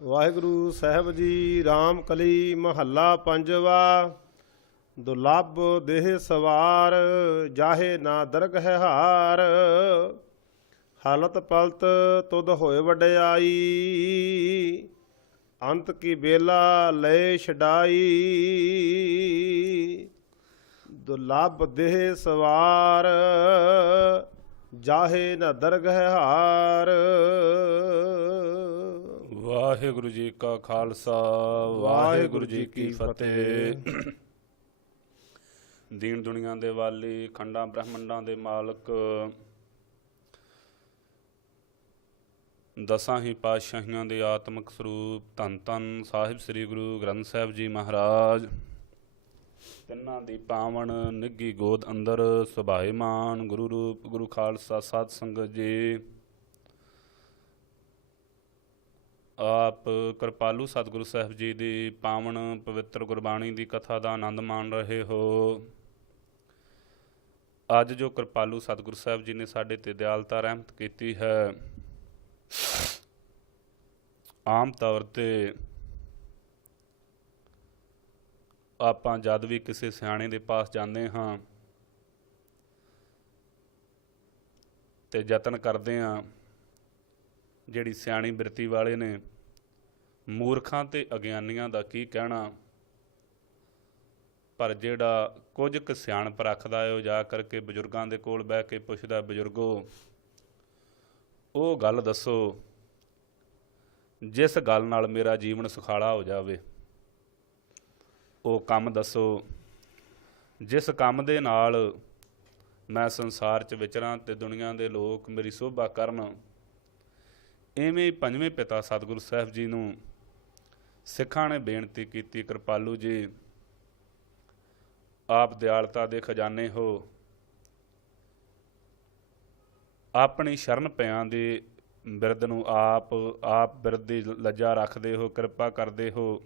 ਵਾਹਿਗੁਰੂ ਸਾਹਿਬ ਜੀ। ਰਾਮ ਕਲੀ ਮਹੱਲਾ ਪੰਜਵਾ। ਦੁਲੱਭ ਦੇਹ ਸਵਾਰ ਜਾਹੇ ਨਾ ਦਰਗਹਿ ਹਾਰ। ਹਾਲਤ ਪਲਤ ਤੁਧ ਹੋਏ ਵਡਿਆਈ। ਅੰਤ ਕੀ ਬੇਲਾ ਲੈ ਛਡਾਈ। ਦੁਲੱਭ ਦੇਹ ਸਵਾਰ ਜਾਹੇ ਨਾ ਦਰਗਹਿ ਹਾਰ। ਵਾਹਿਗੁਰੂ ਜੀ ਕਾ ਖਾਲਸਾ ਵਾਹਿਗੁਰੂ ਜੀ ਕੀ ਫਤਿਹ। ਦੀਨ ਦੁਨੀਆ ਦੇ ਵਾਲੀ, ਖੰਡਾਂ ਬ੍ਰਹਮੰਡਾਂ ਦੇ ਮਾਲਕ, ਦਸਾਂ ਹੀ ਪਾਤਸ਼ਾਹੀਆਂ ਦੇ ਆਤਮਿਕ ਸਰੂਪ ਧੰਨ ਧੰਨ ਸਾਹਿਬ ਸ੍ਰੀ ਗੁਰੂ ਗ੍ਰੰਥ ਸਾਹਿਬ ਜੀ ਮਹਾਰਾਜ, ਤਿੰਨਾਂ ਦੀ ਪਾਵਨ ਨਿੱਘੀ ਗੋਦ ਅੰਦਰ ਸੁਭਾਏਮਾਨ ਗੁਰੂ ਰੂਪ ਗੁਰੂ ਖਾਲਸਾ ਸਾਧ ਸੰਗਤ ਜੀ। ਆਪ ਕਿਰਪਾਲੂ ਸਤਿਗੁਰੂ ਸਾਹਿਬ ਜੀ ਦੀ ਪਾਵਨ ਪਵਿੱਤਰ ਗੁਰਬਾਣੀ ਦੀ ਕਥਾ ਦਾ ਆਨੰਦ ਮਾਣ ਰਹੇ ਹੋ। ਅੱਜ ਜੋ ਕਿਰਪਾਲੂ ਸਤਿਗੁਰੂ ਸਾਹਿਬ ਜੀ ਨੇ ਸਾਡੇ ਤੇ ਦਿਆਲਤਾ ਰਹਿਮਤ ਕੀਤੀ ਹੈ, ਆਮ ਤੌਰ ਤੇ ਆਪਾਂ ਜਦ ਵੀ ਕਿਸੇ ਸਿਆਣੇ ਦੇ ਪਾਸ ਜਾਂਦੇ ਹਾਂ ਤੇ ਯਤਨ ਕਰਦੇ ਹਾਂ, ਜਿਹੜੀ ਸਿਆਣੀ ਬਿਰਤੀ ਵਾਲੇ ਨੇ, ਮੂਰਖਾਂ ਤੇ ਅਗਿਆਨੀਆਂ ਦਾ ਕੀ ਕਹਿਣਾ, ਪਰ ਜਿਹੜਾ ਕੁਝ ਕੁ ਸਿਆਣਪ ਰੱਖਦਾ ਹੈ ਉਹ ਜਾ ਕਰਕੇ ਬਜ਼ੁਰਗਾਂ ਦੇ ਕੋਲ ਬਹਿ ਕੇ ਪੁੱਛਦਾ, ਬਜ਼ੁਰਗੋ ਉਹ ਗੱਲ ਦੱਸੋ ਜਿਸ ਗੱਲ ਨਾਲ ਮੇਰਾ ਜੀਵਨ ਸੁਖਾਲਾ ਹੋ ਜਾਵੇ। ਉਹ ਕੰਮ ਦੱਸੋ ਜਿਸ ਕੰਮ ਦੇ ਨਾਲ ਮੈਂ ਸੰਸਾਰ 'ਚ ਵਿਚਰਾਂ ਤੇ ਦੁਨੀਆ ਦੇ ਲੋਕ ਮੇਰੀ ਸੋਭਾ ਕਰਨ। ਇਵੇਂ ਪੰਜਵੇਂ ਪਿਤਾ ਸਤਿਗੁਰੂ ਸਾਹਿਬ ਜੀ ਨੂੰ ਸਿੱਖਾਂ ਨੇ ਬੇਨਤੀ ਕੀਤੀ, ਕਿਰਪਾਲੂ ਜੀ ਆਪ ਦਿਆਲਤਾ ਦੇ ਖਜ਼ਾਨੇ ਹੋ, ਆਪਣੀ ਸ਼ਰਨ ਪਿਆਂ ਦੇ ਬਿਰਦ ਨੂੰ ਆਪ ਬਿਰਦ ਦੀ ਲੱਜਾ ਰੱਖਦੇ ਹੋ, ਕਿਰਪਾ ਕਰਦੇ ਹੋ,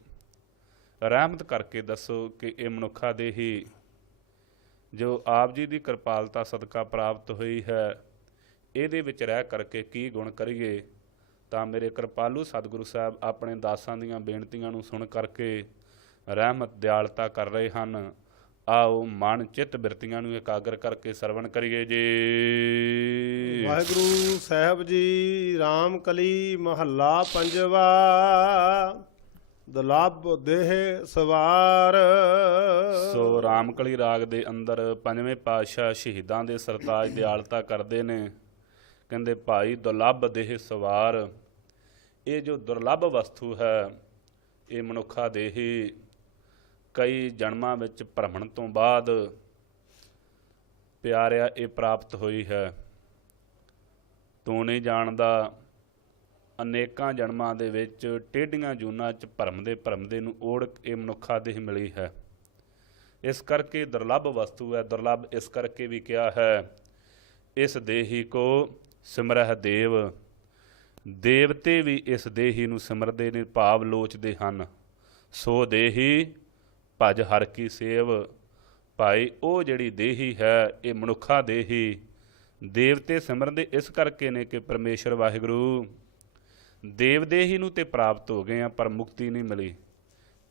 ਰਹਿਮਤ ਕਰਕੇ ਦੱਸੋ ਕਿ ਇਹ ਮਨੁੱਖਾ ਦੇ ਹੀ ਜੋ ਆਪ ਜੀ ਦੀ ਕਿਰਪਾਲਤਾ ਸਦਕਾ ਪ੍ਰਾਪਤ ਹੋਈ ਹੈ, ਇਹਦੇ ਵਿੱਚ ਰਹਿ ਕਰਕੇ ਕੀ ਗੁਣ ਕਰੀਏ। ਤਾਂ ਮੇਰੇ ਕਿਰਪਾਲੂ ਸਤਿਗੁਰੂ ਸਾਹਿਬ ਆਪਣੇ ਦਾਸਾਂ ਦੀਆਂ ਬੇਨਤੀਆਂ ਨੂੰ ਸੁਣ ਕਰਕੇ ਰਹਿਮਤ ਦਿਆਲਤਾ ਕਰ ਰਹੇ ਹਨ। ਆਓ ਮਨ ਚਿੱਤ ਬਿਰਤੀਆਂ ਨੂੰ ਇਕਾਗਰ ਕਰਕੇ ਸਰਵਣ ਕਰੀਏ ਜੀ। ਵਾਹਿਗੁਰੂ ਸਾਹਿਬ ਜੀ। ਰਾਮ ਕਲੀ ਮਹੱਲਾ ਪੰਜਵਾ। ਦੁਲੱਭ ਦੇਹ ਸਵਾਰ। ਸੋ ਰਾਮਕਲੀ ਰਾਗ ਦੇ ਅੰਦਰ ਪੰਜਵੇਂ ਪਾਤਸ਼ਾਹ ਸ਼ਹੀਦਾਂ ਦੇ ਸਰਤਾਜ ਦਿਆਲਤਾ ਕਰਦੇ ਨੇ। ਕਹਿੰਦੇ ਭਾਈ ਦੁਲੱਭ ਦੇਹ ਸਵਾਰ, ਇਹ ਜੋ ਦੁਰਲੱਭ ਵਸਤੂ ਹੈ ਇਹ ਮਨੁੱਖਾ ਦੇ ਹੀ ਕਈ ਜਨਮਾਂ ਵਿੱਚ ਭਰਮਣ ਤੋਂ ਬਾਅਦ ਪਿਆਰਿਆ ਇਹ ਪ੍ਰਾਪਤ ਹੋਈ ਹੈ। ਤੂੰ ਨਹੀਂ ਜਾਣਦਾ ਅਨੇਕਾਂ ਜਨਮਾਂ ਦੇ ਵਿੱਚ ਟੇਢੀਆਂ ਜੂਨਾਂ 'ਚ ਭਰਮਦੇ ਨੂੰ ਓੜ ਇਹ ਮਨੁੱਖਾ ਦੇਹ ਮਿਲੀ ਹੈ। ਇਸ ਕਰਕੇ ਦੁਰਲੱਭ ਵਸਤੂ ਹੈ। ਦੁਰਲੱਭ ਇਸ ਕਰਕੇ ਵੀ ਕਿਹਾ ਹੈ, ਇਸ ਦੇਹੀ ਕੋ ਸਿਮਰਹਿ ਦੇਵ। ਦੇਵਤੇ ਵੀ ਇਸ ਦੇਹੀ ਨੂੰ ਸਿਮਰਦੇ ਨੇ, ਭਾਵ ਲੋਚਦੇ ਹਨ। ਸੋ ਦੇਹੀ ਭਜ ਹਰ ਕੀ ਸੇਵ। ਭਾਈ ਉਹ ਜਿਹੜੀ ਦੇਹੀ ਹੈ ਇਹ ਮਨੁੱਖਾ ਦੇਹੀ ਦੇਵਤੇ ਸਿਮਰਦੇ ਇਸ ਕਰਕੇ ਨੇ ਕਿ ਪਰਮੇਸ਼ਰ ਵਾਹਿਗੁਰੂ ਦੇਵ ਦੇਹੀ ਨੂੰ ਤੇ ਪ੍ਰਾਪਤ ਹੋ ਗਏ ਆ, ਪਰ ਮੁਕਤੀ ਨਹੀਂ ਮਿਲੀ।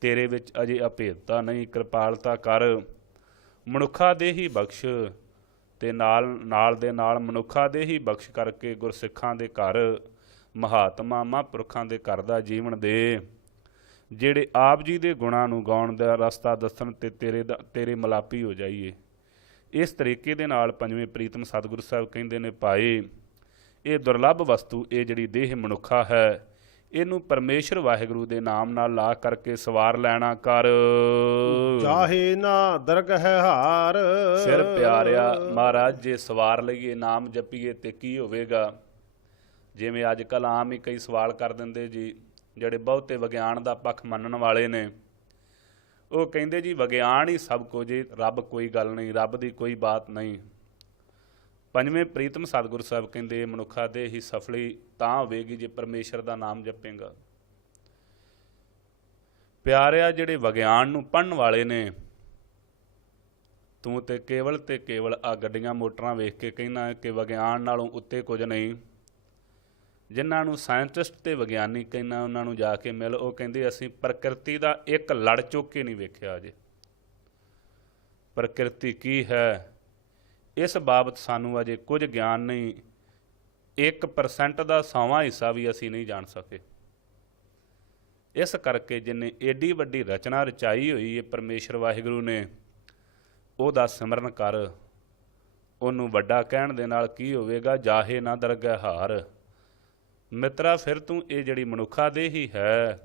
ਤੇਰੇ ਵਿੱਚ ਅਜੇ ਅਭੇਦਤਾ ਨਹੀਂ, ਕਿਰਪਾਲਤਾ ਕਰ, ਮਨੁੱਖਾ ਦੇਹੀ ਬਖਸ਼। ਤੇ ਨਾਲ ਦੇ ਨਾਲ ਮਨੁੱਖਾ ਦੇਹੀ ਬਖਸ਼ ਕਰਕੇ ਗੁਰਸਿੱਖਾਂ ਦੇ ਘਰ, ਮਹਾਤਮਾ ਮਹਾਂਪੁਰਖਾਂ ਦੇ ਘਰ ਦਾ ਜੀਵਨ ਦੇ, ਜਿਹੜੇ ਆਪ ਜੀ ਦੇ ਗੁਣਾਂ ਨੂੰ ਗਾਉਣ ਦਾ ਰਸਤਾ ਦੱਸਣ ਤੇ ਤੇਰੇ ਮਲਾਪੀ ਹੋ ਜਾਈਏ। ਇਸ ਤਰੀਕੇ ਦੇ ਨਾਲ ਪੰਜਵੇਂ ਪ੍ਰੀਤਮ ਸਤਿਗੁਰੂ ਸਾਹਿਬ ਕਹਿੰਦੇ ਨੇ, ਭਾਈ ਇਹ ਦੁਰਲੱਭ ਵਸਤੂ, ਇਹ ਜਿਹੜੀ ਦੇਹ ਮਨੁੱਖਾ ਹੈ, ਇਹਨੂੰ ਪਰਮੇਸ਼ਰ ਵਾਹਿਗੁਰੂ ਦੇ ਨਾਮ ਨਾਲ ਲਾ ਕਰਕੇ ਸਵਾਰ ਲੈਣਾ ਕਰ। ਚਾਹੇ ਨਾ ਦਰਗਹਿ ਹਾਰ। ਫਿਰ ਪਿਆਰਿਆ ਮਹਾਰਾਜ ਜੇ ਸਵਾਰ ਲਈਏ, ਨਾਮ ਜਪੀਏ ਤੇ ਕੀ ਹੋਵੇਗਾ। ਜਿਵੇਂ ਅੱਜ ਕੱਲ੍ਹ ਆਮ ਹੀ ਕਈ ਸਵਾਲ ਕਰ ਦਿੰਦੇ ਜੀ, ਜਿਹੜੇ ਬਹੁਤੇ ਵਿਗਿਆਨ ਦਾ ਪੱਖ ਮੰਨਣ ਵਾਲੇ ਨੇ, ਉਹ ਕਹਿੰਦੇ ਜੀ ਵਿਗਿਆਨ ਹੀ ਸਭ ਕੁਝ, ਰੱਬ ਕੋਈ ਗੱਲ ਨਹੀਂ, ਰੱਬ ਦੀ ਕੋਈ ਬਾਤ ਨਹੀਂ। ਪੰਜਵੇਂ ਪ੍ਰੀਤਮ ਸਤਿਗੁਰੂ ਸਾਹਿਬ ਕਹਿੰਦੇ ਮਨੁੱਖਾ ਦੇ ਹੀ ਸਫਲੀ ਤਾਂ ਹੋਵੇਗੀ ਜੇ ਪਰਮੇਸ਼ਰ ਦਾ ਨਾਮ ਜਪੇਗਾ। ਪਿਆਰਿਆ ਜਿਹੜੇ ਵਿਗਿਆਨ ਨੂੰ ਪੜ੍ਹਨ ਵਾਲੇ ਨੇ, ਤੂੰ ਤੇ ਕੇਵਲ ਆ ਗੱਡੀਆਂ ਮੋਟਰਾਂ ਵੇਖ ਕੇ ਕਹਿਣਾ ਕਿ ਵਿਗਿਆਨ ਨਾਲੋਂ ਉੱਤੇ ਕੁਝ ਨਹੀਂ। ਜਿਨ੍ਹਾਂ ਨੂੰ ਸਾਇੰਟਿਸਟ ਤੇ ਵਿਗਿਆਨੀ ਕਹਿੰਦਾ ਉਹਨਾਂ ਨੂੰ ਜਾ ਕੇ ਮਿਲ, ਉਹ ਕਹਿੰਦੇ ਅਸੀਂ ਪ੍ਰਕਿਰਤੀ ਦਾ ਇੱਕ ਲੜ ਚੁੱਕ ਕੇ ਨਹੀਂ ਵੇਖਿਆ ਅਜੇ। ਪ੍ਰਕਿਰਤੀ ਕੀ ਹੈ ਇਸ ਬਾਬਤ ਸਾਨੂੰ ਅਜੇ ਕੁਝ ਗਿਆਨ ਨਹੀਂ। 1% ਦਾ 100ਵਾਂ ਹਿੱਸਾ ਵੀ ਅਸੀਂ ਨਹੀਂ ਜਾਣ ਸਕੇ। ਇਸ ਕਰਕੇ ਜਿਨੇ ਏਡੀ ਵੱਡੀ ਰਚਨਾ ਰਚਾਈ ਹੋਈ ਹੈ ਪਰਮੇਸ਼ਰ ਵਾਹਿਗੁਰੂ ਨੇ, ਉਹਦਾ ਸਿਮਰਨ ਕਰ। ਉਹਨੂੰ ਵੱਡਾ ਕਹਿਣ ਦੇ ਨਾਲ ਕੀ ਹੋਵੇਗਾ? ਜਾਹੇ ਨਾ ਦਰਗਹਿ ਹਾਰ। ਮਿੱਤਰਾ, ਫਿਰ ਤੂੰ ਇਹ ਜਿਹੜੀ ਮਨੁੱਖਾ ਦੇਹੀ ਹੈ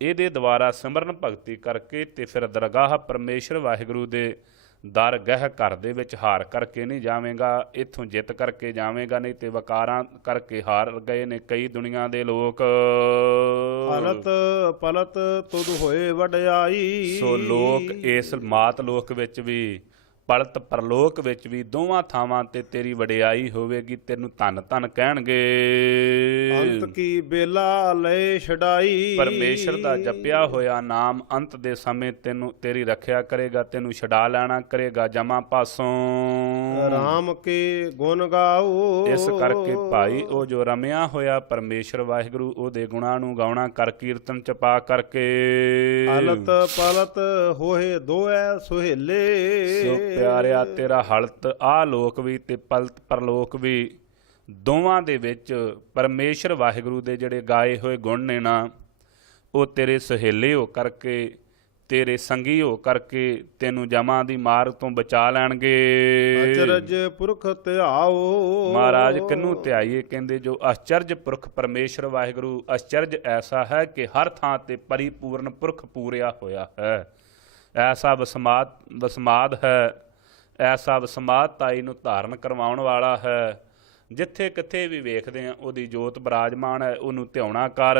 ਇਹਦੇ ਦੁਆਰਾ ਸਿਮਰਨ ਭਗਤੀ ਕਰਕੇ ਤੇ ਫਿਰ ਦਰਗਾਹ ਪਰਮੇਸ਼ਰ ਵਾਹਿਗੁਰੂ ਦੇ ਦਰ ਗਹਿ ਘਰ ਦੇ ਵਿੱਚ ਹਾਰ ਕਰਕੇ ਨਹੀਂ ਜਾਵੇਂਗਾ, ਇੱਥੋਂ ਜਿੱਤ ਕਰਕੇ ਜਾਵੇਂਗਾ। ਨਹੀਂ ਤੇ ਵਕਾਰਾਂ ਕਰਕੇ ਹਾਰ ਗਏ ਨੇ ਕਈ ਦੁਨੀਆ ਦੇ ਲੋਕ। ਪਲਤ ਪਲਤ ਤੁਧ ਹੋਏ ਵਡਿਆਈ। ਸੋ ਲੋਕ ਇਸ ਮਾਤ ਲੋਕ ਵਿੱਚ ਵੀ ਪਲਤ ਪਰਲੋਕ ਵਿੱਚ ਵੀ ਦੋਵਾਂ ਥਾਵਾਂ ਤੇ ਤੇਰੀ ਵਡਿਆਈ ਹੋਵੇਗੀ। ਤੈਨੂੰ ਧੰਨ ਧੰਨ ਕਹਿਣਗੇ। ਅੰਤ ਕੀ ਬੇਲਾ ਲੈ ਛਡਾਈ। ਪਰਮੇਸ਼ਰ ਦਾ ਜਪਿਆ ਹੋਇਆ ਨਾਮ ਅੰਤ ਦੇ ਸਮੇਂ ਤੈਨੂੰ ਤੇਰੀ ਰੱਖਿਆ ਕਰੇਗਾ, ਤੈਨੂੰ ਛਡਾ ਲੈਣਾ ਕਰੇਗਾ ਜਮਾਂ ਪਾਸੋਂ। ਰਾਮ ਕੇ ਗੁਣ ਗਾਓ। ਇਸ ਕਰਕੇ ਭਾਈ ਉਹ ਜੋ ਰਮਿਆ ਹੋਇਆ ਪਰਮੇਸ਼ਰ ਵਾਹਿਗੁਰੂ ਉਹਦੇ ਗੁਣਾਂ ਨੂੰ ਗਾਉਣਾ ਕਰ, ਕੀਰਤਨ ਚ ਪਾ ਕਰਕੇ। ਹਲਤ ਪਲਤ ਹੋਏ ਦੋਏ ਸੁਹੇਲੇ। ਸੋ ਪਿਆਰਿਆ, ਤੇਰਾ ਹਲਤ ਆਹ ਲੋਕ ਵੀ ਤੇ ਪਲਤ ਪਰਲੋਕ ਵੀ ਦੋਵਾਂ ਦੇ ਵਿੱਚ ਪਰਮੇਸ਼ਰ ਵਾਹਿਗੁਰੂ ਦੇ ਜਿਹੜੇ ਗਾਏ ਹੋਏ ਗੁਣ ਨੇ ਨਾ, ਉਹ ਤੇਰੇ ਸਹੇਲੇ ਹੋ ਕਰਕੇ, ਤੇਰੇ ਸੰਗੀ ਹੋ ਕਰਕੇ ਤੈਨੂੰ ਜਮਾਂ ਦੀ ਮਾਰ ਤੋਂ ਬਚਾ ਲੈਣਗੇ। ਅਚਰਜ ਪੁਰਖ ਧਿਆਓ। ਮਹਾਰਾਜ ਕਿਹਨੂੰ ਧਿਆਈਏ? ਕਹਿੰਦੇ ਜੋ ਅਚਰਜ ਪੁਰਖ ਪਰਮੇਸ਼ਰ ਵਾਹਿਗੁਰੂ, ਅਚਰਜ ਐਸਾ ਹੈ ਕਿ ਹਰ ਥਾਂ ਤੇ ਪਰਿਪੂਰਨ ਪੁਰਖ ਪੂਰਿਆ ਹੋਇਆ ਹੈ। ਐਸਾ ਵਸਮਾਦ ਹੈ, ਐਸਾ ਵਸਮਾਦ ਤਾਈ ਨੂੰ ਧਾਰਨ ਕਰਵਾਉਣ ਵਾਲਾ ਹੈ। ਜਿੱਥੇ ਕਿੱਥੇ ਵੀ ਵੇਖਦੇ ਆ ਉਹਦੀ ਜੋਤ ਬਿਰਾਜਮਾਨ ਹੈ, ਉਹਨੂੰ ਧਿਆਉਣਾ ਕਰ।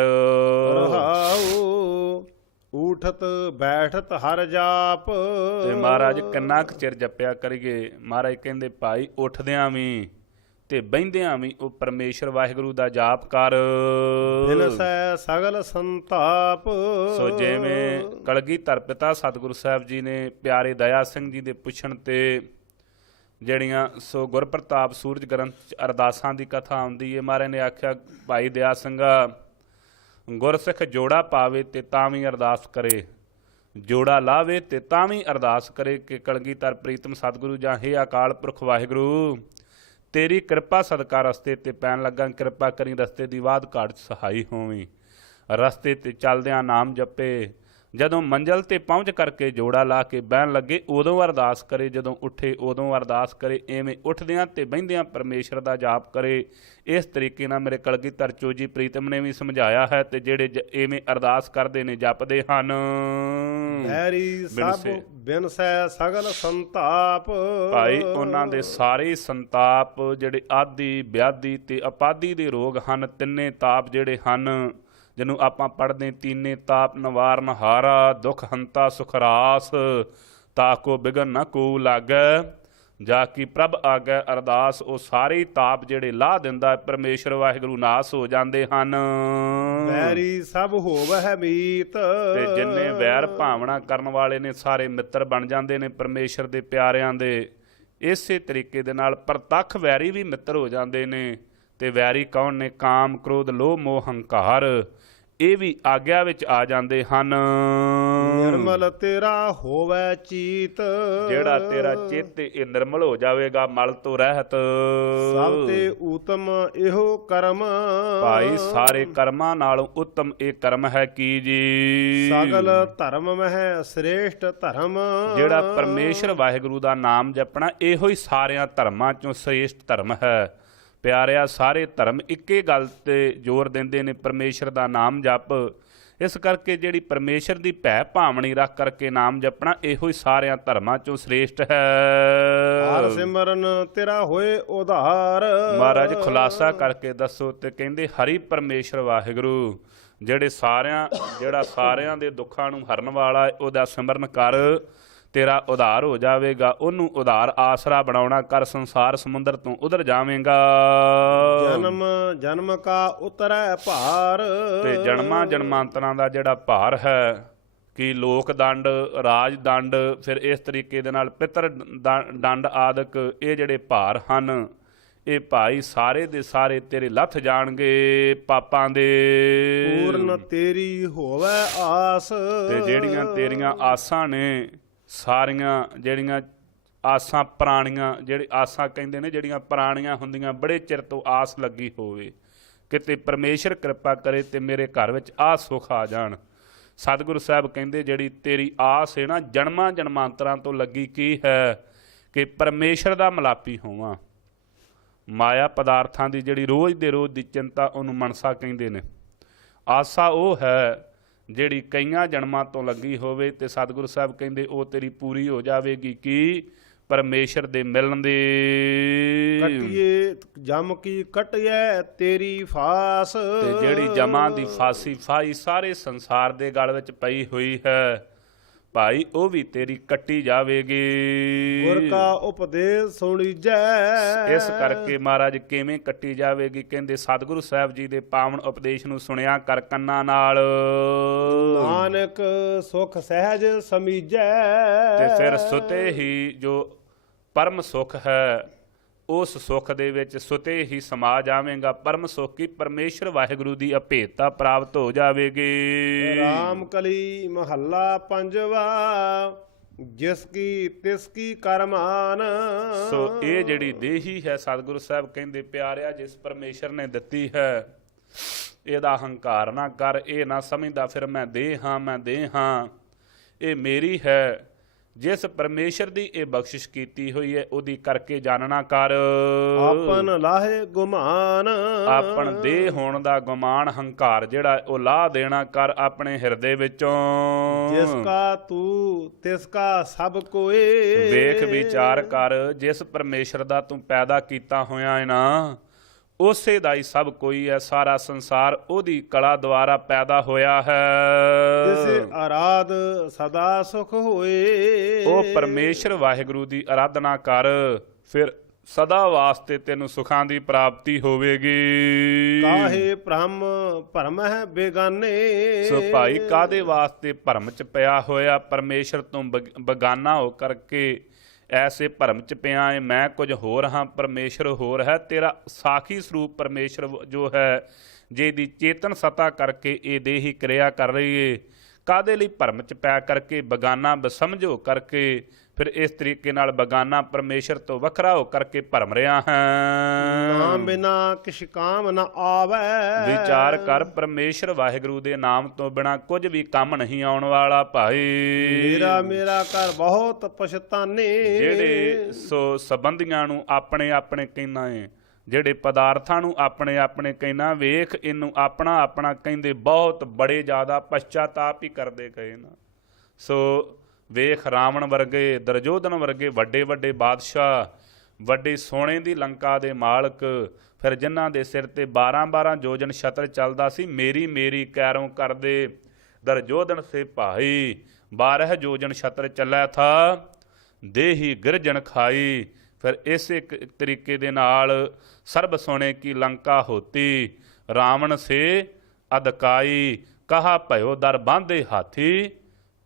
ਉਠਤ ਬੈਠਤ ਹਰ ਜਾਪ। ਤੇ ਮਹਾਰਾਜ ਕਿੰਨਾ ਕੁ ਚਿਰ ਜਪਿਆ ਕਰੀਏ? ਮਹਾਰਾਜ ਕਹਿੰਦੇ ਭਾਈ ਉੱਠਦਿਆਂ ਵੀ ਤੇ ਬਹਿੰਦਿਆਂ ਵੀ ਉਹ ਪਰਮੇਸ਼ਰ ਵਾਹਿਗੁਰੂ ਦਾ ਜਾਪ ਕਰ। ਬਿਨਸੈ ਸਗਲ ਸੰਤਾਪ। ਸੋ ਜਿਵੇਂ ਕਲਗੀਧਰ ਪਿਤਾ ਸਤਿਗੁਰੂ ਸਾਹਿਬ ਜੀ ਨੇ ਪਿਆਰੇ ਦਇਆ ਸਿੰਘ ਜੀ ਦੇ ਪੁੱਛਣ ਤੇ ਜਿਹੜੀਆਂ ਸੋ ਗੁਰਪ੍ਰਤਾਪ ਸੂਰਜ ਗ੍ਰੰਥ 'ਚ ਅਰਦਾਸਾਂ ਦੀ ਕਥਾ ਆਉਂਦੀ ਹੈ, ਮਹਾਰਾਜ ਨੇ ਆਖਿਆ ਭਾਈ ਦਇਆ ਸਿੰਘਾ, ਗੁਰਸਿੱਖ ਜੋੜਾ ਪਾਵੇ ਤੇ ਤਾਂ ਵੀ ਅਰਦਾਸ ਕਰੇ, ਜੋੜਾ ਲਾਵੇ ਤੇ ਤਾਂ ਵੀ ਅਰਦਾਸ ਕਰੇ ਕਿ ਕਲਗੀਧਰ ਪ੍ਰੀਤਮ ਸਤਿਗੁਰੂ ਜਾਂ ਹੇ ਅਕਾਲ ਪੁਰਖ ਵਾਹਿਗੁਰੂ, ਤੇਰੀ ਕਿਰਪਾ ਸਦਕਾ ਰਸਤੇ ਤੇ ਪੈਣ ਲੱਗਾ, ਕਿਰਪਾ ਕਰੀ ਰਸਤੇ ਦੀ ਵਾਧ ਘਾਟ 'ਚ ਸਹਾਈ ਹੋਵੀਂ। ਰਸਤੇ ਤੇ ਚੱਲਦਿਆਂ ਨਾਮ ਜਪੇ, ਜਦੋਂ ਮੰਜ਼ਿਲ ਤੇ ਪਹੁੰਚ ਕਰਕੇ ਜੋੜਾ ਲਾ ਕੇ ਬਹਿਣ ਲੱਗੇ ਉਦੋਂ ਅਰਦਾਸ ਕਰੇ, ਜਦੋਂ ਉੱਠੇ ਉਦੋਂ ਅਰਦਾਸ ਕਰੇ। ਐਵੇਂ ਉੱਠਦਿਆਂ ਤੇ ਬਹਿੰਦਿਆਂ ਪਰਮੇਸ਼ਰ ਦਾ ਜਾਪ ਕਰੇ। ਇਸ ਤਰੀਕੇ ਨਾਲ ਮੇਰੇ ਕਲਗੀਧਰ ਚੋਜੀ ਪ੍ਰੀਤਮ ਨੇ ਵੀ ਸਮਝਾਇਆ ਹੈ। ਤੇ ਜਿਹੜੇ ਐਵੇਂ ਅਰਦਾਸ ਕਰਦੇ ਨੇ, ਜਪਦੇ ਹਨ, ਬੈਰੀ ਸਭ ਬਿਨਸੈ ਸਗਲ ਸੰਤਾਪ। ਭਾਈ ਉਹਨਾਂ ਦੇ ਸਾਰੇ ਸੰਤਾਪ ਜਿਹੜੇ ਆਦੀ ਵਿਆਧੀ ਤੇ ਅਪਾਦੀ ਦੇ ਰੋਗ ਹਨ, ਤਿੰਨੇ ਤਾਪ ਜਿਹੜੇ ਹਨ ਜਿਹਨੂੰ ਆਪਾਂ ਪੜ੍ਹਦੇ, ਤੀਨੇ ਤਾਪ ਨਿਵਾਰਨ ਹਾਰਾ, ਦੁੱਖ ਹੰਤਾ ਸੁਖ ਰਾਸ, ਤਾਕੋ ਬਿਗਨ ਨਾ ਕੋ ਲਾਗੈ, ਜਾ ਕੀ ਪ੍ਰਭ ਆਗੈ ਅਰਦਾਸ। ਉਹ ਸਾਰੇ ਤਾਪ ਜਿਹੜੇ ਲਾਹ ਦਿੰਦਾ ਪਰਮੇਸ਼ਰ ਵਾਹਿਗੁਰੂ, ਨਾਸ ਹੋ ਜਾਂਦੇ ਹਨ। ਵੈਰੀ ਸਭ ਹੋਵਹਿ ਮੀਤ। ਤੇ ਜਿੰਨੇ ਵੈਰ ਭਾਵਨਾ ਕਰਨ ਵਾਲੇ ਨੇ ਸਾਰੇ ਮਿੱਤਰ ਬਣ ਜਾਂਦੇ ਨੇ ਪਰਮੇਸ਼ਰ ਦੇ ਪਿਆਰਿਆਂ ਦੇ। ਇਸੇ ਤਰੀਕੇ ਦੇ ਨਾਲ ਪ੍ਰਤੱਖ ਵੈਰੀ ਵੀ ਮਿੱਤਰ ਹੋ ਜਾਂਦੇ ਨੇ। ਤੇ ਵੈਰੀ ਕੌਣ ਨੇ? ਕਾਮ, ਕ੍ਰੋਧ, ਲੋਭ, ਮੋਹ, ਹੰਕਾਰ, ਇਹ ਵੀ ਆਗਿਆ ਵਿੱਚ ਆ ਜਾਂਦੇ ਹਨ। ਨਿਰਮਲ ਤੇਰਾ ਹੋਵੈ ਚੀਤ। ਜਿਹੜਾ ਤੇਰਾ ਚਿੱਤ ਇਹ ਨਿਰਮਲ ਹੋ ਜਾਵੇਗਾ, ਮਲ ਤੋਂ ਰਹਿਤ। ਸਭ ਤੇ ਉਤਮ ਇਹੋ ਕਰਮ। ਭਾਈ ਸਾਰੇ ਕਰਮਾਂ ਨਾਲੋਂ ਉੱਤਮ ਇਹ ਕਰਮ ਹੈ ਕੀ ਜੀ? ਸਗਲ ਧਰਮ ਮਹਿ ਸ੍ਰੇਸ਼ਟ ਧਰਮ। ਜਿਹੜਾ ਪਰਮੇਸ਼ਰ ਵਾਹਿਗੁਰੂ ਦਾ ਨਾਮ ਜਪਣਾ, ਇਹੋ ਹੀ ਸਾਰਿਆਂ ਧਰਮਾਂ ਚੋਂ ਸ੍ਰੇਸ਼ਟ ਧਰਮ ਹੈ। ਪਿਆਰਿਆ, ਸਾਰੇ ਧਰਮ ਇੱਕੇ ਗੱਲ ਤੇ ਜ਼ੋਰ ਦਿੰਦੇ ਨੇ, ਪਰਮੇਸ਼ਰ ਦਾ ਨਾਮ ਜਪ। ਇਸ ਕਰਕੇ ਜਿਹੜੀ ਪਰਮੇਸ਼ਰ ਦੀ ਭੈ ਭਾਵਨੀ ਰੱਖ ਕਰਕੇ ਨਾਮ ਜਪਣਾ, ਇਹੋ ਹੀ ਸਾਰਿਆਂ ਧਰਮਾਂ ਚੋਂ ਸ੍ਰੇਸ਼ਟ ਹੈ। ਹਰ ਸਿਮਰਨ ਤੇਰਾ ਹੋਏ ਉਧਾਰ। ਮਹਾਰਾਜ ਖੁਲਾਸਾ ਕਰਕੇ ਦੱਸੋ। ਤੇ ਕਹਿੰਦੇ ਹਰੀ ਪਰਮੇਸ਼ਰ ਵਾਹਿਗੁਰੂ ਜਿਹੜਾ ਸਾਰਿਆਂ ਦੇ ਦੁੱਖਾਂ ਨੂੰ ਹਰਨ ਵਾਲਾ, ਉਹਦਾ ਸਿਮਰਨ ਕਰ, ਤੇਰਾ ਉਧਾਰ ਹੋ ਜਾਵੇਗਾ। ਉਹਨੂੰ ਉਧਾਰ ਆਸਰਾ ਬਣਾਉਣਾ ਕਰ, ਸੰਸਾਰ ਸਮੁੰਦਰ ਤੋਂ ਉਧਰ ਜਾਵੇਂਗਾ। ਜਨਮ ਜਨਮ ਕਾ ਉਤਰੈ ਭਾਰ। ਤੇ ਜਨਮਾਂ ਜਨਮਾਂਤਰਾਂ ਦਾ ਜਿਹੜਾ ਭਾਰ ਹੈ, ਕਿ ਲੋਕ ਦੰਡ, ਰਾਜ ਦੰਡ, ਫਿਰ ਇਸ ਤਰੀਕੇ ਦੇ ਨਾਲ ਪਿੱਤਰ ਦੰਡ ਆਦਿਕ, ਇਹ ਜਿਹੜੇ ਭਾਰ ਹਨ, ਇਹ ਭਾਈ ਸਾਰੇ ਦੇ ਸਾਰੇ ਤੇਰੇ ਲੱਥ ਜਾਣਗੇ ਪਾਪਾਂ ਦੇ। ਪੂਰਨ ਤੇਰੀ ਹੋਵੇ ਆਸ, ਤੇ ਜਿਹੜੀਆਂ ਤੇਰੀਆਂ ਆਸਾਂ ਨੇ ਸਾਰੀਆਂ, ਜਿਹੜੀਆਂ ਆਸਾਂ ਪੁਰਾਣੀਆਂ, ਜਿਹੜੇ ਆਸਾਂ ਕਹਿੰਦੇ ਨੇ ਜਿਹੜੀਆਂ ਪੁਰਾਣੀਆਂ ਹੁੰਦੀਆਂ, ਬੜੇ ਚਿਰ ਤੋਂ ਆਸ ਲੱਗੀ ਹੋਵੇ, ਕਿਤੇ ਪਰਮੇਸ਼ਰ ਕਿਰਪਾ ਕਰੇ ਤੇ ਮੇਰੇ ਘਰ ਵਿੱਚ ਆਹ ਸੁੱਖ ਆ ਜਾਣ। ਸਤਿਗੁਰੂ ਸਾਹਿਬ ਕਹਿੰਦੇ ਜਿਹੜੀ ਤੇਰੀ ਆਸ ਹੈ ਨਾ ਜਨਮਾਂ ਜਨਮਾਂਤਰਾਂ ਤੋਂ ਲੱਗੀ, ਕੀ ਹੈ ਕਿ ਪਰਮੇਸ਼ਰ ਦਾ ਮਿਲਾਪੀ ਹੋਵਾਂ। ਮਾਇਆ ਪਦਾਰਥਾਂ ਦੀ ਜਿਹੜੀ ਰੋਜ਼ ਦੇ ਰੋਜ਼ ਦੀ ਚਿੰਤਾ, ਉਹਨੂੰ ਮਨਸਾ ਕਹਿੰਦੇ ਨੇ। ਆਸਾ ਉਹ ਹੈ ਜਿਹੜੀ ਕਈਆਂ ਜਨਮਾਂ ਤੋਂ ਲੱਗੀ ਹੋਵੇ, ਤੇ ਸਤਿਗੁਰੂ ਸਾਹਿਬ ਕਹਿੰਦੇ ਉਹ ਤੇਰੀ ਪੂਰੀ ਹੋ ਜਾਵੇਗੀ। ਕੀ? ਪਰਮੇਸ਼ਰ ਦੇ ਮਿਲਣ ਦੀ। ਕਟਿਏ ਜਮ ਕੀ ਕਟਿਐ ਤੇਰੀ ਫਾਸ, ਤੇ ਜਿਹੜੀ ਜਮਾਂ ਦੀ ਫਾਸੀ ਫਾਈ ਸਾਰੇ ਸੰਸਾਰ ਦੇ ਗਲ ਵਿੱਚ ਪਈ ਹੋਈ ਹੈ ਭਾਈ, ਉਹ ਵੀ ਤੇਰੀ ਕੱਟੀ ਜਾਵੇਗੀ। ਗੁਰ ਕਾ ਉਪਦੇਸ਼ ਸੁਣੀਜੈ, ਇਸ ਕਰਕੇ ਮਹਾਰਾਜ ਕਿਵੇਂ ਕੱਟੀ ਜਾਵੇਗੀ? ਕਹਿੰਦੇ ਸਤਿਗੁਰੂ ਸਾਹਿਬ ਜੀ ਦੇ ਪਾਵਨ ਉਪਦੇਸ਼ ਨੂੰ ਸੁਣਿਆ ਕਰ ਕੰਨਾਂ ਨਾਲ। ਨਾਨਕ ਸੁਖ ਸਹਿਜ ਸਮੀਜੈ, ਤੇ ਫਿਰ ਸੁਤੇ ਹੀ ਜੋ ਪਰਮ ਸੁਖ ਹੈ, ਉਸ ਸੁਖ ਦੇ ਵਿੱਚ ਸੁਤੇ ਹੀ ਸਮਾ ਜਾਵੇਂਗਾ। ਪਰਮ ਸੁਖ ਕੀ? ਪਰਮੇਸ਼ਰ ਵਾਹਿਗੁਰੂ ਦੀ ਅਭੇਦਤਾ ਪ੍ਰਾਪਤ ਹੋ ਜਾਵੇਗੀ। ਰਾਮ ਕਲੀ ਮਹੱਲਾ ਪੰਜਵਾ, ਜਿਸ ਕੀ ਤਿਸ ਕੀ ਕਰਮਾਨ। ਸੋ ਇਹ ਜਿਹੜੀ ਦੇਹੀ ਹੈ, ਸਤਿਗੁਰੂ ਸਾਹਿਬ ਕਹਿੰਦੇ ਪਿਆਰਿਆ, ਜਿਸ ਪਰਮੇਸ਼ਰ ਨੇ ਦਿੱਤੀ ਹੈ, ਇਹਦਾ ਹੰਕਾਰ ਨਾ ਕਰ। ਇਹ ਨਾ ਸਮਝਦਾ ਫਿਰ ਮੈਂ ਦੇਹ ਹਾਂ, ਮੈਂ ਦੇਹ ਹਾਂ, ਇਹ ਮੇਰੀ ਹੈ। ਜਿਸ ਪਰਮੇਸ਼ਰ ਦੀ ਇਹ ਬਖਸ਼ਿਸ਼ ਕੀਤੀ ਹੋਈ ਹੈ, ਉਹਦੀ ਕਰਕੇ ਜਾਣਨਾ ਕਰ। ਆਪਨ ਲਾਹੇ ਗੁਮਾਨ, ਆਪਣ ਦੇਹ ਹੋਣ ਦਾ ਗੁਮਾਨ, ਹੰਕਾਰ ਜਿਹੜਾ ਉਹ ਲਾਹ ਦੇਣਾ ਕਰ ਆਪਣੇ ਹਿਰਦੇ ਵਿੱਚੋਂ। ਜਿਸ ਕਾ ਤੂੰ ਤਿਸ ਕਾ ਸਭ ਕੋਏ, ਵੇਖ ਵਿਚਾਰ ਕਰ, ਜਿਸ ਪਰਮੇਸ਼ਰ ਦਾ ਤੂੰ ਪੈਦਾ ਕੀਤਾ ਹੋਇਆ ਹੈ ਨਾ, ਉਸੇ ਦਾ ਹੀ ਸਭ ਕੋਈ ਹੈ। ਸਾਰਾ ਸੰਸਾਰ ਉਹਦੀ ਕਲਾ ਦੁਆਰਾ ਪੈਦਾ ਹੋਇਆ ਹੈ। ਤਿਸੇ ਆਰਾਧ ਸਦਾ ਸੁਖ ਹੋਏ, ਉਹ ਪਰਮੇਸ਼ਰ ਵਾਹਿਗੁਰੂ ਦੀ ਆਰਾਧਨਾ ਕਰ, ਫਿਰ ਸਦਾ ਵਾਸਤੇ ਤੈਨੂੰ ਸੁਖਾਂ ਦੀ ਪ੍ਰਾਪਤੀ ਹੋਵੇਗੀ। ਕਾਹੇ ਭ੍ਰਮ ਭਰਮ ਹੈ ਬੇਗਾਨੇ, ਸੋ ਭਾਈ ਕਾਹਦੇ ਵਾਸਤੇ ਭਰਮ ਚ ਪਿਆ ਹੋਇਆ? ਪਰਮੇਸ਼ਰ ਤੋਂ ਬੇਗਾਨਾ ਹੋ ਕਰਕੇ ਐਸੇ ਭਰਮ ਚ ਪਿਆ ਹੈ। ਮੈਂ ਕੁਝ ਹੋਰ ਹਾਂ, ਪਰਮੇਸ਼ਰ ਹੋਰ ਹੈ। ਤੇਰਾ ਸਾਖੀ ਸਰੂਪ ਪਰਮੇਸ਼ਰ ਜੋ ਹੈ, ਜਿਹਦੀ ਚੇਤਨ ਸਤਾ ਕਰਕੇ ਇਹ ਦੇਹੀ ਕਿਰਿਆ ਕਰ ਰਹੀ ਏ, ਕਾਹਦੇ ਲਈ ਭਰਮ ਚ ਪੈ ਕਰਕੇ, ਬਗਾਨਾ ਬਸਮਝੋ ਕਰਕੇ, ਫਿਰ ਇਸ ਤਰੀਕੇ ਨਾਲ ਬਗਾਨਾ ਪਰਮੇਸ਼ਰ ਤੋਂ ਵੱਖਰਾ ਹੋ ਕਰਕੇ ਭਰਮ ਰਿਹਾ ਹੈ। ਨਾਮ ਬਿਨਾ ਕਿਛ ਕਾਮ ਨ ਆਵੈ, ਵਿਚਾਰ ਕਰ, ਪਰਮੇਸ਼ਰ ਵਾਹਿਗੁਰੂ ਦੇ ਨਾਮ ਤੋਂ ਬਿਨਾ ਕੁਝ ਵੀ ਕੰਮ ਨਹੀਂ ਆਉਣ ਵਾਲਾ ਭਾਈ। ਮੇਰਾ ਮੇਰਾ ਕਰ ਬਹੁਤ ਪਛਤਾਨੇ, ਜਿਹੜੇ ਸੋ ਸੰਬੰਧੀਆਂ ਨੂੰ ਆਪਣੇ ਆਪਣੇ ਕਹਿਣਾ ਏ, ਜਿਹੜੇ ਪਦਾਰਥਾਂ ਨੂੰ ਆਪਣੇ ਆਪਣੇ ਕਹਿਣਾ, ਵੇਖ ਇਹਨੂੰ ਆਪਣਾ ਆਪਣਾ ਕਹਿੰਦੇ, ਬਹੁਤ ਬੜੇ ਜ਼ਿਆਦਾ ਪਛਤਾਤਾਪ ਹੀ ਕਰਦੇ ਗਏ ਨਾ। ਸੋ ਵੇਖ ਰਾਵਣ ਵਰਗੇ, ਦੁਰਯੋਧਨ ਵਰਗੇ ਵੱਡੇ ਵੱਡੇ ਬਾਦਸ਼ਾਹ, ਵੱਡੀ ਸੋਨੇ ਦੀ ਲੰਕਾ ਦੇ ਮਾਲਕ, ਫਿਰ ਜਿਨ੍ਹਾਂ ਦੇ ਸਿਰ ਤੇ 12-12 ਯੋਜਨ ਛਤਰ ਚੱਲਦਾ ਸੀ, ਮੇਰੀ ਮੇਰੀ ਕੈਰੋਂ ਕਰਦੇ। ਦੁਰਯੋਧਨ ਸੇ ਭਾਈ 12 ਯੋਜਨ ਛਤਰ ਚੱਲਿਆ ਥਾ, ਦੇਹੀ ਗਿਰਜਨ ਖਾਈ। ਫਿਰ ਇਸੇ ਤਰੀਕੇ ਦੇ ਨਾਲ ਸਰਬ ਸੋਨੇ ਕੀ ਲੰਕਾ ਹੋਤੀ, ਰਾਵਣ ਸੇ ਅਦਕਾਈ। ਕਹਾ ਭਇਓ ਦਰ ਬਾਂਧੇ ਹਾਥੀ,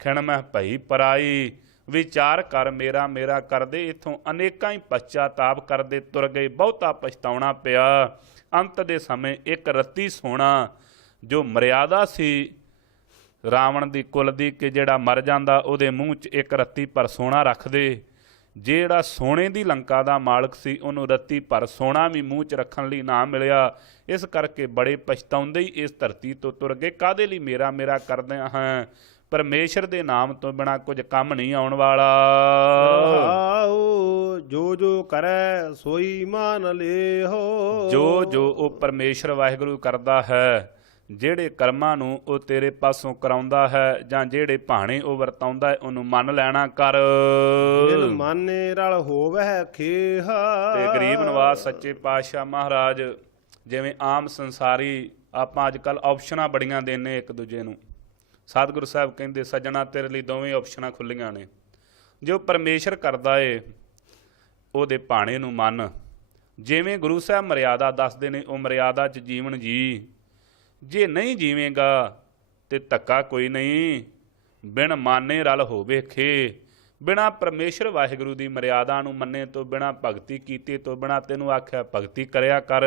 ਖਿਣ ਮਹਿ ਭਈ ਪਰਾਈ। ਵਿਚਾਰ ਕਰ, ਮੇਰਾ ਮੇਰਾ ਕਰਦੇ ਇੱਥੋਂ ਅਨੇਕਾਂ ਹੀ ਪਛਤਾਤਾਪ ਕਰਦੇ ਤੁਰ ਗਏ, ਬਹੁਤਾ ਪਛਤਾਉਣਾ ਪਿਆ। ਅੰਤ ਦੇ ਸਮੇਂ ਇੱਕ ਰੱਤੀ ਸੋਨਾ, ਜੋ ਮਰਿਆਦਾ ਸੀ ਰਾਵਣ ਦੀ ਕੁਲ ਦੀ, ਕਿ ਜਿਹੜਾ ਮਰ ਜਾਂਦਾ ਉਹਦੇ ਮੂੰਹ 'ਚ ਇੱਕ ਰੱਤੀ ਪਰ ਸੋਨਾ ਰੱਖਦੇ। ਜਿਹੜਾ ਸੋਨੇ ਦੀ ਲੰਕਾ ਦਾ ਮਾਲਕ ਸੀ, ਉਹਨੂੰ ਰੱਤੀ ਪਰ ਸੋਨਾ ਵੀ ਮੂੰਹ 'ਚ ਰੱਖਣ ਲਈ ਨਾ ਮਿਲਿਆ। ਇਸ ਕਰਕੇ ਬੜੇ ਪਛਤਾਉਂਦੇ ਹੀ ਇਸ ਧਰਤੀ ਤੋਂ ਤੁਰ ਗਏ। ਕਾਹਦੇ ਲਈ ਮੇਰਾ ਮੇਰਾ ਕਰਦੇ ਹਾਂ? ਪਰਮੇਸ਼ਰ ਦੇ ਨਾਮ ਤੋਂ ਬਿਨਾ ਕੁਝ ਕੰਮ ਨਹੀਂ ਆਉਣ ਵਾਲਾ। ਜੋ ਜੋ ਕਰੈ ਸੋਈ ਮਾਨ ਲੇਹੋ, ਜੋ ਜੋ ਉਹ ਪਰਮੇਸ਼ਰ ਵਾਹਿਗੁਰੂ ਕਰਦਾ ਹੈ, ਜਿਹੜੇ ਕਰਮਾਂ ਨੂੰ ਉਹ ਤੇਰੇ ਪਾਸੋਂ ਕਰਾਉਂਦਾ ਹੈ, ਜਾਂ ਜਿਹੜੇ ਭਾਣੇ ਉਹ ਵਰਤਾਉਂਦਾ ਹੈ, ਉਹਨੂੰ ਮੰਨ ਲੈਣਾ ਕਰ। ਦਿਲ ਮਾਨੇ ਰਲ ਹੋਵੈ ਖੇਹਾ। ਤੇ ਗਰੀਬ ਨਵਾਜ਼ ਸੱਚੇ ਪਾਤਸ਼ਾਹ ਮਹਾਰਾਜ, ਜਿਵੇਂ ਆਮ ਸੰਸਾਰੀ ਆਪਾਂ ਅੱਜ ਕੱਲ੍ਹ ਆਪਸ਼ਨਾਂ ਬੜੀਆਂ ਦਿੰਦੇ ਇੱਕ ਦੂਜੇ ਨੂੰ, ਸਤਿਗੁਰੂ ਸਾਹਿਬ ਕਹਿੰਦੇ ਸੱਜਣਾ ਤੇਰੇ ਲਈ ਦੋਵੇਂ ਆਪਸ਼ਨਾਂ ਖੁੱਲ੍ਹੀਆਂ ਨੇ। ਜੋ ਪਰਮੇਸ਼ਰ ਕਰਦਾ ਏ ਉਹਦੇ ਭਾਣੇ ਨੂੰ ਮੰਨ। ਜਿਵੇਂ ਗੁਰੂ ਸਾਹਿਬ ਮਰਿਆਦਾ ਦੱਸਦੇ ਨੇ, ਉਹ ਮਰਿਆਦਾ 'ਚ ਜੀਵਨ ਜੀ। ਜੇ ਨਹੀਂ ਜੀਵੇਂਗਾ ਤੇ ਧੱਕਾ ਕੋਈ ਨਹੀਂ, ਬਿਨ ਮਾਨੇ ਰਲ ਹੋਵੇ ਖੇ। ਬਿਨਾ ਪਰਮੇਸ਼ਰ ਵਾਹਿਗੁਰੂ ਦੀ ਮਰਿਆਦਾ ਨੂੰ ਮੰਨੇ ਤੋਂ ਬਿਨਾ ਭਗਤੀ ਕੀਤੇ ਤੋਂ ਬਿਨਾ ਤੈਨੂੰ ਆਖਿਆ ਭਗਤੀ ਕਰਿਆ ਕਰ।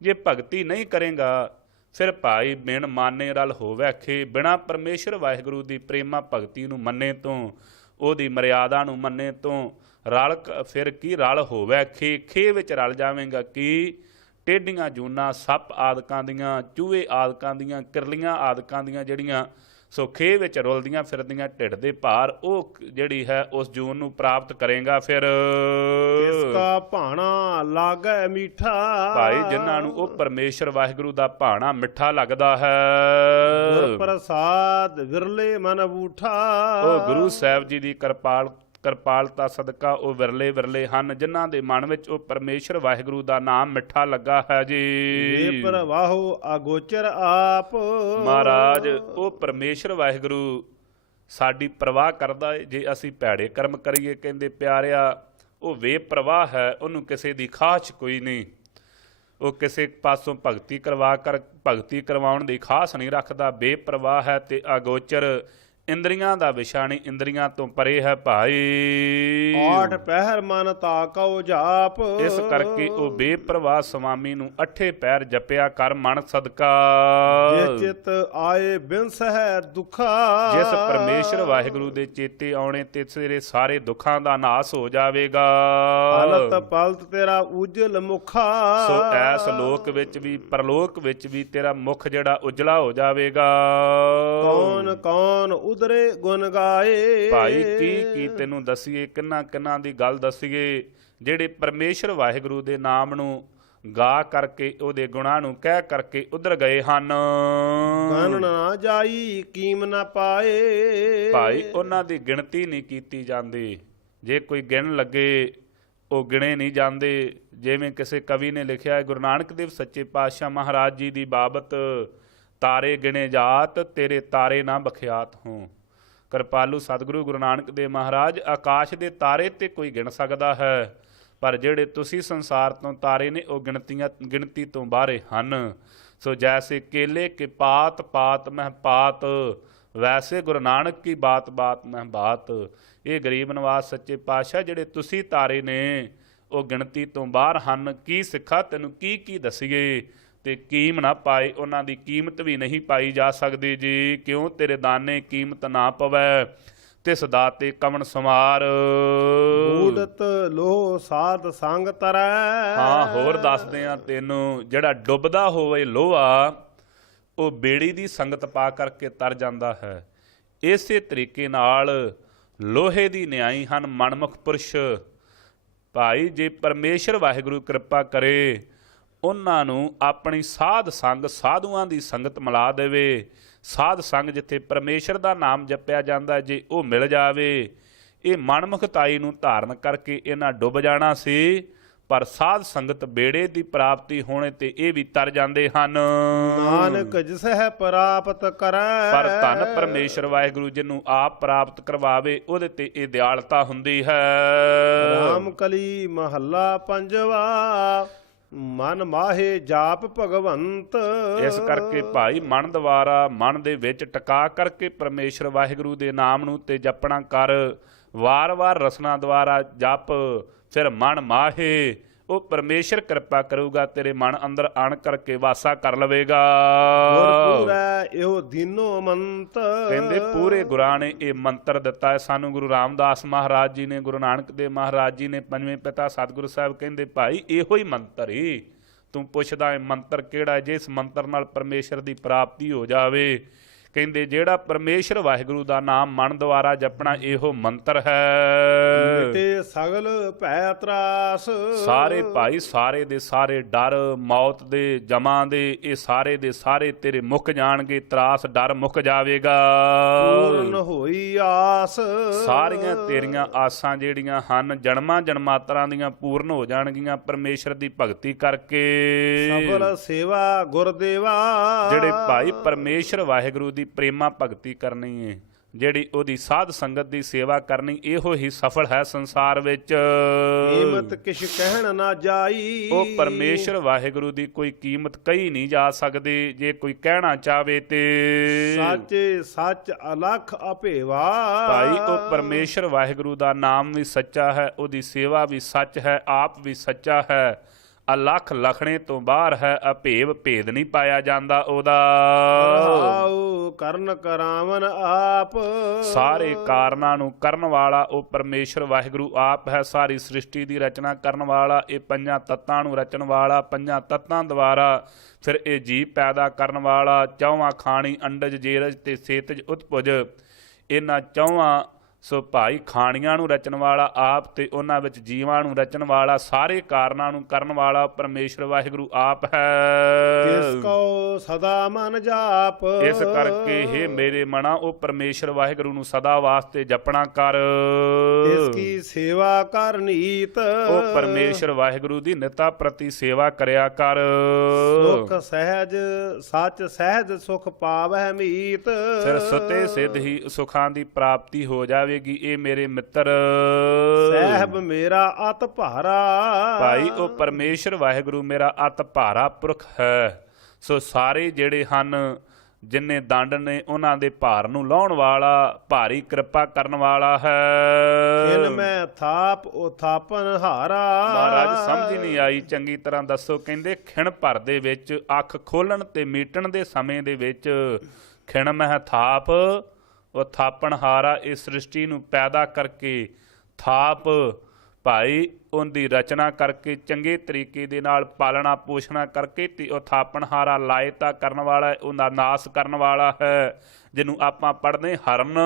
ਜੇ ਭਗਤੀ ਨਹੀਂ ਕਰੇਗਾ ਫਿਰ ਭਾਈ ਬਿਨ ਮਾਨੇ ਰਲ ਹੋਵੇ ਖੇ। ਬਿਨਾ ਪਰਮੇਸ਼ਰ ਵਾਹਿਗੁਰੂ ਦੀ ਪ੍ਰੇਮਾ ਭਗਤੀ ਨੂੰ ਮੰਨੇ ਤੋਂ, ਉਹਦੀ ਮਰਿਆਦਾ ਨੂੰ ਮੰਨੇ ਤੋਂ ਫਿਰ ਕੀ ਰਲ ਹੋਵੇ ਖੇ। ਖੇ ਵਿੱਚ ਰਲ ਜਾਵੇਂਗਾ ਕੀ? ਟੇਢੀਆਂ ਜੂਨਾਂ, ਸੱਪ ਆਦਿਕਾਂ ਦੀਆਂ, ਚੂਹੇ ਆਦਿਕਾਂ ਦੀਆਂ, ਕਿਰਲੀਆਂ ਆਦਿਕਾਂ ਦੀਆਂ ਜਿਹੜੀਆਂ ਸੋ ਖੇ ਵਿੱਚ ਰੁਲਦੀਆਂ ਫਿਰਦੀਆਂ ਢਿੱਡ ਦੇ ਭਾਰ, ਉਹ ਜਿਹੜੀ ਹੈ ਉਸ ਜੂਨ ਨੂੰ ਪ੍ਰਾਪਤ ਕਰੇਗਾ। ਫਿਰ ਇਸਕਾ ਭਾਣਾ ਲਾਗੈ ਮੀਠਾ। ਭਾਈ ਜਿਨ੍ਹਾਂ ਨੂੰ ਉਹ ਪਰਮੇਸ਼ਰ ਵਾਹਿਗੁਰੂ ਦਾ ਭਾਣਾ ਮਿੱਠਾ ਲੱਗਦਾ ਹੈ, ਗੁਰ ਪ੍ਰਸਾਦ ਵਿਰਲੇ ਮਨ ਬੂਠਾ। ਉਹ ਗੁਰੂ ਸਾਹਿਬ ਜੀ ਦੀ ਕਿਰਪਾਲਤਾ ਸਦਕਾ ਉਹ ਵਿਰਲੇ ਹਨ ਜਿਨ੍ਹਾਂ ਦੇ ਮਨ ਵਿੱਚ ਉਹ ਪਰਮੇਸ਼ਰ ਵਾਹਿਗੁਰੂ ਦਾ ਨਾਮ ਮਿੱਠਾ ਲੱਗਾ ਹੈ ਜੀ। ਇਹ ਪ੍ਰਵਾਹੋ ਅਗੋਚਰ ਆਪ। ਮਹਾਰਾਜ ਉਹ ਪਰਮੇਸ਼ਰ ਵਾਹਿਗੁਰੂ ਸਾਡੀ ਪ੍ਰਵਾਹ ਕਰਦਾ ਹੈ। ਜੇ ਅਸੀਂ ਭੈੜੇ ਕਰਮ ਕਰੀਏ ਕਹਿੰਦੇ ਪਿਆਰਿਆ, ਉਹ ਬੇਪਰਵਾਹ ਹੈ, ਉਹਨੂੰ ਕਿਸੇ ਦੀ ਖਾਸ ਕੋਈ ਨਹੀਂ। ਉਹ ਕਿਸੇ ਪਾਸੋਂ ਭਗਤੀ ਕਰਵਾਉਣ ਦੀ ਖਾਸ ਨਹੀਂ ਰੱਖਦਾ, ਬੇਪਰਵਾਹ ਹੈ ਤੇ ਅਗੋਚਰ, ਇੰਦਰੀਆਂ ਦਾ ਵਿਸ਼ਾ ਨਹੀਂ, ਇੰਦਰੀਆਂ ਤੋਂ ਪਰੇ ਹੈ ਭਾਈ। ਆਠ ਪਹਿਰ ਮਨ ਤਾਕਉ ਜਾਪ। ਇਸ ਕਰਕੇ ਉਹ ਬੇਪਰਵਾਹ ਸੁਆਮੀ ਨੂੰ ਅੱਠੇ ਪੈਰ ਜਪਿਆ ਕਰ ਮਨ ਸਦਕਾ। ਜੇ ਚਿਤ ਆਏ ਬਿਨਸ ਹੈ ਦੁਖਾ। ਜਿਸ ਪਰਮੇਸ਼ਰ ਵਾਹਿਗੁਰੂ ਦੇ ਚੇਤੇ ਆਉਣੇ ਤੇ ਤੇਰੇ ਸਾਰੇ ਦੁੱਖਾਂ ਦਾ ਨਾਸ ਹੋ ਜਾਵੇਗਾ। ਹਲਤ ਪਲਤ ਤੇਰਾ ਉਜਲ ਮੁਖਾ। ਸੋ ਐਸ ਲੋਕ ਵਿੱਚ ਵੀ ਪਰਲੋਕ ਵਿੱਚ ਵੀ ਤੇਰਾ ਮੁਖ ਜਿਹੜਾ ਉਜਲਾ ਹੋ ਜਾਵੇਗਾ। ਕੌਣ ਕੌਣ ਉਦਰੇ ਗੁਣ ਗਾਏ। ਭਾਈ ਕੀ ਤੈਨੂੰ ਦਸੀਏ, ਕਿੰਨਾ ਦੀ ਗੱਲ ਦਸੀਏ ਜਿਹੜੇ ਪਰਮੇਸ਼ਰ ਵਾਹਿਗੁਰੂ ਦੇ ਨਾਮ ਨੂੰ ਗਾ ਕਰਕੇ, ਉਹਦੇ ਗੁਣਾਂ ਨੂੰ ਕਹਿ ਕਰਕੇ ਉਧਰ ਗਏ ਹਨ। ਗਨ ਨਾ ਜਾਈ ਕੀਮ ਨਾ ਪਾਏ। ਭਾਈ ਉਹਨਾਂ ਦੀ ਗਿਣਤੀ ਨਹੀਂ ਕੀਤੀ ਜਾਂਦੀ। ਜੇ ਕੋਈ ਗਿਣ ਲੱਗੇ ਉਹ ਗਿਣੇ ਨਹੀਂ ਜਾਂਦੇ। ਜਿਵੇਂ ਕਿਸੇ ਕਵੀ ਨੇ ਲਿਖਿਆ, ਗੁਰੂ ਨਾਨਕ ਦੇਵ ਸੱਚੇ ਪਾਤਸ਼ਾਹ ਮਹਾਰਾਜ ਜੀ ਦੀ ਬਾਬਤ, ਤਾਰੇ ਗਿਣੇ ਜਾਤ ਤੇਰੇ ਤਾਰੇ ਨਾ ਬਖਿਆਤ ਹੋਂ। ਕਿਰਪਾਲੂ ਸਤਿਗੁਰੂ ਗੁਰੂ ਨਾਨਕ ਦੇਵ ਮਹਾਰਾਜ, ਆਕਾਸ਼ ਦੇ ਤਾਰੇ ਤੇ ਕੋਈ ਗਿਣ ਸਕਦਾ ਹੈ, ਪਰ ਜਿਹੜੇ ਤੁਸੀਂ ਸੰਸਾਰ ਤੋਂ ਤਾਰੇ ਨੇ ਉਹ ਗਿਣਤੀ ਤੋਂ ਬਾਹਰੇ ਹਨ। ਸੋ ਜੈਸੇ ਕੇਲੇ ਕੇ ਪਾਤ ਪਾਤ ਮਹਿ ਪਾਤ, ਵੈਸੇ ਗੁਰੂ ਨਾਨਕ ਕੀ ਬਾਤ ਬਾਤ ਮਹਿ ਬਾਤ। ਇਹ ਗਰੀਬ ਨਵਾਜ਼ ਸੱਚੇ ਪਾਤਸ਼ਾਹ ਜਿਹੜੇ ਤੁਸੀਂ ਤਾਰੇ ਨੇ ਉਹ ਗਿਣਤੀ ਤੋਂ ਬਾਹਰ ਹਨ। ਕੀ ਸਿੱਖਾ ਤੈਨੂੰ ਕੀ ਦਸੀਏ ਤੇ ਕੀਮ ਨਾ ਪਾਏ, ਉਹਨਾਂ ਦੀ ਕੀਮਤ ਵੀ ਨਹੀਂ ਪਾਈ ਜਾ ਸਕਦੀ ਜੀ। ਕਿਉਂ? ਤੇਰੇ ਦਾਨੇ ਕੀਮਤ ਨਾ ਪਵੈ, ਤਿਸ ਦਾਤੇ ਕਵਣ ਸਮਾਰ। ਬੂਡਤ ਲੋਹ ਸਾਧ ਸੰਗ ਤਰੈ। ਹਾਂ, ਹੋਰ ਦੱਸਦੇ ਆ ਤੈਨੂੰ, ਜਿਹੜਾ ਡੁੱਬਦਾ ਹੋਵੇ ਲੋਹਾ ਉਹ ਬੇੜੀ ਦੀ ਸੰਗਤ ਪਾ ਕਰਕੇ ਤਰ ਜਾਂਦਾ ਹੈ। ਇਸੇ ਤਰੀਕੇ ਨਾਲ ਲੋਹੇ ਦੀ ਨਿਆਈ ਹਨ ਮਨਮੁਖ ਪੁਰਸ਼। ਭਾਈ ਜੇ ਪਰਮੇਸ਼ਰ ਵਾਹਿਗੁਰੂ ਕਿਰਪਾ ਕਰੇ, ਉਹਨਾਂ ਨੂੰ ਆਪਣੀ ਸਾਧ ਸੰਗ, ਸਾਧੂਆਂ ਦੀ ਸੰਗਤ ਮਿਲਾ ਦੇਵੇ। ਸਾਧ ਸੰਗ ਜਿੱਥੇ ਪਰਮੇਸ਼ਰ ਦਾ ਨਾਮ ਜਪਿਆ ਜਾਂਦਾ, ਜੇ ਉਹ ਮਿਲ ਜਾਵੇ, ਇਹ ਮਨਮੁਖਤਾਈ ਨੂੰ ਧਾਰਨ ਕਰਕੇ ਇਹਨਾਂ ਡੁੱਬ ਜਾਣਾ ਸੀ। ਪਰ ਸਾਧ ਸੰਗਤ ਬੇੜੇ ਦੀ ਪ੍ਰਾਪਤੀ ਹੋਣੇ ਤੇ ਇਹ ਵੀ ਤਰ ਜਾਂਦੇ ਹਨ। ਨਾਨਕ ਜਿਸ ਹੈ ਪ੍ਰਾਪਤ ਕਰੈ। ਪਰ ਧੰਨ ਪਰਮੇਸ਼ਰ ਵਾਹਿਗੁਰੂ ਜਿਹਨੂੰ ਆਪ ਪ੍ਰਾਪਤ ਕਰਵਾਵੇ, ਉਹਦੇ ਤੇ ਇਹ ਦਿਆਲਤਾ ਹੁੰਦੀ ਹੈ। ਰਾਮ ਕਲੀ ਮਹੱਲਾ ਪੰਜਵਾ। ਮਨ ਮਾਹੇ ਜਾਪ ਭਗਵੰਤ। ਇਸ ਕਰਕੇ ਭਾਈ ਮਨ ਦੁਆਰਾ, ਮਨ ਦੇ ਵਿੱਚ ਟਿਕਾ ਕਰਕੇ ਪਰਮੇਸ਼ਰ ਵਾਹਿਗੁਰੂ ਦੇ ਨਾਮ ਨੂੰ ਤੇ ਜਪਣਾ ਕਰ। ਵਾਰ-ਵਾਰ ਰਸਨਾ ਦੁਆਰਾ ਜਪ, ਫਿਰ ਮਨ ਮਾਹੇ, ਉਹ ਪਰਮੇਸ਼ਰ ਕਿਰਪਾ ਕਰੂਗਾ, ਤੇਰੇ ਮਨ ਅੰਦਰ ਆਣ ਕਰਕੇ ਵਾਸਾ ਕਰ ਲਵੇਗਾ। ਇਹੋ ਦੀਨੋ ਮੰਤ। ਕਹਿੰਦੇ ਪੂਰੇ ਗੁਰਾਂ ਨੇ ਇਹ ਮੰਤਰ ਦਿੱਤਾ ਹੈ ਸਾਨੂੰ। ਗੁਰੂ ਰਾਮਦਾਸ ਮਹਾਰਾਜ ਜੀ ਨੇ, ਗੁਰੂ ਨਾਨਕ ਦੇਵ ਮਹਾਰਾਜ ਜੀ ਨੇ, ਪੰਜਵੇਂ ਪਿਤਾ ਸਤਿਗੁਰੂ ਸਾਹਿਬ ਕਹਿੰਦੇ ਭਾਈ ਇਹੋ ਹੀ ਮੰਤਰ ਹੀ। ਤੂੰ ਪੁੱਛਦਾ ਹੈ ਮੰਤਰ ਕਿਹੜਾ? ਜਿਸ ਮੰਤਰ ਨਾਲ ਪਰਮੇਸ਼ਰ ਦੀ ਪ੍ਰਾਪਤੀ ਹੋ ਜਾਵੇ। ਕਹਿੰਦੇ ਜਿਹੜਾ ਪਰਮੇਸ਼ਰ ਵਾਹਿਗੁਰੂ ਦਾ ਨਾਮ ਮਨ ਦੁਆਰਾ ਜਪਣਾ ਇਹੋ ਮੰਤਰ ਹੈ। ਮਿਟੇ ਸਗਲ ਭੈ ਤਰਾਸ। ਸਾਰੇ ਭਾਈ, ਸਾਰੇ ਦੇ ਸਾਰੇ ਡਰ, ਮੌਤ ਦੇ, ਜਮਾਂ ਦੇ, ਇਹ ਸਾਰੇ ਦੇ ਸਾਰੇ ਤੇਰੇ ਮੁੱਕ ਜਾਣਗੇ। ਤਰਾਸ, ਡਰ ਮੁੱਕ ਜਾਵੇਗਾ। ਪੂਰਨ ਹੋਈ ਆਸ। ਸਾਰੀਆਂ ਤੇਰੀਆਂ ਆਸਾਂ ਜਿਹੜੀਆਂ ਹਨ ਜਨਮਾਂ ਜਨਮਾਤਰਾਂ ਦੀਆਂ ਪੂਰਨ ਹੋ ਜਾਣਗੀਆਂ ਪਰਮੇਸ਼ਰ ਦੀ ਭਗਤੀ ਕਰਕੇ। ਸਫਲ ਸੇਵਾ ਗੁਰਦੇਵਾ। ਜਿਹੜੇ ਭਾਈ ਪਰਮੇਸ਼ਰ ਵਾਹਿਗੁਰੂ ਦੀ ਪ੍ਰੇਮਾ ਭਗਤੀ ਕਰਨੀ ਹੈ, ਜਿਹੜੀ ਉਹਦੀ ਸਾਧ ਸੰਗਤ ਦੀ ਸੇਵਾ ਕਰਨੀ, ਇਹੋ ਹੀ ਸਫਲ ਹੈ ਸੰਸਾਰ ਵਿੱਚ। ਕੀਮਤ ਕਿਛ ਕਹਿਣ ਨਾ ਜਾਈ, ਉਹ ਪਰਮੇਸ਼ਰ ਵਾਹਿਗੁਰੂ ਦੀ ਕੋਈ ਕੀਮਤ ਕਹੀ ਨਹੀਂ ਜਾ ਸਕਦੀ। ਜੇ ਕੋਈ ਕਹਿਣਾ ਚਾਹਵੇ ਤੇ ਸਾਚੇ ਸੱਚ ਅਲਖ ਅਭੇਵਾ। ਭਾਈ ਉਹ ਪਰਮੇਸ਼ਰ ਵਾਹਿਗੁਰੂ ਦਾ ਨਾਮ ਵੀ ਸੱਚਾ ਹੈ, ਉਹਦੀ ਸੇਵਾ ਵੀ ਸੱਚ ਹੈ, ਆਪ ਵੀ ਸੱਚਾ ਹੈ। ਅਲਖ ਲਖਣੇ ਤੋਂ ਬਾਹਰ ਹੈ, ਅਭੇਵ ਭੇਦ ਨਹੀਂ ਪਾਇਆ ਜਾਂਦਾ ਉਹਦਾ। ਰਹਾਉ ਕਰਨ ਕਰਾਵਨ ਆਪ, ਸਾਰੇ ਕਾਰਨਾਂ ਨੂੰ ਕਰਨ ਵਾਲਾ ਉਹ ਪਰਮੇਸ਼ਰ ਵਾਹਿਗੁਰੂ ਆਪ ਹੈ। ਸਾਰੀ ਸ੍ਰਿਸ਼ਟੀ ਦੀ ਰਚਨਾ ਕਰਨ ਵਾਲਾ, ਇਹ ਪੰਜਾਂ ਤੱਤਾਂ ਨੂੰ ਰਚਣ ਵਾਲਾ, ਪੰਜਾਂ ਤੱਤਾਂ ਦੁਆਰਾ ਫਿਰ ਇਹ ਜੀਵ ਪੈਦਾ ਕਰਨ ਵਾਲਾ। ਚੌਵਾਂ ਖਾਣੀ ਅੰਡਜ ਜੇਰਜ ਤੇ ਸੇਤਜ ਉਤਪੁਜ, ਇਹਨਾਂ ਚੌਵਾਂ ਸੋ ਭਾਈ ਖਾਣੀਆਂ ਨੂੰ ਰਚਣ ਵਾਲਾ ਆਪ ਤੇ ਉਹਨਾਂ ਵਿੱਚ ਜੀਵਾਂ ਨੂੰ ਰਚਣ ਵਾਲਾ, ਸਾਰੇ ਕਾਰਨਾਂ ਨੂੰ ਕਰਨ ਵਾਲਾ ਪਰਮੇਸ਼ਰ ਵਾਹਿਗੁਰੂ ਆਪ ਹੈ। ਤਿਸ ਕੋ ਸਦਾ ਮਨ ਜਾਪ, ਇਸ ਕਰਕੇ हे ਮੇਰੇ ਮਨਾ ਉਹ ਪਰਮੇਸ਼ਰ ਵਾਹਿਗੁਰੂ ਨੂੰ ਸਦਾ ਵਾਸਤੇ ਜਪਣਾ ਕਰ। ਇਸ ਕੀ ਸੇਵਾ ਕਰ ਨੀਤ, ਉਹ ਪਰਮੇਸ਼ਰ ਵਾਹਿਗੁਰੂ ਦੀ ਨਿਤਾ ਪ੍ਰਤੀ ਸੇਵਾ ਕਰਿਆ ਕਰ। ਸੁਖ ਸਹਿਜ ਸੱਚ ਸਹਿਜ ਸੁਖ ਪਾਵਹਿ ਮੀਤ, ਫਿਰ ਸੁਤੇ ਸਿੱਧ ਹੀ ਸੁਖਾਂ ਦੀ ਪ੍ਰਾਪਤੀ ਹੋ ਜਾਵੇ। ਇਹ ਮੇਰੇ ਮਿੱਤਰ ਸਹਿਬ ਮੇਰਾ ਅਤ ਭਾਰਾ, ਭਾਈ ਉਹ ਪਰਮੇਸ਼ਰ ਵਾਹਿਗੁਰੂ ਮੇਰਾ ਅਤ ਭਾਰਾ ਪੁਰਖ ਹੈ। ਸੋ ਸਾਰੇ ਜਿਹੜੇ ਹਨ ਜਿੰਨੇ ਦੰਡ ਨੇ ਉਹਨਾਂ ਦੇ ਭਾਰ ਨੂੰ ਲਾਉਣ ਵਾਲਾ, ਭਾਰੀ ਕਿਰਪਾ ਕਰਨ ਵਾਲਾ ਹੈ। ਜਿਨ ਮੈਂ ਥਾਪ ਉਥਾਪਨ ਹਾਰਾ। ਮਹਾਰਾਜ ਸਮਝ ਨਹੀਂ ਆਈ, ਚੰਗੀ ਤਰ੍ਹਾਂ ਦੱਸੋ। ਕਹਿੰਦੇ ਖਿਣ ਭਰ ਦੇ ਵਿੱਚ ਅੱਖ ਖੋਲਣ ਤੇ ਮੀਟਣ ਦੇ ਸਮੇਂ ਦੇ ਵਿੱਚ ਖਿਣ ਮਹਿ ਥਾਪ ਉਹ ਥਾਪਣ ਹਾਰਾ, ਇਸ ਸ੍ਰਿਸ਼ਟੀ ਨੂੰ ਪੈਦਾ ਕਰਕੇ ਥਾਪ ਭਾਈ ਉਹਦੀ ਰਚਨਾ ਕਰਕੇ ਚੰਗੇ ਤਰੀਕੇ ਦੇ ਨਾਲ ਪਾਲਣਾ ਪੋਸ਼ਣਾ ਕਰਕੇ ਤੇ ਉਹ ਥਾਪਣ ਹਾਰਾ ਲਾਇਤਾ ਕਰਨ ਵਾਲਾ, ਉਹਦਾ ਨਾਸ ਕਰਨ ਵਾਲਾ ਹੈ। ਜਿਹਨੂੰ ਆਪਾਂ ਪੜ੍ਹਦੇ ਹਰਨ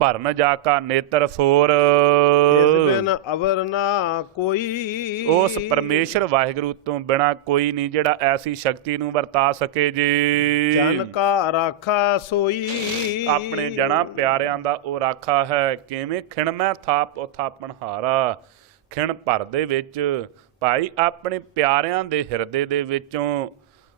ਭਰਨ ਜਾ ਕਾ ਨੇਤਰ ਫੋਰ। ਇਸ ਬਿਨ ਅਵਰ ਨਾ ਕੋਈ, ਉਸ ਪਰਮੇਸ਼ਰ ਵਾਹਿਗੁਰੂ ਤੋਂ ਬਿਨਾ ਕੋਈ ਨਹੀਂ ਜਿਹੜਾ ਐਸੀ ਸ਼ਕਤੀ ਨੂੰ ਵਰਤਾ ਸਕੇ ਜੀ। ਜਨ ਕਾ ਰਾਖਾ ਸੋਈ, ਆਪਣੇ ਜਣਾ ਪਿਆਰਿਆਂ ਦਾ ਉਹ ਰਾਖਾ ਹੈ। ਕਿਵੇਂ ਖਿਣ ਮੈਂ ਥਾਪ ਉਹ ਥਾਪਣ ਹਾਰਾ, ਖਿਣ ਭਰ ਦੇ ਵਿੱਚ ਭਾਈ ਆਪਣੇ ਪਿਆਰਿਆਂ ਦੇ ਹਿਰਦੇ ਦੇ ਵਿੱਚੋਂ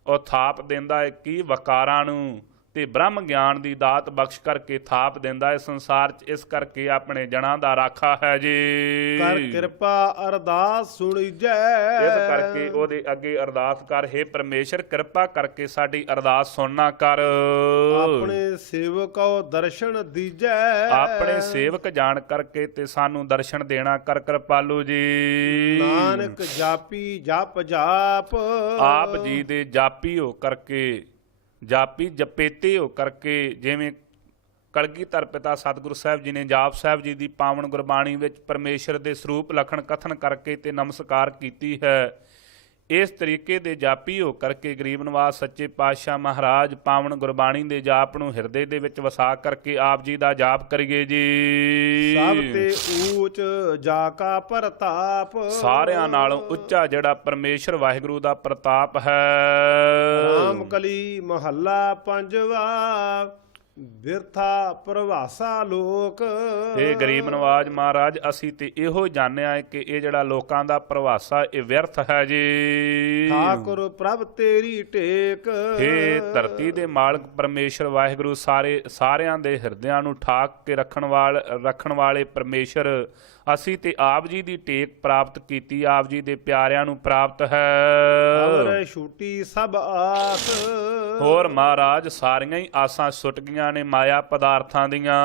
ਉਹ ਥਾਪ ਦਿੰਦਾ ਹੈ। ਕੀ ਵਕਾਰਾਂ ਨੂੰ ਤੇ ਬ੍ਰਹਮ ਗਿਆਨ ਦੀ ਦਾਤ ਬਖਸ਼ ਕਰਕੇ ਥਾਪ ਦਿੰਦਾ ਹੈ ਸੰਸਾਰ 'ਚ। ਇਸ ਕਰਕੇ ਆਪਣੇ ਜਨਾਂ ਦਾ ਰਾਖਾ ਹੈ ਜੀ। ਕਰ ਕਿਰਪਾ ਅਰਦਾਸ ਸੁਣੀਜੈ, ਇਸ ਕਰਕੇ ਉਹਦੇ ਅੱਗੇ ਅਰਦਾਸ ਕਰ, ਹੇ ਪਰਮੇਸ਼ਰ ਕਿਰਪਾ ਕਰਕੇ ਸਾਡੀ ਅਰਦਾਸ ਸੁਣਨਾ ਕਰ। ਆਪਣੇ ਸੇਵਕੋ ਦਰਸ਼ਨ ਦੀਜੈ, ਆਪਣੇ ਸੇਵਕ ਜਾਣ ਕਰਕੇ ਤੇ ਸਾਨੂੰ ਦਰਸ਼ਨ ਦੇਣਾ ਕਰ ਕਿਰਪਾਲੂ ਜੀ। ਨਾਨਕ ਜਾਪੀ ਜਪ ਜਾਪ, ਆਪ ਜੀ ਦੇ ਜਾਪੀ ਹੋ ਕਰਕੇ, ਜਾਪੀ ਜਪੇਤੇ ਹੋ ਕਰਕੇ, ਜਿਵੇਂ ਕਲਗੀਧਰ ਪਿਤਾ ਸਤਿਗੁਰੂ ਸਾਹਿਬ ਜੀ ਨੇ ਜਾਪ ਸਾਹਿਬ ਜੀ ਦੀ ਪਾਵਨ ਗੁਰਬਾਣੀ ਵਿੱਚ ਪਰਮੇਸ਼ਰ ਦੇ ਸਰੂਪ ਲਖਣ ਕਥਨ ਕਰਕੇ ਤੇ ਨਮਸਕਾਰ ਕੀਤੀ ਹੈ। ਇਸ ਤਰੀਕੇ ਦੇ ਜਾਪੀ ਹੋ ਕਰਕੇ ਗਰੀਬ ਨਿਵਾਸ ਸੱਚੇ ਪਾਤਸ਼ਾਹ ਮਹਾਰਾਜ ਪਾਵਨ ਗੁਰਬਾਣੀ ਦੇ ਜਾਪ ਨੂੰ ਹਿਰਦੇ ਦੇ ਵਿੱਚ ਵਸਾ ਕਰਕੇ ਆਪ ਜੀ ਦਾ ਜਾਪ ਕਰੀਏ ਜੀ। ਸਭ ਤੇ ਊਚ ਜਾ ਕਾ ਪ੍ਰਤਾਪ, ਸਾਰਿਆਂ ਨਾਲੋਂ ਉੱਚਾ ਜਿਹੜਾ ਪਰਮੇਸ਼ਰ ਵਾਹਿਗੁਰੂ ਦਾ ਪ੍ਰਤਾਪ ਹੈ। ਰਾਮ ਕਲੀ ਮਹੱਲਾ ਪੰਜਵਾ, ਬਿਰਥਾ ਪ੍ਰਵਾਸਾ ਲੋਕ। ਇਹ ਗਰੀਬ ਨਵਾਜ ਮਹਾਰਾਜ ਅਸੀਂ ਤੇ ਇਹੋ ਜਾਣਿਆ ਹੈ ਕਿ ਇਹ ਜਿਹੜਾ ਲੋਕਾਂ ਦਾ ਪ੍ਰਵਾਸਾ ਇਹ ਵਿਅਰਥ ਹੈ ਜੀ। ਠਾਕੁਰ ਪ੍ਰਭ ਤੇਰੀ ਟੇਕ, ਇਹ ਧਰਤੀ ਦੇ ਮਾਲਕ ਪਰਮੇਸ਼ਰ ਵਾਹਿਗੁਰੂ ਸਾਰਿਆਂ ਦੇ ਹਿਰਦਿਆਂ ਨੂੰ ਠਾਕ ਕੇ ਰੱਖਣ ਵਾਲੇ ਪਰਮੇਸ਼ਰ, ਅਸੀਂ ਤੇ ਆਪ ਜੀ ਦੀ ਟੇਕ ਪ੍ਰਾਪਤ ਕੀਤੀ, ਆਪ ਜੀ ਦੇ ਪਿਆਰਿਆਂ ਨੂੰ ਪ੍ਰਾਪਤ ਹੈ। ਅਵਰ ਛੁੱਟੀ ਸਭ ਆਸ, ਹੋਰ ਮਹਾਰਾਜ ਸਾਰੀਆਂ ਹੀ ਆਸਾਂ ਸੁੱਟ ਗਈਆਂ ਨੇ ਮਾਇਆ ਪਦਾਰਥਾਂ ਦੀਆਂ।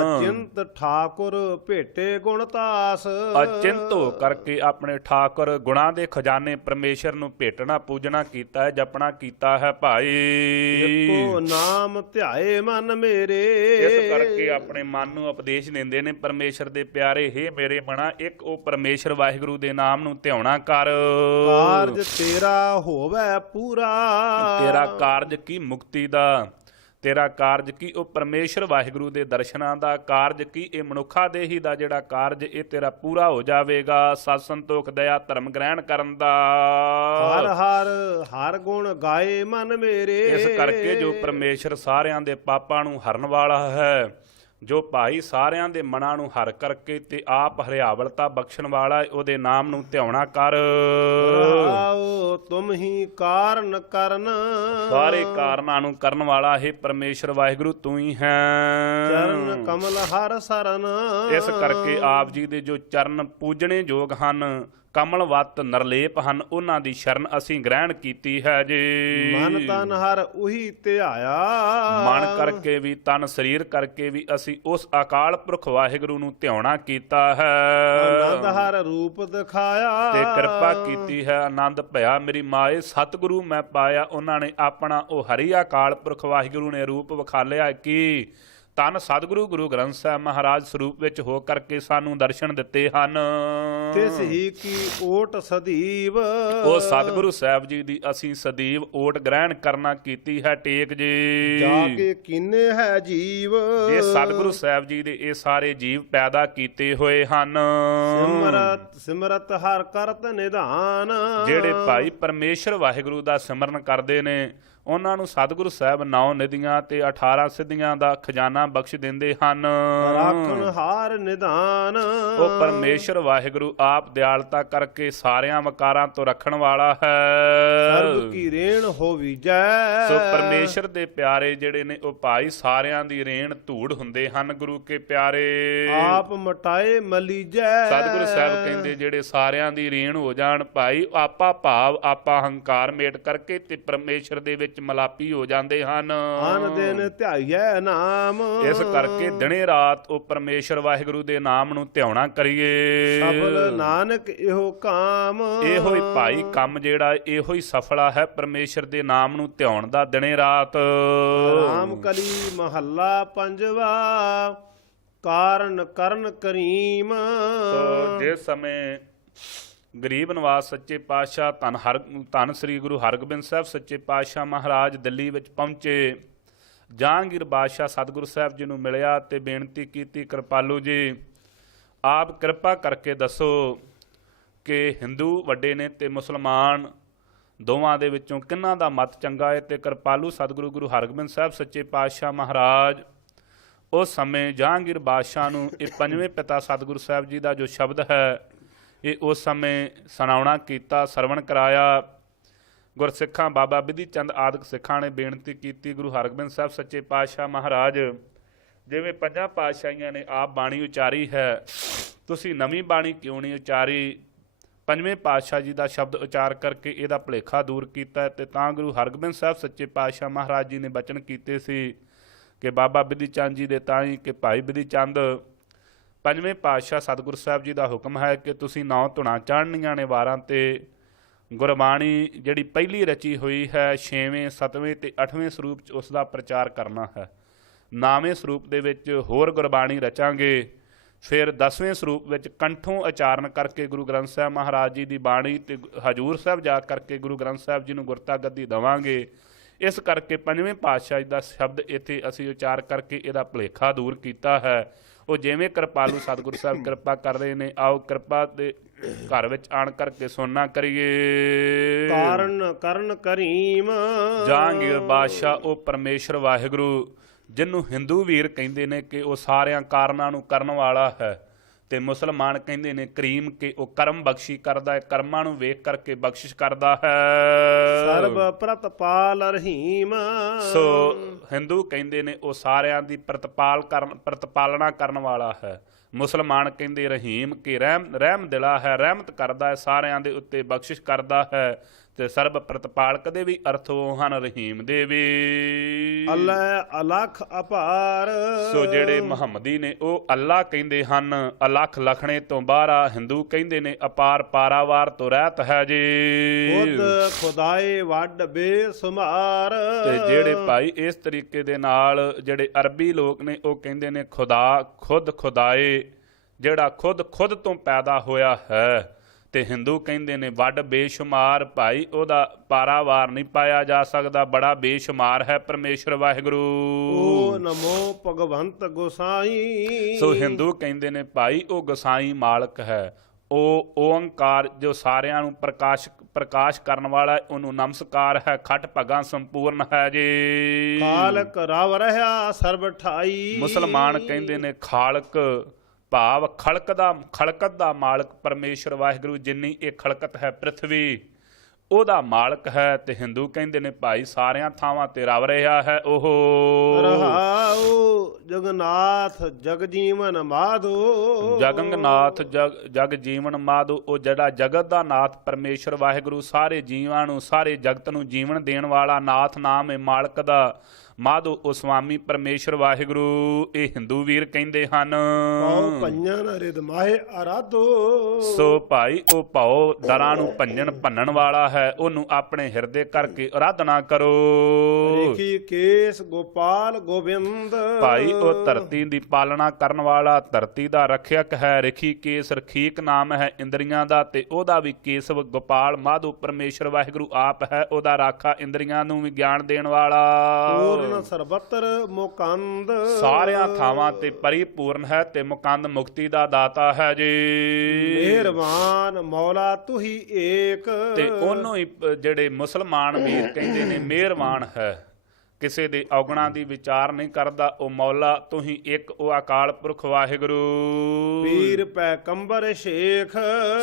ਅਚਿੰਤ ਠਾਕੁਰ ਭੇਟੇ ਗੁਣਤਾਸ, ਅਚਿੰਤ ਹੋ ਕਰਕੇ ਆਪਣੇ ਠਾਕੁਰ ਗੁਣਾਂ ਦੇ ਖਜ਼ਾਨੇ ਪਰਮੇਸ਼ਰ ਨੂੰ ਭੇਟਣਾ ਪੂਜਣਾ ਕੀਤਾ ਹੈ, ਜਪਣਾ ਕੀਤਾ ਹੈ ਭਾਈ। ਇੱਕੋ ਨਾਮ ਧਿਆਏ ਮਨ ਮੇਰੇ, ਇਸ ਕਰਕੇ ਆਪਣੇ ਮਨ ਨੂੰ ਉਪਦੇਸ਼ ਦਿੰਦੇ ਨੇ ਪਰਮੇਸ਼ਰ ਦੇ ਪਿਆਰੇ, ਹੇ ਮੇਰੇ ਮਨਾ ਇੱਕ ਉਹ ਪਰਮੇਸ਼ਰ ਵਾਹਿਗੁਰੂ ਦੇ ਨਾਮ ਨੂੰ ਧਿਆਉਣਾ ਕਰ। ਕਾਰਜ ਤੇਰਾ ਹੋਵੇ ਪੂਰਾ, ਤੇਰਾ ਕਾਰਜ ਕੀ ਮੁਕਤੀ ਦਾ, ਤੇਰਾ ਕਾਰਜ ਕੀ ਉਹ ਪਰਮੇਸ਼ਰ ਵਾਹਿਗੁਰੂ ਦੇ ਦਰਸ਼ਨਾਂ ਦਾ, ਕਾਰਜ ਕੀ ਇਹ ਮਨੁੱਖਾ ਦੇਹੀ ਦਾ ਜਿਹੜਾ ਕਾਰਜ ਇਹ ਤੇਰਾ ਪੂਰਾ ਹੋ ਜਾਵੇਗਾ। ਸਤ ਸੰਤੋਖ ਦਇਆ ਧਰਮ ਗ੍ਰਹਿਣ ਕਰਨ ਦਾ। ਹਰ ਹਰ ਹਰ ਗੁਣ ਗਾਏ ਮਨ ਮੇਰੇ, ਇਸ ਕਰਕੇ ਜੋ ਪਰਮੇਸ਼ਰ ਸਾਰਿਆਂ ਦੇ ਪਾਪਾਂ ਨੂੰ ਹਰਨ ਵਾਲਾ ਹੈ, ਜੋ ਭਾਈ ਸਾਰਿਆਂ ਦੇ ਮਨਾਂ ਨੂੰ ਹਰ ਕਰਕੇ ਤੇ ਆਪ ਹਰਿਆਵਲਤਾ ਬਖਸ਼ਣ ਵਾਲਾ ਉਹਦੇ ਨਾਮ ਨੂੰ ਧਿਆਉਣਾ ਕਰ। ਰਹਾਉ ਤੁਮ ਹੀ ਕਾਰਨ ਕਰਨ, ਸਾਰੇ ਕਾਰਨਾਂ ਨੂੰ ਕਰਨ ਵਾਲਾ ਹੈ ਪਰਮੇਸ਼ਰ ਵਾਹਿਗੁਰੂ ਤੂੰ ਹੀ ਹੈ। ਚਰਨ ਕਮਲ ਹਰ ਸਰਨ, ਇਸ ਕਰਕੇ ਆਪ ਜੀ ਦੇ ਜੋ ਚਰਨ ਪੂਜਣੇ ਯੋਗ ਹਨ, ਕਮਲਵਤ ਨਿਰਲੇਪ ਹਨ, ਉਹਨਾਂ ਦੀ ਸ਼ਰਨ ਅਸੀਂ ਗ੍ਰਹਿਣ ਕੀਤੀ ਹੈ ਜੀ। ਮਨ ਤਨ ਹਰ ਉਹੀ ਧਿਆਇਆ, ਮਨ ਕਰਕੇ ਵੀ ਤਨ ਸਰੀਰ ਕਰਕੇ ਵੀ ਅਸੀਂ ਉਸ ਅਕਾਲ ਪੁਰਖ ਵਾਹਿਗੁਰੂ ਨੂੰ ਧਿਆਉਣਾ ਕੀਤਾ ਹੈ। ਆਨੰਦ ਹਰ ਰੂਪ ਦਿਖਾਇਆ, ਤੇ ਕਿਰਪਾ ਕੀਤੀ ਹੈ ਆਨੰਦ ਭਇਆ ਮੇਰੀ ਮਾਏ ਸਤਿਗੁਰੂ ਮੈਂ ਪਾਇਆ। ਉਹਨਾਂ ਨੇ ਆਪਣਾ ਉਹ ਹਰੀ ਅਕਾਲ ਪੁਰਖ ਵਾਹਿਗੁਰੂ ਨੇ ਰੂਪ ਵਿਖਾਲਿਆ ਕਿ ਤਨ ਸਤਿਗੁਰੂ ਗੁਰੂ ਗ੍ਰੰਥ ਸਾਹਿਬ ਮਹਾਰਾਜ ਸਰੂਪ ਵਿੱਚ ਹੋ ਕਰਕੇ ਸਾਨੂੰ ਦਰਸ਼ਨ ਦਿੱਤੇ ਹਨ। ਤਿਸ ਹੀ ਕੀ ਓਟ ਸਦੀਵ, ਉਹ ਸਤਿਗੁਰੂ ਸਾਹਿਬ ਜੀ ਦੀ ਅਸੀਂ ਸਦੀਵ ਓਟ ਗ੍ਰਹਿਣ ਕਰਨਾ ਕੀਤੀ ਹੈ ਟੇਕ ਜੀ। ਜਾ ਕੇ ਕੀਨੇ ਹੈ ਜੀਵ, ਇਹ ਸਤਿਗੁਰੂ ਸਾਹਿਬ ਜੀ ਦੇ ਇਹ ਸਾਰੇ ਜੀਵ ਪੈਦਾ ਕੀਤੇ ਹੋਏ ਹਨ। ਸਿਮਰਤ ਹਰ ਕਰਤ ਨਿਧਾਨ, ਜਿਹੜੇ ਭਾਈ ਪਰਮੇਸ਼ਰ ਵਾਹਿਗੁਰੂ ਦਾ ਸਿਮਰਨ ਕਰਦੇ ਨੇ ਉਹਨਾਂ ਨੂੰ ਸਤਿਗੁਰੂ ਸਾਹਿਬ 9 ਨਿਧੀਆਂ ਤੇ 18 ਸਿੱਧੀਆਂ ਦਾ ਖਜ਼ਾਨਾ ਬਖਸ਼ ਦਿੰਦੇ ਹਨ। ਰਾਖਣ ਹਾਰ ਨਿਧਾਨ, ਉਹ ਪਰਮੇਸ਼ਰ ਵਾਹਿਗੁਰੂ ਆਪ ਦਿਆਲਤਾ ਕਰਕੇ ਸਾਰਿਆਂ ਵਕਾਰਾਂ ਤੋਂ ਰੱਖਣ ਵਾਲਾ ਹੈ। ਸਰਬ ਕੀ ਰੇਣ ਹੋਵੀ ਜੈ, ਸੋ ਪਰਮੇਸ਼ਰ ਦੇ ਪਿਆਰੇ ਜਿਹੜੇ ਨੇ ਉਹ ਭਾਈ ਸਾਰਿਆਂ ਦੀ ਰੇਣ ਧੂੜ ਹੁੰਦੇ ਹਨ ਗੁਰੂ ਕੇ ਪਿਆਰੇ। ਆਪ ਮਟਾਏ ਮਲੀਜੈ, ਸਤਿਗੁਰੂ ਸਾਹਿਬ ਕਹਿੰਦੇ ਜਿਹੜੇ ਸਾਰਿਆਂ ਦੀ ਰੇਣ ਹੋ ਜਾਣ ਭਾਈ ਆਪਾ ਭਾਵ ਆਪਾ ਹੰਕਾਰ ਮੇਟ ਕਰਕੇ ਤੇ ਪਰਮੇਸ਼ਰ ਦੇ ਵਿੱਚ ਮਲਾਪੀ ਹੋ ਜਾਂਦੇ ਹਨ। ਆਨ ਦਿਨ ਧਿਆਈਐ ਨਾਮ, ਇਸ ਕਰਕੇ ਦਿਨੇ ਰਾਤ ਉਹ ਪਰਮੇਸ਼ਰ ਵਾਹਿਗੁਰੂ ਦੇ ਨਾਮ ਨੂੰ ਧਿਆਉਣਾ ਕਰੀਏ। ਸਫਲ ਨਾਨਕ ਇਹੋ ਕਾਮ, ਇਹੋ ਹੀ ਭਾਈ ਕੰਮ ਜਿਹੜਾ ਇਹੋ ਹੀ ਸਫਲਾ ਹੈ ਪਰਮੇਸ਼ਰ ਦੇ ਨਾਮ ਨੂੰ ਧਿਆਉਣ ਦਾ ਦਿਨੇ ਰਾਤ। ਰਾਮ ਕਲੀ ਮਹੱਲਾ ਪੰਜਵਾ, ਕਾਰਨ ਕਰਨ ਕਰੀਮ। ਸੋ ਜਿਸ ਸਮੇਂ ਗਰੀਬ ਨਵਾਜ਼ ਸੱਚੇ ਪਾਤਸ਼ਾਹ ਧੰਨ ਸ੍ਰੀ ਗੁਰੂ ਹਰਗੋਬਿੰਦ ਸਾਹਿਬ ਸੱਚੇ ਪਾਤਸ਼ਾਹ ਮਹਾਰਾਜ ਦਿੱਲੀ ਵਿੱਚ ਪਹੁੰਚੇ, ਜਹਾਂਗੀਰ ਬਾਦਸ਼ਾਹ ਸਤਿਗੁਰੂ ਸਾਹਿਬ ਜੀ ਨੂੰ ਮਿਲਿਆ ਤੇ ਬੇਨਤੀ ਕੀਤੀ, ਕਿਰਪਾਲੂ ਜੀ ਆਪ ਕਿਰਪਾ ਕਰਕੇ ਦੱਸੋ ਕਿ ਹਿੰਦੂ ਵੱਡੇ ਨੇ ਤੇ ਮੁਸਲਮਾਨ ਦੋਵਾਂ ਦੇ ਵਿੱਚੋਂ ਕਿਹਨਾਂ ਦਾ ਮਤ ਚੰਗਾ ਹੈ। ਤੇ ਕਿਰਪਾਲੂ ਸਤਿਗੁਰੂ ਗੁਰੂ ਹਰਗੋਬਿੰਦ ਸਾਹਿਬ ਸੱਚੇ ਪਾਤਸ਼ਾਹ ਮਹਾਰਾਜ ਉਸ ਸਮੇਂ ਜਹਾਂਗੀਰ ਬਾਦਸ਼ਾਹ ਨੂੰ ਇਹ ਪੰਜਵੇਂ ਪਿਤਾ ਸਤਿਗੁਰੂ ਸਾਹਿਬ ਜੀ ਦਾ ਜੋ ਸ਼ਬਦ ਹੈ ਇਹ ਉਸ ਸਮੇਂ ਸੁਣਾਉਣਾ ਕੀਤਾ, ਸਰਵਣ ਕਰਾਇਆ। ਗੁਰਸਿੱਖਾਂ ਬਾਬਾ ਬਿਧੀ ਚੰਦ ਆਦਿਕ ਸਿੱਖਾਂ ਨੇ ਬੇਨਤੀ ਕੀਤੀ, ਗੁਰੂ ਹਰਗੋਬਿੰਦ ਸਾਹਿਬ ਸੱਚੇ ਪਾਤਸ਼ਾਹ ਮਹਾਰਾਜ ਜਿਵੇਂ ਪੰਜਾਂ ਪਾਤਸ਼ਾਹੀਆਂ ਨੇ ਆਪ ਬਾਣੀ ਉਚਾਰੀ ਹੈ, ਤੁਸੀਂ ਨਵੀਂ ਬਾਣੀ ਕਿਉਂ ਨਹੀਂ ਉਚਾਰੀ? ਪੰਜਵੇਂ ਪਾਤਸ਼ਾਹ ਜੀ ਦਾ ਸ਼ਬਦ ਉਚਾਰ ਕਰਕੇ ਇਹਦਾ ਭੁਲੇਖਾ ਦੂਰ ਕੀਤਾ ਤੇ ਤਾਂ ਗੁਰੂ ਹਰਗੋਬਿੰਦ ਸਾਹਿਬ ਸੱਚੇ ਪਾਤਸ਼ਾਹ ਮਹਾਰਾਜ ਜੀ ਨੇ ਬਚਨ ਕੀਤੇ ਸੀ ਕਿ ਬਾਬਾ ਬਿਧੀ ਚੰਦ ਜੀ ਦੇ ਤਾਂ ਹੀ ਕਿ ਭਾਈ ਬਿਧੀ ਚੰਦ ਪੰਜਵੇਂ ਪਾਤਸ਼ਾਹ ਸਤਿਗੁਰੂ ਸਾਹਿਬ ਜੀ ਦਾ ਹੁਕਮ ਹੈ ਕਿ ਤੁਸੀਂ 9 ਧੁਨਾਂ ਚਾੜਨੀਆਂ ਨੇ ਵਾਰਾਂ ਤੇ ਗੁਰਬਾਣੀ ਜਿਹੜੀ ਪਹਿਲੀ ਰਚੀ ਹੋਈ ਹੈ 6ਵੇਂ 7ਵੇਂ ਤੇ 8ਵੇਂ ਸਰੂਪ 'ਚ ਉਸ ਦਾ ਪ੍ਰਚਾਰ ਕਰਨਾ ਹੈ। 9ਵੇਂ ਸਰੂਪ ਦੇ ਵਿੱਚ ਹੋਰ ਗੁਰਬਾਣੀ ਰਚਾਂਗੇ, ਫਿਰ 10ਵੇਂ ਸਰੂਪ ਵਿੱਚ ਕੰਠੋਂ ਉਚਾਰਨ ਕਰਕੇ ਗੁਰੂ ਗ੍ਰੰਥ ਸਾਹਿਬ ਮਹਾਰਾਜ ਜੀ ਦੀ ਬਾਣੀ ਤੇ ਹਜੂਰ ਸਾਹਿਬ ਜਾ ਕਰਕੇ ਗੁਰੂ ਗ੍ਰੰਥ ਸਾਹਿਬ ਜੀ ਨੂੰ ਗੁਰਤਾ ਗੱਦੀ ਦੇਵਾਂਗੇ। ਇਸ ਕਰਕੇ ਪੰਜਵੇਂ ਪਾਤਸ਼ਾਹ ਜੀ ਦਾ ਸ਼ਬਦ ਇੱਥੇ ਅਸੀਂ ਉਚਾਰ ਕਰਕੇ ਇਹਦਾ ਭੁਲੇਖਾ ਦੂਰ ਕੀਤਾ ਹੈ। ਉਹ ਜਿਵੇਂ ਕਿਰਪਾਲੂ ਸਤਿਗੁਰੂ ਸਾਹਿਬ ਕਿਰਪਾ ਕਰ ਰਹੇ ਨੇ, ਆਓ ਕਿਰਪਾ ਦੇ ਘਰ ਵਿੱਚ ਆਣ ਕਰਕੇ ਸੁਣਨਾ ਕਰੀਏ। ਕਾਰਨ ਕਰਨ ਕਰੀਮ, ਜਹਾਂਗੀਰ ਬਾਦਸ਼ਾਹ ਉਹ ਪਰਮੇਸ਼ਰ ਵਾਹਿਗੁਰੂ ਜਿਹਨੂੰ ਹਿੰਦੂ ਵੀਰ ਕਹਿੰਦੇ ਨੇ ਕਿ ਉਹ ਸਾਰਿਆਂ ਕਾਰਨਾਂ ਨੂੰ ਕਰਨ ਵਾਲਾ ਹੈ, ਤੇ ਮੁਸਲਮਾਨ ਕਹਿੰਦੇ ਨੇ ਕਰੀਮ ਕਿ ਉਹ ਕਰਮ ਬਖਸ਼ੀ ਕਰਦਾ ਹੈ, ਕਰਮਾਂ ਨੂੰ ਵੇਖ ਕਰਕੇ ਬਖਸ਼ਿਸ਼ ਕਰਦਾ ਹੈ। ਸਰਬ ਪ੍ਰਤਪਾਲ ਰਹੀਮ, ਸੋ ਹਿੰਦੂ ਕਹਿੰਦੇ ਨੇ ਉਹ ਸਾਰਿਆਂ ਦੀ ਪ੍ਰਤਪਾਲਣਾ ਕਰਨ ਵਾਲਾ ਹੈ। ਮੁਸਲਮਾਨ ਕਹਿੰਦੇ ਰਹੀਮ ਕਿ ਰਹਿਮ ਦਿਲਾ ਹੈ, ਰਹਿਮਤ ਕਰਦਾ ਹੈ, ਸਾਰਿਆਂ ਦੇ ਉੱਤੇ ਬਖਸ਼ਿਸ਼ ਕਰਦਾ ਹੈ। ਤੇ ਸਰਬ ਪ੍ਰਤਪਾਲਕ ਦੇ ਵੀ ਅਰਥ ਉਹ ਹਨ ਰਹੀਮ ਦੇ ਵੀ। ਅੱਲਾਹ ਅਲਖ ਅਪਾਰ, ਸੋ ਜਿਹੜੇ ਮੁਹੰਮਦੀ ਨੇ ਉਹ ਅੱਲਾ ਕਹਿੰਦੇ ਹਨ, ਅਲਖ ਲਖਣੇ ਤੋਂ ਬਾਹਰਾ। ਹਿੰਦੂ ਕਹਿੰਦੇ ਨੇ ਅਪਾਰ ਪਾਰਾਵਾਰ ਤੋਂ ਰਹਿਤ ਹੈ ਜੀ। ਖੁਦ ਖੁਦਾਏ ਵੱਡ ਬੇਸੁਮਾਰ, ਤੇ ਜਿਹੜੇ ਭਾਈ ਇਸ ਤਰੀਕੇ ਦੇ ਨਾਲ ਜਿਹੜੇ ਅਰਬੀ ਲੋਕ ਨੇ ਉਹ ਕਹਿੰਦੇ ਨੇ ਖੁਦਾ ਖੁਦ ਖੁਦਾਏ, ਜਿਹੜਾ ਖੁਦ ਤੋਂ ਪੈਦਾ ਹੋਇਆ ਹੈ। ਤੇ ਹਿੰਦੂ ਕਹਿੰਦੇ ਨੇ ਵੱਡ ਬੇਸ਼ੁਮਾਰ, ਭਾਈ ਉਹਦਾ ਪਾਰਾਵਾਰ ਨਹੀਂ ਪਾਇਆ ਜਾ ਸਕਦਾ, ਬੜਾ ਬੇਸ਼ੁਮਾਰ ਹੈ ਪਰਮੇਸ਼ਰ ਵਾਹਿਗੁਰੂ। ਓ ਨਮੋ ਭਗਵੰਤ ਗੋਸਾਈ, ਸੋ ਹਿੰਦੂ ਕਹਿੰਦੇ ਨੇ ਭਾਈ ਉਹ ਗੋਸਾਈ ਮਾਲਕ ਹੈ, ਉਹ ਓੰਕਾਰ ਜੋ ਸਾਰਿਆਂ ਨੂੰ ਪ੍ਰਕਾਸ਼ ਕਰਨ ਵਾਲਾ ਹੈ, ਉਹਨੂੰ ਨਮਸਕਾਰ ਹੈ। ਖਟ ਭਗਾ ਸੰਪੂਰਨ ਹੈ ਜੀ। ਖਾਲਕ ਰਵ ਰਹਾ ਸਰਬ ਠਾਈ। ਮੁਸਲਮਾਨ ਕਹਿੰਦੇ ਨੇ ਖਾਲਕ ਭਾਵ ਖਲਕਤ ਦਾ ਮਾਲਕ ਪਰਮੇਸ਼ਰ ਵਾਹਿਗੁਰੂ, ਜਿੰਨੀ ਇਹ ਖਲਕਤ ਹੈ ਪ੍ਰਿਥਵੀ ਉਹਦਾ ਮਾਲਕ ਹੈ। ਤੇ ਹਿੰਦੂ ਕਹਿੰਦੇ ਨੇ ਭਾਈ ਸਾਰਿਆਂ ਥਾਵਾਂ ਤੇ ਰਵ ਰਿਹਾ ਹੈ ਉਹ। ਰਹਾਉ ਜਗਨਾਥ ਜਗ ਜੀਵਨ ਮਾਧੋ। ਜਗੰਨਾਥ ਜਗ ਜੀਵਨ ਮਾਧੋ, ਉਹ ਜਿਹੜਾ ਜਗਤ ਦਾ ਨਾਥ ਪਰਮੇਸ਼ਰ ਵਾਹਿਗੁਰੂ, ਸਾਰੇ ਜੀਵਾਂ ਨੂੰ ਸਾਰੇ ਜਗਤ ਨੂੰ ਜੀਵਨ ਦੇਣ ਵਾਲਾ ਨਾਥ ਨਾਮ ਹੈ ਮਾਲਕ ਦਾ। ਮਾਧੋ ਉਹ ਸੁਆਮੀ ਪਰਮੇਸ਼ਰ ਵਾਹਿਗੁਰੂ, ਇਹ ਹਿੰਦੂ ਵੀਰ ਕਹਿੰਦੇ ਹਨ। ਪਾਉ ਭੰਜਨ ਰਿਦ ਮਾਹੇ ਆਰਾਧੋ। ਸੋ ਭਾਈ ਉਹ ਭਾਉ ਦਰਾਂ ਨੂੰ ਭੰਨਣ ਵਾਲਾ ਹੈ, ਉਹਨੂੰ ਆਪਣੇ ਹਿਰਦੇ ਕਰਕੇ ਆਰਾਧਨਾ ਕਰੋ। ਰਿਖੀ ਕੇਸ ਗੋਪਾਲ ਗੋਬਿੰਦ। ਭਾਈ ਉਹ ਧਰਤੀ ਦੀ ਪਾਲਣਾ ਕਰਨ ਵਾਲਾ, ਧਰਤੀ ਦਾ ਰੱਖਿਅਕ ਹੈ। ਰਿਖੀ ਕੇਸ ਰਖੀਕ ਨਾਮ ਹੈ ਇੰਦਰੀਆਂ ਦਾ, ਤੇ ਉਹਦਾ ਵੀ ਕੇਸਵ ਗੋਪਾਲ ਮਾਧੋ ਪਰਮੇਸ਼ਰ ਵਾਹਿਗੁਰੂ ਆਪ ਹੈ, ਉਹਦਾ ਰਾਖਾ ਇੰਦਰੀਆਂ ਨੂੰ ਵੀ ਗਿਆਨ ਦੇਣ ਵਾਲਾ। ਸਰਬਤਰ ਮੁਕੰਦ, ਸਾਰਿਆਂ ਥਾਵਾਂ ਤੇ ਪਰਿਪੂਰਨ ਹੈ ਤੇ ਮੁਕੰਦ ਮੁਕਤੀ ਦਾ ਦਾਤਾ ਹੈ ਜੀ। ਮਿਹਰਬਾਨ ਮੌਲਾ ਤੂੰ ਹੀ ਏਕ। ਤੇ ਉਹਨੂੰ ਹੀ ਜਿਹੜੇ ਮੁਸਲਮਾਨ ਵੀਰ ਕਹਿੰਦੇ ਨੇ ਮਿਹਰਬਾਨ ਹੈ, ਕਿਸੇ ਦੇ ਔਗਣਾ ਦੀ ਵਿਚਾਰ ਨਹੀਂ ਕਰਦਾ। ਉਹ ਮੌਲਾ ਤੂੰ ਹੀ ਇੱਕ, ਉਹ ਅਕਾਲ ਪੁਰਖ ਵਾਹਿਗੁਰੂ। ਪੀਰ ਪੈਗੰਬਰ ਸ਼ੇਖ,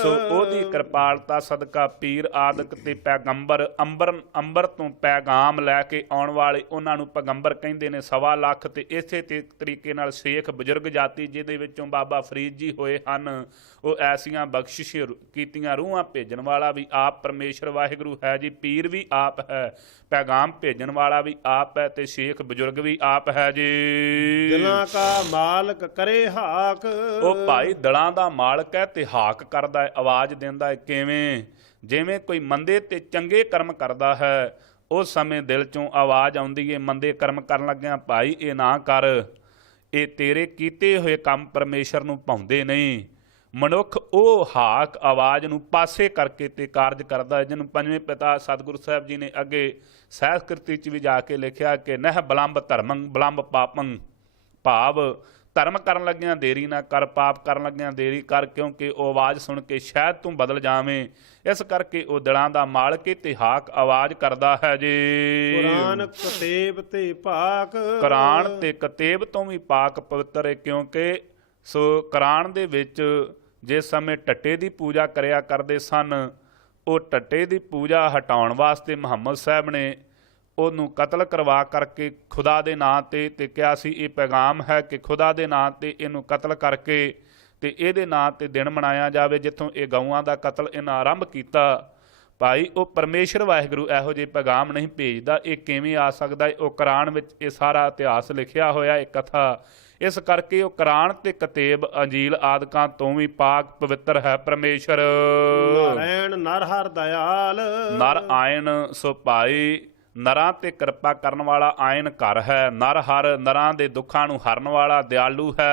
ਸੋ ਉਹਦੀ ਕਿਰਪਾਲਤਾ ਸਦਕਾ ਪੀਰ ਆਦਿਕ ਤੇ ਪੈਗੰਬਰ, ਅੰਬਰ ਤੋਂ ਪੈਗਾਮ ਲੈ ਕੇ ਆਉਣ ਵਾਲੇ, ਉਹਨਾਂ ਨੂੰ ਪੈਗੰਬਰ ਕਹਿੰਦੇ ਨੇ 1.25 ਲੱਖ। ਤੇ ਇਸੇ ਤਰੀਕੇ ਨਾਲ ਸ਼ੇਖ ਬਜ਼ੁਰਗ ਜਾਤੀ, ਜਿਹਦੇ ਵਿੱਚੋਂ ਬਾਬਾ ਫਰੀਦ ਜੀ ਹੋਏ ਹਨ, ਉਹ ਐਸੀਆਂ ਬਖਸ਼ਿਸ਼ ਕੀਤੀਆਂ ਰੂਹਾਂ ਭੇਜਣ ਵਾਲਾ ਵੀ ਆਪ ਪਰਮੇਸ਼ਰ ਵਾਹਿਗੁਰੂ ਹੈ ਜੀ। ਪੀਰ ਵੀ ਆਪ ਹੈ, ਪੈਗਾਮ ਭੇਜਣ ਵਾਲਾ ਵੀ ਆਪ ਹੈ, ਤੇ ਸ਼ੇਖ ਬਜ਼ੁਰਗ ਵੀ ਆਪ ਹੈ ਜੀ। ਦਿਲਾਂ ਕਾ ਮਾਲਕ ਕਰੇ ਹਾਕ। ਉਹ ਭਾਈ ਦਿਲਾਂ ਦਾ ਮਾਲਕ ਹੈ ਤੇ ਹਾਕ ਕਰਦਾ ਹੈ, ਆਵਾਜ਼ ਦਿੰਦਾ ਹੈ। ਕਿਵੇਂ? ਜਿਵੇਂ ਕੋਈ ਮੰਦੇ ਤੇ ਚੰਗੇ ਕਰਮ ਕਰਦਾ ਹੈ, ਉਸ ਸਮੇਂ ਦਿਲ ਚੋਂ ਆਵਾਜ਼ ਆਉਂਦੀ ਹੈ ਮੰਦੇ ਕਰਮ ਕਰਨ ਲੱਗਿਆ, ਭਾਈ ਇਹ ਨਾ ਕਰ, ਇਹ ਤੇਰੇ ਕੀਤੇ ਹੋਏ ਕੰਮ ਪਰਮੇਸ਼ਰ ਨੂੰ ਭਾਉਂਦੇ ਨਹੀਂ। ਮਨੁੱਖ ਉਹ ਹਾਕ ਆਵਾਜ਼ ਨੂੰ ਪਾਸੇ ਕਰਕੇ ਤੇ ਕਾਰਜ ਕਰਦਾ ਹੈ, ਜਿਹਨੂੰ ਪੰਜਵੇਂ ਪਿਤਾ ਸਤਿਗੁਰੂ ਸਾਹਿਬ ਜੀ ਨੇ ਅੱਗੇ ਸਹਿਜ ਕਿਰਤੀ 'ਚ ਵੀ ਜਾ ਕੇ ਲਿਖਿਆ ਕਿ ਨਹਿ ਬਲੰਬ ਧਰਮੰ ਬਲੰਬ ਪਾਪੰ, ਭਾਵ ਧਰਮ ਕਰਨ ਲੱਗਿਆਂ ਦੇਰੀ ਨਾ ਕਰ, ਪਾਪ ਕਰਨ ਲੱਗਿਆਂ ਦੇਰੀ ਕਰ, ਕਿਉਂਕਿ ਉਹ ਆਵਾਜ਼ ਸੁਣ ਕੇ ਸ਼ਾਇਦ ਤੂੰ ਬਦਲ ਜਾਵੇਂ। ਇਸ ਕਰਕੇ ਉਹ ਦਿਲਾਂ ਦਾ ਮਾਲਕ ਤੇ ਹਾਕ ਆਵਾਜ਼ ਕਰਦਾ ਹੈ ਜੀ। ਕੁਰਾਨ ਕਤੇਬ ਤੇ ਪਾਕ, ਕੁਰਾਨ ਤੇ ਕਤੇਬ ਤੋਂ ਵੀ ਪਾਕ ਪਵਿੱਤਰ ਹੈ, ਕਿਉਂਕਿ ਸੋ ਕੁਰਾਨ ਦੇ ਵਿੱਚ ਜਿਸ ਸਮੇਂ ਟੱਟੇ ਦੀ ਪੂਜਾ ਕਰਿਆ ਕਰਦੇ ਸਨ, ਉਹ ਟੱਟੇ ਦੀ ਪੂਜਾ ਹਟਾਉਣ ਵਾਸਤੇ ਮੁਹੰਮਦ ਸਾਹਿਬ ਨੇ ਉਹਨੂੰ ਕਤਲ ਕਰਵਾ ਕਰਕੇ ਖੁਦਾ ਦੇ ਨਾਂ ਤੇ ਕਿਹਾ ਸੀ ਇਹ ਪੈਗਾਮ ਹੈ ਕਿ ਖੁਦਾ ਦੇ ਨਾਂ ਤੇ ਇਹਨੂੰ ਕਤਲ ਕਰਕੇ ਤੇ ਇਹਦੇ ਨਾਂ ਤੇ ਦਿਨ ਮਨਾਇਆ ਜਾਵੇ ਜਿੱਥੋਂ ਇਹ ਗਊਆਂ ਦਾ ਕਤਲ ਇਹਨਾਂ ਆਰੰਭ ਕੀਤਾ। ਭਾਈ ਉਹ ਪਰਮੇਸ਼ਰ ਵਾਹਿਗੁਰੂ ਇਹੋ ਜਿਹੇ ਪੈਗਾਮ ਨਹੀਂ ਭੇਜਦਾ, ਇਹ ਕਿਵੇਂ ਆ ਸਕਦਾ? ਉਹ ਕੁਰਾਨ ਵਿੱਚ ਇਹ ਸਾਰਾ ਇਤਿਹਾਸ ਲਿਖਿਆ ਹੋਇਆ, ਇਹ ਕਥਾ। ਇਸ ਕਰਕੇ ਉਹ ਕੁਰਾਨ ਤੇ ਕਤੇਬ ਅੰਜੀਲ ਆਦਿਕਾਂ ਤੋਂ ਵੀ ਪਾਕ ਪਵਿੱਤਰ ਹੈ ਪਰਮੇਸ਼ਰ। ਨਾਰਾਇਣ ਨਰ ਹਰ ਦਇਆਲ, ਨਰ ਆਇਨ, ਸੋ ਭਾਈ ਨਰਾਂ ਤੇ ਕਿਰਪਾ ਕਰਨ ਵਾਲਾ ਆਇਨ ਘਰ ਹੈ। ਨਰ ਹਰ ਨਰਾਂ ਦੇ ਦੁੱਖਾਂ ਨੂੰ ਹਰਨ ਵਾਲਾ ਦਿਆਲੂ ਹੈ।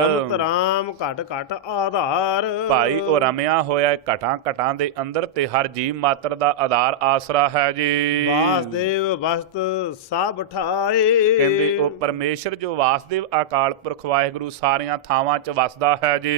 ਰਮਤ ਰਾਮ ਘਟ ਘਟ ਆਧਾਰ, ਭਾਈ ਉਹ ਰਮਿਆ ਹੋਇਆ ਘਟਾਂ ਦੇ ਅੰਦਰ ਤੇ ਹਰ ਜੀਵ ਮਾਤਰ ਦਾ ਆਧਾਰ ਆਸਰਾ ਹੈ ਜੀ। ਵਾਸਦੇਵ ਵਸਤ ਸਭ ਠਾਏ, ਕਹਿੰਦੇ ਉਹ ਪਰਮੇਸ਼ਰ ਜੋ ਵਾਸਦੇਵ ਅਕਾਲ ਪੁਰਖ ਵਾਹਿਗੁਰੂ ਸਾਰੀਆਂ ਥਾਵਾਂ 'ਚ ਵਸਦਾ ਹੈ ਜੀ।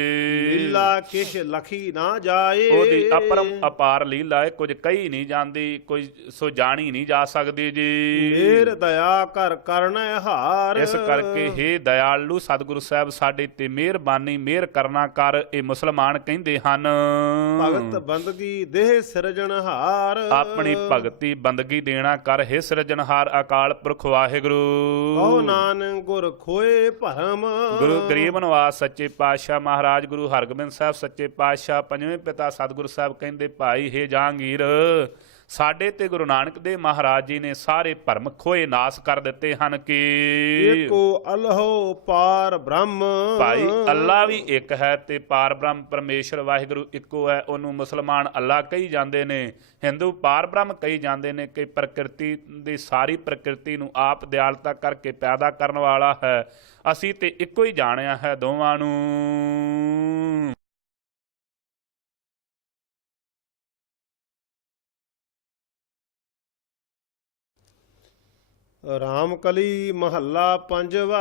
ਲੀਲਾ ਕਿਛ ਲਖੀ ਨਾ ਜਾਏ, ਉਹਦੀ ਅਪਰਮ ਅਪਾਰ ਲੀਲਾ ਹੈ, ਕੁਝ ਕਹੀ ਨਹੀਂ ਜਾਂਦੀ, ਕੋਈ ਸੋ ਜਾਣੀ ਨਹੀਂ ਜਾ ਸਕਦੀ ਜੀ। ਮੇਰ ਦਇਆ ਕਰ ਕਰਨਾ ਹਾਰ, ਇਸ ਕਰਕੇ ਹੇ ਦਇਆਲੂ ਸਤਿਗੁਰੂ ਸਾਹਿਬ ਸਾਡੇ ਤੇ ਮਿਹਰਬਾਨੀ ਮਿਹਰ ਕਰਨਾ ਕਰ, ਇਹ ਮੁਸਲਮਾਨ ਕਹਿੰਦੇ ਹਨ। ਭਗਤ ਬੰਦਗੀ ਦੇਹ ਸਿਰਜਣਹਾਰ, ਆਪਣੀ ਭਗਤੀ ਬੰਦਗੀ ਦੇਣਾ ਕਰ ਹੇ ਸਿਰਜਣਹਾਰ ਅਕਾਲ ਪੁਰਖ ਵਾਹਿਗੁਰੂ। ਕਹੋ ਨਾਨਕ ਗੁਰ ਖੋਏ ਭਰਮ, ਗੁਰੂ ਗਰੀਬ ਨਿਵਾਸ ਸੱਚੇ ਪਾਤਸ਼ਾਹ ਮਹਾਰਾਜ ਗੁਰੂ ਹਰਗੋਬਿੰਦ ਸਾਹਿਬ ਸੱਚੇ ਪਾਤਸ਼ਾਹ ਪੰਜਵੇਂ ਪਿਤਾ ਸਤਿਗੁਰੂ ਸਾਹਿਬ ਕਹਿੰਦੇ ਭਾਈ ਹੇ ਜਹਾਂਗੀਰ, ਸਾਡੇ ਤੇ ਗੁਰੂ ਨਾਨਕ ਦੇਵ ਮਹਾਰਾਜ ਜੀ ਨੇ ਸਾਰੇ ਭਰਮ ਖੋਏ ਨਾਸ ਕਰ ਦਿੱਤੇ ਹਨ ਕਿ ਏਕੋ ਅਲਹੋ ਪਾਰ ਬ੍ਰਹਮ, ਭਾਈ ਅੱਲਾ ਵੀ ਇੱਕ ਹੈ ਤੇ ਪਾਰ ਬ੍ਰਹਮ ਪਰਮੇਸ਼ਰ ਵਾਹਿਗੁਰੂ ਇੱਕੋ ਹੈ। ਉਹਨੂੰ ਮੁਸਲਮਾਨ ਅੱਲਾ ਕਹੀ ਜਾਂਦੇ ਨੇ, ਹਿੰਦੂ ਪਾਰ ਬ੍ਰਹਮ ਕਹੀ ਜਾਂਦੇ ਨੇ ਕਿ ਪ੍ਰਕਿਰਤੀ ਦੀ ਸਾਰੀ ਪ੍ਰਕਿਰਤੀ ਨੂੰ ਆਪ ਦਿਆਲਤਾ ਕਰਕੇ ਪੈਦਾ ਕਰਨ ਵਾਲਾ ਹੈ। ਅਸੀਂ ਤੇ ਇੱਕੋ ਹੀ ਜਾਣਿਆ ਹੈ ਦੋਵਾਂ ਨੂੰ। ਰਾਮ ਕਲੀ ਮਹੱਲਾ ਪੰਜਵਾ।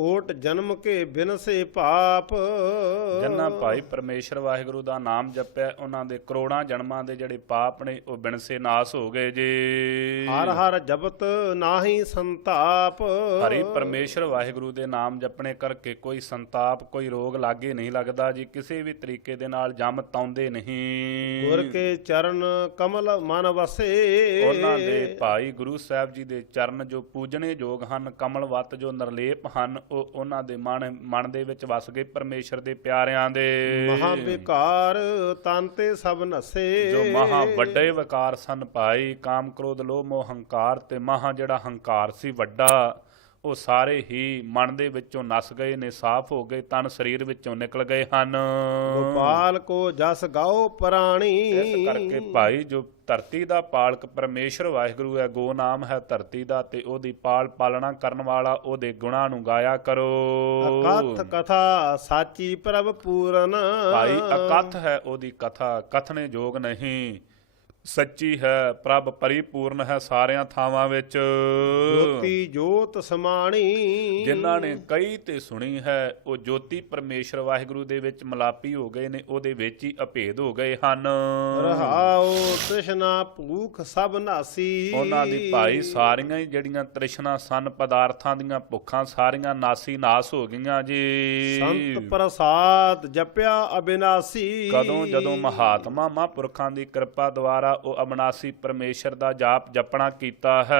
ਕੋਟ ਜਨਮ ਕੇ ਬਿਨਸੇ ਪਾਪ। ਜਿਨ੍ਹਾਂ ਭਾਈ ਪਰਮੇਸ਼ਰ ਵਾਹਿਗੁਰੂ ਦਾ ਨਾਮ ਜਪਿਆ ਉਹਨਾਂ ਦੇ ਕਰੋੜਾਂ ਜਨਮਾਂ ਦੇ ਜਿਹੜੇ ਪਾਪ ਨੇ ਉਹ ਬਿਨਸੇ ਨਾਸ ਹੋ ਗਏ ਜੀ। ਹਰ ਹਰ ਜਪਤ ਨਾਹੀ ਸੰਤਾਪ। ਹਰੀ ਪਰਮੇਸ਼ਰ ਵਾਹਿਗੁਰੂ ਦੇ ਨਾਮ ਜਪਣੇ ਕਰਕੇ ਕੋਈ ਸੰਤਾਪ ਕੋਈ ਰੋਗ ਲਾਗੇ ਨਹੀਂ ਲੱਗਦਾ ਜੀ। ਕਿਸੇ ਵੀ ਤਰੀਕੇ ਦੇ ਨਾਲ ਜਮ ਤਾਉਂਦੇ ਨਹੀਂ। ਗੁਰ ਕੇ ਚਰਨ ਕਮਲ ਮਨ ਵਸੇ। ਉਹਨਾਂ ਦੇ ਭਾਈ ਗੁਰੂ ਸਾਹਿਬ ਜੀ ਦੇ ਚਰਨ ਜੋ ਪੂਜਣੇ ਯੋਗ ਹਨ, ਕਮਲਵਤ ਜੋ ਨਿਰਲੇਪ ਹਨ, ਉਹ ਉਹਨਾਂ ਦੇ ਮਨ ਦੇ ਵਿੱਚ ਵਸ ਗਏ ਪਰਮੇਸ਼ਰ ਦੇ ਪਿਆਰਿਆਂ ਦੇ। ਮਹਾ ਵਿਕਾਰ ਤਨ ਤੇ ਸਭ ਨਸੇ। ਜੋ ਮਹਾ ਵੱਡੇ ਵਿਕਾਰ ਸਨ ਭਾਈ, ਕਾਮ ਕ੍ਰੋਧ ਲੋਭ ਮੋਹ ਹੰਕਾਰ, ਤੇ ਮਹਾ ਜਿਹੜਾ ਹੰਕਾਰ ਸੀ ਵੱਡਾ, ਉਹ ਸਾਰੇ ਹੀ ਮਨ ਦੇ ਵਿੱਚੋਂ ਨਸ ਗਏ ਨੇ, ਸਾਫ਼ ਹੋ ਗਏ, ਤਨ ਸਰੀਰ ਵਿੱਚੋਂ ਨਿਕਲ ਗਏ ਹਨ। ਗੋਪਾਲ ਕੋ ਜਸ ਗਾਓ ਪ੍ਰਾਣੀ। ਇਸ ਕਰਕੇ ਭਾਈ ਜੋ ਧਰਤੀ ਦਾ ਪਾਲਕ ਪਰਮੇਸ਼ਰ ਵਾਹਿਗੁਰੂ ਹੈ, ਗੋ ਨਾਮ ਹੈ ਧਰਤੀ ਦਾ, ਤੇ ਉਹਦੀ ਪਾਲਣਾ ਕਰਨ ਵਾਲਾ ਉਹਦੇ ਗੁਣਾਂ ਨੂੰ ਗਾਇਆ ਕਰੋ। ਅਕਥ ਕਥਾ ਸਾਚੀ ਪ੍ਰਭ ਪੂਰਨ। ਭਾਈ ਅਕਥ ਹੈ ਉਹਦੀ ਕਥਾ, ਕਥਨੇ ਯੋਗ ਨਹੀਂ, ਸੱਚੀ ਹੈ, ਪ੍ਰਭ ਪਰਿਪੂਰਨ ਹੈ ਸਾਰਿਆਂ ਥਾਵਾਂ ਵਿੱਚ। ਜੋਤੀ ਜੋਤ ਸਮਾਣੀ। ਜਿਨ੍ਹਾਂ ਨੇ ਕਹੀ ਤੇ ਸੁਣੀ ਹੈ ਉਹ ਜੋਤੀ ਪਰਮੇਸ਼ਰ ਵਾਹਿਗੁਰੂ ਦੇ ਵਿੱਚ ਮਲਾਪੀ ਹੋ ਗਏ ਨੇ, ਉਹਦੇ ਵਿੱਚ ਹੀ ਅਭੇਦ ਹੋ ਗਏ ਹਨ। ਰਹਾਉ ਤ੍ਰਿਸ਼ਨਾ ਭੂਖ ਸਭ ਨਾਸੀ। ਉਹਨਾਂ ਦੀ ਭਾਈ ਸਾਰੀਆਂ ਹੀ ਜਿਹੜੀਆਂ ਤ੍ਰਿਸ਼ਨਾ ਸਨ ਪਦਾਰਥਾਂ ਦੀਆਂ ਭੁੱਖਾਂ ਸਾਰੀਆਂ ਨਾਸੀ ਨਾਸ ਹੋ ਗਈਆਂ ਜੀ। ਸੰਤ ਪ੍ਰਸਾਦ ਜਪਿਆ ਅਬਿਨਾਸੀ। ਕਦੋਂ ਜਦੋਂ ਮਹਾਤਮਾ ਮਹਾਂਪੁਰਖਾਂ ਦੀ ਕਿਰਪਾ ਦੁਆਰਾ ਉਹ ਅਬਿਨਾਸੀ ਪਰਮੇਸ਼ਰ ਦਾ ਜਾਪ ਜਪਣਾ ਕੀਤਾ ਹੈ।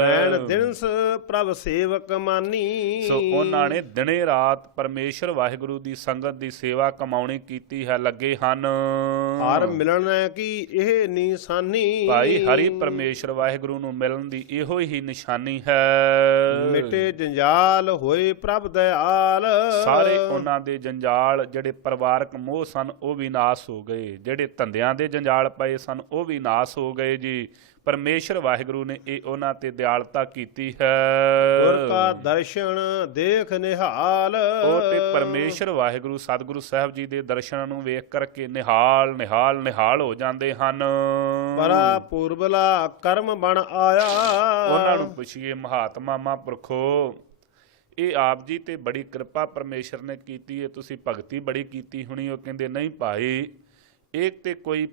ਰਹਿਣ ਦਿਨਸ ਪ੍ਰਭ ਸੇਵਕ ਮਾਨੀ। ਸੋ ਉਹਨਾਂ ਨੇ ਦਿਨੇ ਰਾਤ ਪਰਮੇਸ਼ਰ ਵਾਹਿਗੁਰੂ ਦੀ ਸੰਗਤ ਦੀ ਸੇਵਾ ਕਮਾਉਣੀ ਕੀਤੀ ਹੈ, ਲੱਗੇ ਹਨ। ਹਰ ਮਿਲਣ ਕੀ ਇਹ ਨਿਸ਼ਾਨੀ। ਭਾਈ ਹਰੀ ਪਰਮੇਸ਼ਰ ਵਾਹਿਗੁਰੂ ਨੂੰ ਮਿਲਣ ਦੀ ਇਹੋ ਹੀ ਨਿਸ਼ਾਨੀ ਹੈ। ਮਿਟੇ ਜੰਜਾਲ ਹੋਏ ਪ੍ਰਭ ਦਇਆਲ। ਸਾਰੇ ਉਹਨਾਂ ਦੇ ਜੰਜਾਲ ਜਿਹੜੇ ਪਰਿਵਾਰਕ ਮੋਹ ਸਨ ਉਹ ਵੀ ਨਾਸ ਹੋ ਗਏ, ਜਿਹੜੇ ਧੰਦਿਆਂ ਦੇ ਜੰਜਾਲ ਪਏ ਸਨ ਉਹ ਵੀ ਨਾਸ ਹੋ ਗਏ ਜੀ। ਪਰਮੇਸ਼ਰ ਵਾਹਿਗੁਰੂ ਨੇ ਇਹ ਉਹਨਾਂ ਤੇ ਦਿਆਲਤਾ ਕੀਤੀ ਹੈ। ਗੁਰ ਕਾ ਦਰਸ਼ਨ ਦੇਖ ਨਿਹਾਲ। ਉਹ ਤੇ ਪਰਮੇਸ਼ਰ ਵਾਹਿਗੁਰੂ ਸਤਿਗੁਰੂ ਸਾਹਿਬ ਜੀ ਦੇ ਦਰਸ਼ਨਾਂ ਨੂੰ ਵੇਖ ਕਰਕੇ ਨਿਹਾਲ ਹੋ ਜਾਂਦੇ ਹਨ। ਪਰਾ ਪੂਰਬਲਾ ਕਰਮ ਬਣ ਆਇਆ। ਉਹਨਾਂ ਨੂੰ ਪੁੱਛੀਏ ਮਹਾਤਮਾ ਮਹਾਂਪੁਰਖੋ, ਇਹ ਆਪ ਜੀ ਤੇ ਬੜੀ ਕਿਰਪਾ ਪਰਮੇਸ਼ਰ ਨੇ ਕੀਤੀ ਹੈ, ਤੁਸੀਂ ਭਗਤੀ ਬੜੀ ਕੀਤੀ ਹੋਣੀ। ਉਹ ਕਹਿੰਦੇ ਨਹੀਂ ਭਾਈ, ਇਹ ਤੇ ਕੋਈ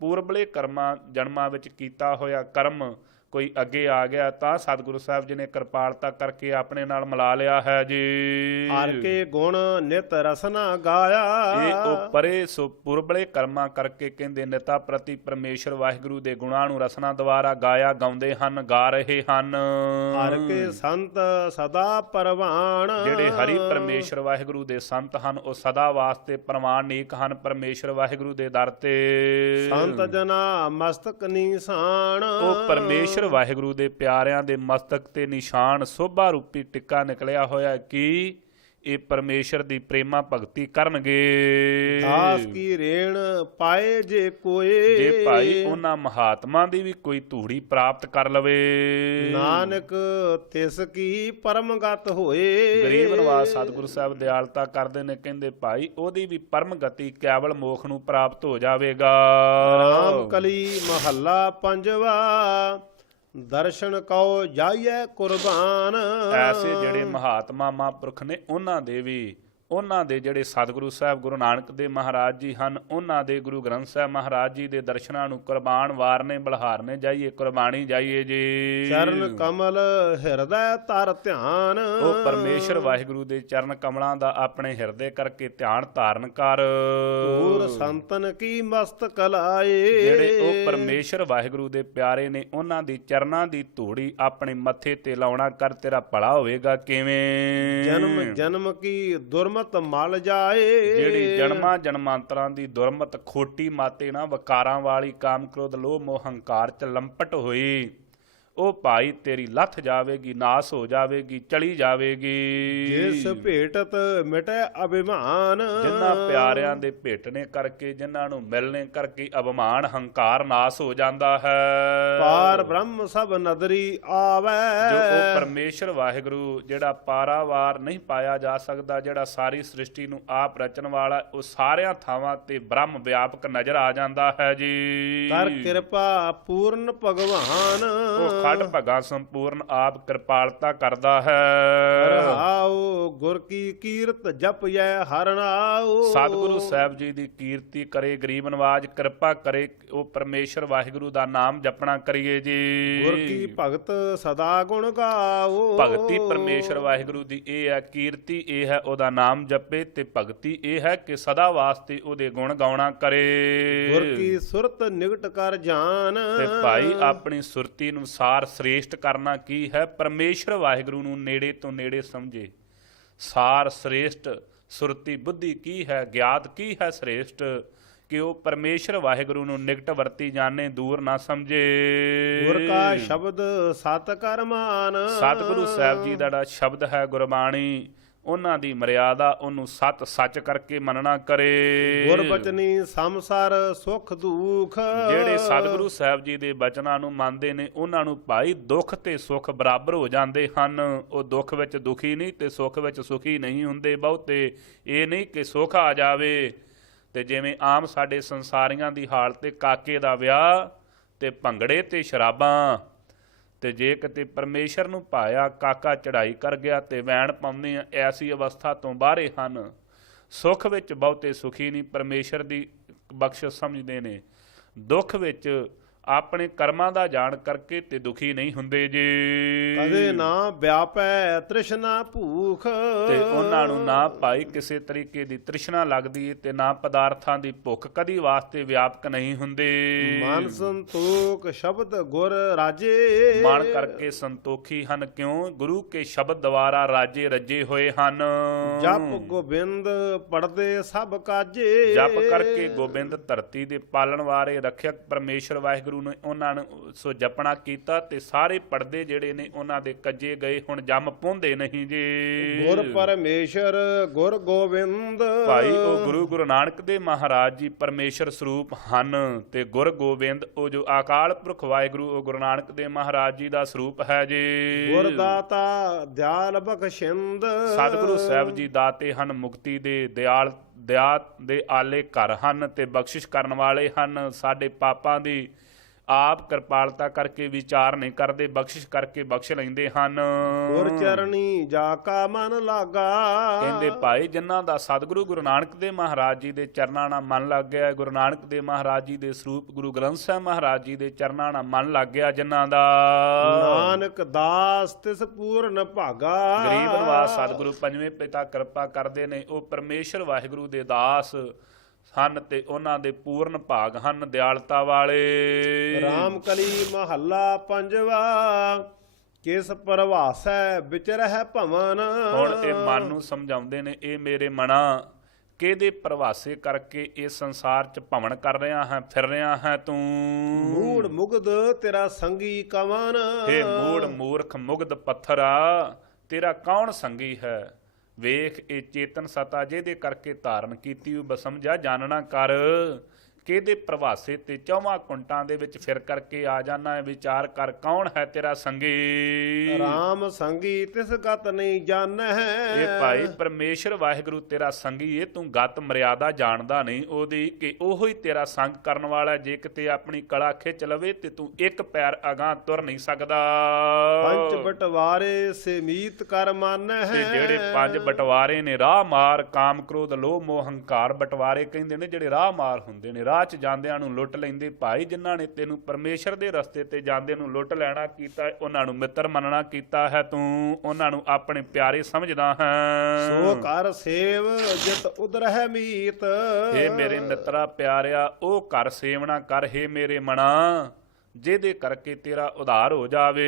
ਪੂਰਬਲੇ ਕਰਮਾਂ ਜਨਮਾਂ ਵਿੱਚ ਕੀਤਾ ਹੋਇਆ ਕਰਮ ਕੋਈ ਅੱਗੇ ਆ ਗਿਆ ਤਾਂ ਸਤਿਗੁਰੂ ਸਾਹਿਬ ਜੀ ਨੇ ਕਿਰਪਾਲਤਾ ਕਰਕੇ ਆਪਣੇ ਨਾਲ ਮਿਲਾ ਲਿਆ ਹੈ ਜੀ। ਹਰ ਕੇ ਗੁਣ ਨਿਤ ਰਸਨਾ ਗਾਇਆ। ਇਹ ਉਹ ਪਰੇ ਸੋ ਪੁਰਬਲੇ ਕਰਮਾਂ ਕਰਕੇ ਕਹਿੰਦੇ ਨਿਤਾ ਪ੍ਰਤੀ ਪਰਮੇਸ਼ਰ ਵਾਹਿਗੁਰੂ ਦੇ ਗੁਣਾਂ ਨੂੰ ਰਸਨਾ ਦੁਆਰਾ ਗਾਇਆ, ਗਾਉਂਦੇ ਹਨ, ਗਾ ਰਹੇ ਹਨ। ਹਰ ਕੇ ਸੰਤ ਸਦਾ ਪਰਵਾਨ। ਜਿਹੜੇ ਹਰੀ ਪਰਮੇਸ਼ਰ ਵਾਹਿਗੁਰੂ ਦੇ ਸੰਤ ਹਨ ਉਹ ਸਦਾ ਵਾਸਤੇ ਪ੍ਰਮਾਣਿਕ ਹਨ ਪਰਮੇਸ਼ਰ ਵਾਹਿਗੁਰੂ ਦੇ ਦਰ ਤੇ। ਸੰਤ ਜਨਾ ਮਸਤਕ ਨਿਸ਼ਾਨ। ਉਹ ਪਰਮੇਸ਼ਰ ਵਾਹਿਗੁਰੂ ਦੇ ਪਿਆਰਿਆਂ ਦੇ ਮਸਤਕ ਤੇ ਨਿਸ਼ਾਨ ਸੋਭਾ ਰੂਪੀ ਟਿੱਕਾ ਨਿਕਲਿਆ ਹੋਇਆ ਕਿ ਇਹ ਪਰਮੇਸ਼ਰ ਦੀ ਪ੍ਰੇਮਾ ਭਗਤੀ ਕਰਨਗੇ। ਦਾਸ ਕੀ ਰੇਣ ਪਾਏ ਜੇ ਕੋਏ। ਜੇ ਭਾਈ ਉਹਨਾਂ ਮਹਾਤਮਾ ਦੀ ਵੀ ਕੋਈ ਧੂੜੀ ਪ੍ਰਾਪਤ ਕਰ ਲਵੇ। ਨਾਨਕ ਤਿਸ ਕੀ ਪਰਮਗਤ ਹੋਏ। ਗਰੀਬ ਨਿਵਾਸ ਸਤਿਗੁਰੂ ਸਾਹਿਬ ਦਿਆਲਤਾ ਕਰਦੇ ਨੇ, ਕਹਿੰਦੇ ਭਾਈ ਉਹਦੀ ਵੀ ਪਰਮ ਗਤੀ ਕੇਵਲ ਮੋਖ ਨੂੰ ਪ੍ਰਾਪਤ ਹੋ ਜਾਵੇਗਾ। ਰਾਮ ਕਲੀ ਮਹੱਲਾ ਪੰਜਵਾ। ਦਰਸ਼ਨ ਕਉ ਜਾਈਐ ਕੁਰਬਾਨ। ਐਸੇ ਜਿਹੜੇ ਮਹਾਤਮਾ ਮਹਾਂਪੁਰਖ ਨੇ ਉਹਨਾਂ ਦੇ ਵੀ ਉਹਨਾਂ ਦੇ ਜਿਹੜੇ ਸਤਿਗੁਰੂ ਸਾਹਿਬ ਗੁਰੂ ਨਾਨਕ ਦੇਵ ਮਹਾਰਾਜ ਜੀ ਹਨ, ਉਹਨਾਂ ਦੇ ਗੁਰੂ ਗ੍ਰੰਥ ਸਾਹਿਬ ਮਹਾਰਾਜ ਜੀ ਦੇ ਦਰਸ਼ਨਾਂ ਨੂੰ ਕੁਰਬਾਨ ਵਾਰਨੇ ਬਲਹਾਰਨੇ ਜਾਈਏ, ਕੁਰਬਾਨੀ ਜਾਈਏ ਜੀ। ਚਰਨ ਕਮਲ ਹਿਰਦੈ ਧਰ ਧਿਆਨ। ਉਹ ਪਰਮੇਸ਼ਰ ਵਾਹਿਗੁਰੂ ਦੇ ਚਰਨ ਕਮਲਾਂ ਦਾ ਆਪਣੇ ਹਿਰਦੇ ਕਰਕੇ ਧਿਆਨ ਧਾਰਨ ਕਰ। ਧੂਰ ਸੰਤਨ ਕੀ ਮਸਤਕ ਲਾਏ। ਜਿਹੜੇ ਉਹ ਪਰਮੇਸ਼ਰ ਵਾਹਿਗੁਰੂ ਦੇ ਪਿਆਰੇ ਨੇ ਉਹਨਾਂ ਦੀ ਚਰਨਾਂ ਦੀ ਧੂੜੀ ਆਪਣੇ ਮੱਥੇ ਤੇ ਲਾਉਣਾ ਕਰ, ਤੇਰਾ ਭਲਾ ਹੋਵੇਗਾ ਕਿਵੇਂ। ਜਨਮ ਜਨਮ ਕੀ ਦੁਰਮਤ ਮਲ ਜਾਏ। ਜਿਹੜੀ ਜਨਮਾਂ ਜਨਮਾਂਤਰਾਂ ਦੀ ਦੁਰਮਤ ਖੋਟੀ ਮਾਤੇ ਨਾ ਵਕਾਰਾਂ ਵਾਲੀ ਕਾਮ ਕ੍ਰੋਧ ਲੋਭ ਮੋਹ ਹੰਕਾਰ ਚ ਲੰਪਟ ਹੋਈ, ਉਹ ਭਾਈ ਤੇਰੀ ਲੱਥ ਜਾਵੇਗੀ, ਨਾਸ ਹੋ ਜਾਵੇਗੀ, ਚਲੀ ਜਾਵੇਗੀ। ਜਿਸ ਭੇਟਤ ਮਿਟੈ ਅਭਿਮਾਨ। ਜਿਨ੍ਹਾਂ ਪਿਆਰਿਆਂ ਦੇ ਭੇਟਣੇ ਕਰਕੇ, ਜਿਨ੍ਹਾਂ ਨੂੰ ਮਿਲਣੇ ਕਰਕੇ ਅਭਿਮਾਨ ਹੰਕਾਰ ਨਾਸ ਹੋ ਜਾਂਦਾ ਹੈ। ਪਾਰ ਬ੍ਰਹਮ ਸਭ ਨਦਰੀ ਆਵੈ। ਜੋ ਉਹ ਪਰਮੇਸ਼ਰ ਵਾਹਿਗੁਰੂ ਜਿਹੜਾ ਪਾਰਾਵਾਰ ਨਹੀਂ ਪਾਇਆ ਜਾ ਸਕਦਾ, ਜਿਹੜਾ ਸਾਰੀ ਸ੍ਰਿਸ਼ਟੀ ਨੂੰ ਆਪ ਰਚਣ ਵਾਲਾ, ਉਹ ਸਾਰਿਆਂ ਥਾਵਾਂ ਤੇ ਬ੍ਰਹਮ ਵਿਆਪਕ ਨਜ਼ਰ ਆ ਜਾਂਦਾ ਹੈ ਜੀ। ਕਰ ਕਿਰਪਾ ਪੂਰਨ ਭਗਵਾਨ। ਉਹ ਛੱਡ ਭਗਾ ਸੰਪੂਰਨ ਆਪ ਕਿਰਪਾਲਤਾ ਕਰਦਾ ਹੈ। ਰਹਾਉ ਗੁਰ ਕੀ ਕੀਰਤ ਜਪਿਐ ਹਰਿ ਨਾਉ। ਸਤਿਗੁਰੂ ਸਾਹਿਬ ਜੀ ਦੀ ਕੀਰਤੀ ਕਰੇ, ਗਰੀਬ ਨਵਾਜ ਕਿਰਪਾ ਕਰੇ, ਉਹ ਪਰਮੇਸ਼ਰ ਵਾਹਿਗੁਰੂ ਦਾ ਨਾਮ ਜਪਣਾ ਕਰੀਏ ਜੀ। ਗੁਰ ਕੀ ਭਗਤ ਸਦਾ ਗੁਣ ਗਾਉ। ਭਗਤੀ ਪਰਮੇਸ਼ਰ ਵਾਹਿਗੁਰੂ ਦੀ ਇਹ ਹੈ, ਕੀਰਤੀ ਇਹ ਹੈ ਉਹਦਾ ਨਾਮ ਜਪੇ, ਤੇ ਭਗਤੀ ਇਹ ਹੈ ਕਿ ਸਦਾ ਵਾਸਤੇ ਉਹਦੇ ਗੁਣ ਗਾਉਣਾ ਕਰੇ। ਗੁਰ ਕੀ ਸੁਰਤ ਨਿਗਟ ਕਰ ਜਾਨ। ਤੇ ਭਾਈ ਆਪਣੀ ਸੁਰਤੀ ਨੂੰ ਸਾਰ ਸ੍ਰੇਸ਼ਟ ਕਰਨਾ ਕੀ ਹੈ? ਪਰਮੇਸ਼ਰ ਵਾਹਿਗੁਰੂ ਨੂੰ ਨੇੜੇ ਤੋਂ ਨੇੜੇ ਸਮਝੇ। ਸਾਰ ਸ੍ਰੇਸ਼ਟ ਸੁਰਤੀ ਬੁੱਧੀ ਕੀ ਹੈ? ਗਿਆਤ ਕੀ ਹੈ ਸ੍ਰੇਸ਼ਟ? ਕਿ ਉਹ ਪਰਮੇਸ਼ਰ ਵਾਹਿਗੁਰੂ ਨੂੰ ਨਿਕਟ ਵਰਤੀ ਜਾਣੇ, ਦੂਰ ਨਾ ਸਮਝੇ। ਗੁਰ ਕਾ ਸ਼ਬਦ ਸਤ ਕਰ ਮਾਨ। ਸਤਿਗੁਰੂ ਸਾਹਿਬ ਜੀ ਦਾ ਜਿਹੜਾ ਸ਼ਬਦ ਹੈ ਗੁਰਬਾਣੀ, ਉਹਨਾਂ ਦੀ ਮਰਿਆਦਾ ਉਹਨੂੰ ਸਤ ਸੱਚ ਕਰਕੇ ਮੰਨਣਾ ਕਰੇ। ਗੁਰ ਬਚਨੀ ਸੰਸਾਰ ਸੁਖ ਦੁਖ। ਜਿਹੜੇ ਸਤਿਗੁਰੂ ਸਾਹਿਬ ਜੀ ਦੇ ਬਚਨਾਂ ਨੂੰ ਮੰਨਦੇ ਨੇ ਉਹਨਾਂ ਨੂੰ ਭਾਈ ਦੁੱਖ ਤੇ ਸੁੱਖ ਬਰਾਬਰ ਹੋ ਜਾਂਦੇ ਹਨ। ਉਹ ਦੁੱਖ ਵਿੱਚ ਦੁਖੀ ਨਹੀਂ ਤੇ ਸੁੱਖ ਵਿੱਚ ਸੁਖੀ ਨਹੀਂ ਹੁੰਦੇ ਬਹੁਤੇ। ਇਹ ਨਹੀਂ ਕਿ ਸੁੱਖ ਆ ਜਾਵੇ ਤੇ ਜਿਵੇਂ ਆਮ ਸਾਡੇ ਸੰਸਾਰੀਆਂ ਦੀ ਹਾਲਤ, ਤੇ ਕਾਕੇ ਦਾ ਵਿਆਹ ਤੇ ਭੰਗੜੇ ਤੇ ਸ਼ਰਾਬਾਂ। ਤੇ ਜੇ ਕਿਤੇ ਪਰਮੇਸ਼ਰ ਨੂੰ ਪਾਇਆ, ਕਾਕਾ ਚੜ੍ਹਾਈ ਕਰ ਗਿਆ ਤੇ ਵੈਣ ਪਾਉਂਦੇ ਆ, ਐਸੀ ਅਵਸਥਾ ਤੋਂ ਬਾਹਰੇ ਹਨ। ਸੁੱਖ ਵਿੱਚ ਬਹੁਤੇ ਸੁਖੀ ਨਹੀਂ, ਪਰਮੇਸ਼ਰ ਦੀ ਬਖਸ਼ਿਸ਼ ਸਮਝਦੇ ਨੇ। ਦੁੱਖ ਵਿੱਚ ਆਪਣੇ ਕਰਮਾਂ ਦਾ ਜਾਣ ਕਰਕੇ ਤੇ ਦੁਖੀ ਨਹੀਂ ਹੁੰਦੇ ਜੀ। ਕਦੇ ਨਾ ਵਿਆਪੈ ਤ੍ਰਿਸ਼ਨਾ ਭੂਖ। ਤੇ ਉਹਨਾਂ ਨੂੰ ਨਾ ਭਾਈ ਕਿਸੇ ਤਰੀਕੇ ਦੀ ਤ੍ਰਿਸ਼ਨਾ ਲੱਗਦੀ ਤੇ ਨਾ ਪਦਾਰਥਾਂ ਦੀ ਭੁੱਖ, ਕਦੀ ਵਾਸਤੇ ਵਿਆਪਕ ਨਹੀਂ ਹੁੰਦੇ। ਮਨ ਸੰਤੋਖ ਸ਼ਬਦ ਗੁਰ ਰਾਜੇ। ਮਨ ਕਰਕੇ ਸੰਤੋਖੀ ਹਨ, ਕਿਉਂ? ਗੁਰੂ ਕੇ ਸ਼ਬਦ ਦੁਆਰਾ ਰਾਜੇ ਰੱਜੇ ਹੋਏ ਹਨ। ਜਪ ਗੋਬਿੰਦ ਪੜਦੇ ਸਭ ਕਾਜੇ। ਜਪ ਕਰਕੇ ਗੋਬਿੰਦ ਧਰਤੀ ਦੇ ਪਾਲਣ ਵਾਲੇ ਰੱਖਿਅਕ ਪਰਮੇਸ਼ਰ ਵਾਹਿਗੁਰੂ ਨੇ ਉਹਨਾਂ ਨੂੰ ਸੋ ਜਪਣਾ ਕੀਤਾ ਤੇ ਸਾਰੇ ਪੜਦੇ ਜਿਹੜੇ ਨੇ ਉਹਨਾਂ ਦੇ ਕੱਜੇ ਗਏ, ਹੁਣ ਜੰਮ ਪਾਉਂਦੇ ਨਹੀਂ ਜੀ। ਗੁਰ ਪਰਮੇਸ਼ਰ ਗੁਰ ਗੋਬਿੰਦ। ਭਾਈ ਉਹ ਗੁਰੂ ਨਾਨਕ ਦੇ ਮਹਾਰਾਜ ਜੀ ਪਰਮੇਸ਼ਰ ਸਰੂਪ ਹਨ ਤੇ ਗੁਰ ਗੋਬਿੰਦ ਉਹ ਜੋ ਅਕਾਲ ਪੁਰਖ ਵਾਹਿਗੁਰੂ, ਉਹ ਗੁਰੂ ਨਾਨਕ ਦੇ ਮਹਾਰਾਜ ਜੀ ਦਾ ਸਰੂਪ ਹੈ ਜੀ। ਗੁਰ ਦਾਤਾ ਦਿਆਲ ਬਖਸ਼ਿੰਦ। ਸਤਿਗੁਰੂ ਸਾਹਿਬ ਜੀ ਦਾਤੇ ਹਨ, ਮੁਕਤੀ ਦੇ ਦਿਆਲ, ਦਇਆ ਦੇ ਆਲੇ ਘਰ ਹਨ ਤੇ ਬਖਸ਼ਿਸ਼ ਕਰਨ ਵਾਲੇ ਹਨ। ਸਾਡੇ ਪਾਪਾਂ ਦੀ ਆਪ ਕਿਰਪਾਲਤਾ ਕਰਕੇ ਵਿਚਾਰ ਨਹੀਂ ਕਰਦੇ, ਬਖਸ਼ਿਸ਼ ਕਰਕੇ ਬਖਸ਼ ਲੈਂਦੇ ਹਨ। ਗੁਰ ਚਰਣੀ ਜਾ ਕਾ ਮਨ ਲਾਗਾ। ਕਹਿੰਦੇ ਭਾਈ ਜਿਨ੍ਹਾਂ ਦਾ ਸਤਿਗੁਰੂ ਗੁਰੂ ਨਾਨਕ ਦੇ ਮਹਾਰਾਜ ਜੀ ਦੇ ਚਰਨਾਂ ਨਾਲ ਮਨ ਲੱਗ ਗਿਆ, ਗੁਰੂ ਨਾਨਕ ਦੇ ਮਹਾਰਾਜ ਜੀ ਦੇ ਸਰੂਪ ਗੁਰੂ ਗ੍ਰੰਥ ਸਾਹਿਬ ਮਹਾਰਾਜ ਜੀ ਦੇ ਚਰਨਾਂ ਨਾਲ ਮਨ ਲੱਗ ਗਿਆ ਜਿਨ੍ਹਾਂ ਦਾ, ਨਾਨਕ ਦਾਸ ਤਿਸ ਪੂਰਨ ਭਾਗਾ। ਗਰੀਬ ਨਿਵਾਸ ਸਤਿਗੁਰੂ ਪੰਜਵੇਂ ਪਿਤਾ ਕਿਰਪਾ ਕਰਦੇ ਨੇ, ਉਹ ਪਰਮੇਸ਼ਰ ਵਾਹਿਗੁਰੂ ਦੇ ਦਾਸ ਹਨ ਤੇ ਉਹਨਾਂ ਦੇ ਪੂਰਨ ਭਾਗ ਹਨ, ਦਿਆਲਤਾ ਵਾਲੇ। ਰਾਮ ਕਲੀ ਮਹੱਲਾ ਪੰਜਵਾ। ਕਿਸ ਪਰਵਾਸੈ ਵਿਚਰਹਿ ਭਵਨ। ਹੁਣ ਇਹ ਮਨ ਨੂੰ ਸਮਝਾਉਂਦੇ ਨੇ, ਇਹ ਮੇਰੇ ਮਨਾ ਕਿਹਦੇ ਪ੍ਰਵਾਸੇ ਕਰਕੇ ਇਸ ਸੰਸਾਰ 'ਚ ਭਵਨ ਕਰ ਰਿਹਾ ਹੈ, ਫਿਰ ਰਿਹਾ ਹੈ ਤੂੰ। ਮੂੜ ਮੁਗਧ ਤੇਰਾ ਸੰਗੀ ਕਵਨ। ਹੇ ਮੂੜ ਮੂਰਖ ਮੁਗਧ ਪੱਥਰਾ, ਤੇਰਾ ਕੌਣ ਸੰਗੀ ਹੈ? ਵੇਖ ਇਹ ਚੇਤਨ ਸਤਾ ਜਿਹਦੇ ਕਰਕੇ ਧਾਰਨ ਕੀਤੀ ਉਹ ਬਸਮਝਾ ਜਾਣਨਾ ਕਰ। ਕਿਹਦੇ ਪ੍ਰਵਾਸੇ ਤੇ ਚੌਵਾਂ ਕੁੰਟਾਂ ਦੇ ਵਿੱਚ ਫਿਰ ਕਰਕੇ ਆ ਜਾਣਾ ਹੈ, ਵਿਚਾਰ ਕਰ ਕੌਣ ਹੈ ਤੇਰਾ ਸੰਗੀ। ਰਾਮ ਸੰਗੀ ਤਿਸ ਗਤ ਨਹੀਂ ਜਾਣੈ। ਇਹ ਭਾਈ ਪਰਮੇਸ਼ਰ ਵਾਹਿਗੁਰੂ ਤੇਰਾ ਸੰਗੀ ਏ, ਤੂੰ ਗਤ ਮਰਿਆਦਾ ਜਾਣਦਾ ਨਹੀਂ ਉਹਦੀ, ਕਿ ਉਹੋ ਹੀ ਤੇਰਾ ਸੰਗ ਕਰਨ ਵਾਲਾ। ਜੇ ਕਿਤੇ ਆਪਣੀ ਕਲਾ ਖਿੱਚ ਲਵੇ ਤੇ ਤੂੰ ਇੱਕ ਪੈਰ ਅਗਾਂਹ ਤੁਰ ਨਹੀਂ ਸਕਦਾ। ਪੰਜ ਬਟਵਾਰੇ ਸੇ ਮੀਤ ਕਰ ਮਾਨੈ। ਤੇ ਜਿਹੜੇ ਪੰਜ ਬਟਵਾਰੇ ਨੇ, ਰਾਹ ਮਾਰ, ਕਾਮ ਕ੍ਰੋਧ ਲੋਭ ਮੋਹ ਹੰਕਾਰ ਬਟਵਾਰੇ ਕਹਿੰਦੇ ਨੇ, ਜਿਹੜੇ ਰਾਹ ਮਾਰ ਹੁੰਦੇ ਨੇ, ਰਾਹ 'ਚ ਜਾਂਦਿਆਂ ਨੂੰ ਲੁੱਟ ਲੈਂਦੇ। ਭਾਈ ਜਿਨ੍ਹਾਂ ਨੇ ਤੈਨੂੰ ਪਰਮੇਸ਼ਰ ਦੇ ਰਸਤੇ ਤੇ ਜਾਂਦੇ ਨੂੰ ਲੁੱਟ ਲੈਣਾ ਕੀਤਾ, ਉਹਨਾਂ ਨੂੰ ਮਿੱਤਰ ਮੰਨਣਾ ਕੀਤਾ ਹੈ ਤੂੰ, ਉਹਨਾਂ ਨੂੰ ਆਪਣੇ ਪਿਆਰੇ ਸਮਝਦਾ ਹੈ। ਸੋ ਕਰ ਸੇਵ ਜਿਤ ਉਦਰਹਿ ਮੀਤ। ਹੇ ਮੇਰੇ ਮਿੱਤਰਾ ਪਿਆਰਿਆ, ਉਹ ਘਰ ਸੇਵਨਾ ਕਰ, ਹੇ ਮੇਰੇ ਮਨਾ, ਜਿਹਦੇ ਕਰਕੇ ਤੇਰਾ ਉਧਾਰ ਹੋ ਜਾਵੇ।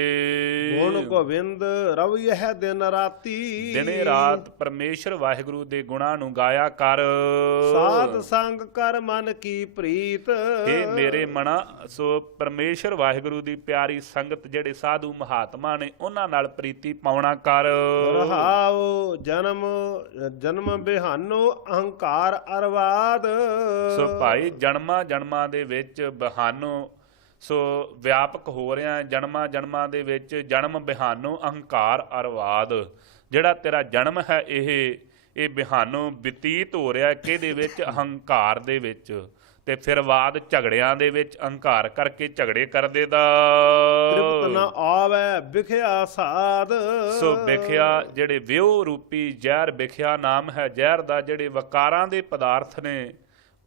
ਗੁਣ ਗੋਬਿੰਦ ਰਵਿਐ ਦਿਨ ਰਾਤੀ। ਦਿਨੇ ਰਾਤ ਪਰਮੇਸ਼ਰ ਵਾਹਿਗੁਰੂ ਦੇ ਗੁਣਾਂ ਨੂੰ ਗਾਇਆ ਕਰ। ਸਾਧ ਸੰਗ ਕਰ ਮਨ ਕੀ ਪ੍ਰੀਤ। ਹੇ ਮੇਰੇ ਮਨਾ, ਸੋ ਪਰਮੇਸ਼ਰ ਵਾਹਿਗੁਰੂ ਦੀ ਪਿਆਰੀ ਸੰਗਤ, ਜਿਹੜੇ ਸਾਧੂ ਮਹਾਤਮਾ ਨੇ, ਉਹਨਾਂ ਨਾਲ ਪ੍ਰੀਤੀ ਪਾਉਣਾ ਕਰ। ਰਹਾਉ ਜਨਮ ਬਿਹਾਨੋ ਅਹੰਕਾਰ ਅਰਵਾਦ। ਸੋ ਭਾਈ ਜਨਮਾਂ ਜਨਮਾਂ ਦੇ ਵਿੱਚ ਬਹਾਨੋ ਸੋ ਵਿਆਪਕ ਹੋ ਰਿਹਾ, ਜਨਮਾਂ ਜਨਮਾਂ ਦੇ ਵਿੱਚ ਜਨਮ ਬਿਹਾਨੋ ਅਹੰਕਾਰ ਅਰਵਾਦ। ਜਿਹੜਾ ਤੇਰਾ ਜਨਮ ਹੈ ਇਹ ਬਿਹਾਨੋ ਬਤੀਤ ਹੋ ਰਿਹਾ ਕਿਹਦੇ ਵਿੱਚ? ਅਹੰਕਾਰ ਦੇ ਵਿੱਚ। ਤੇ ਫਿਰ ਬਾਅਦ ਝਗੜਿਆਂ ਦੇ ਵਿੱਚ ਅਹੰਕਾਰ ਕਰਕੇ ਝਗੜੇ ਕਰਦੇ ਦਾ ਤ੍ਰਿਪਤ ਨ ਆਵੈ ਵਿਖਿਆ ਸਾਧ। ਸੋ ਵਿਖਿਆ ਜਿਹੜੇ ਵਿਉ ਰੂਪੀ ਜ਼ਹਿਰ, ਵਿਖਿਆ ਨਾਮ ਹੈ ਜ਼ਹਿਰ ਦਾ, ਜਿਹੜੇ ਵਕਾਰਾਂ ਦੇ ਪਦਾਰਥ ਨੇ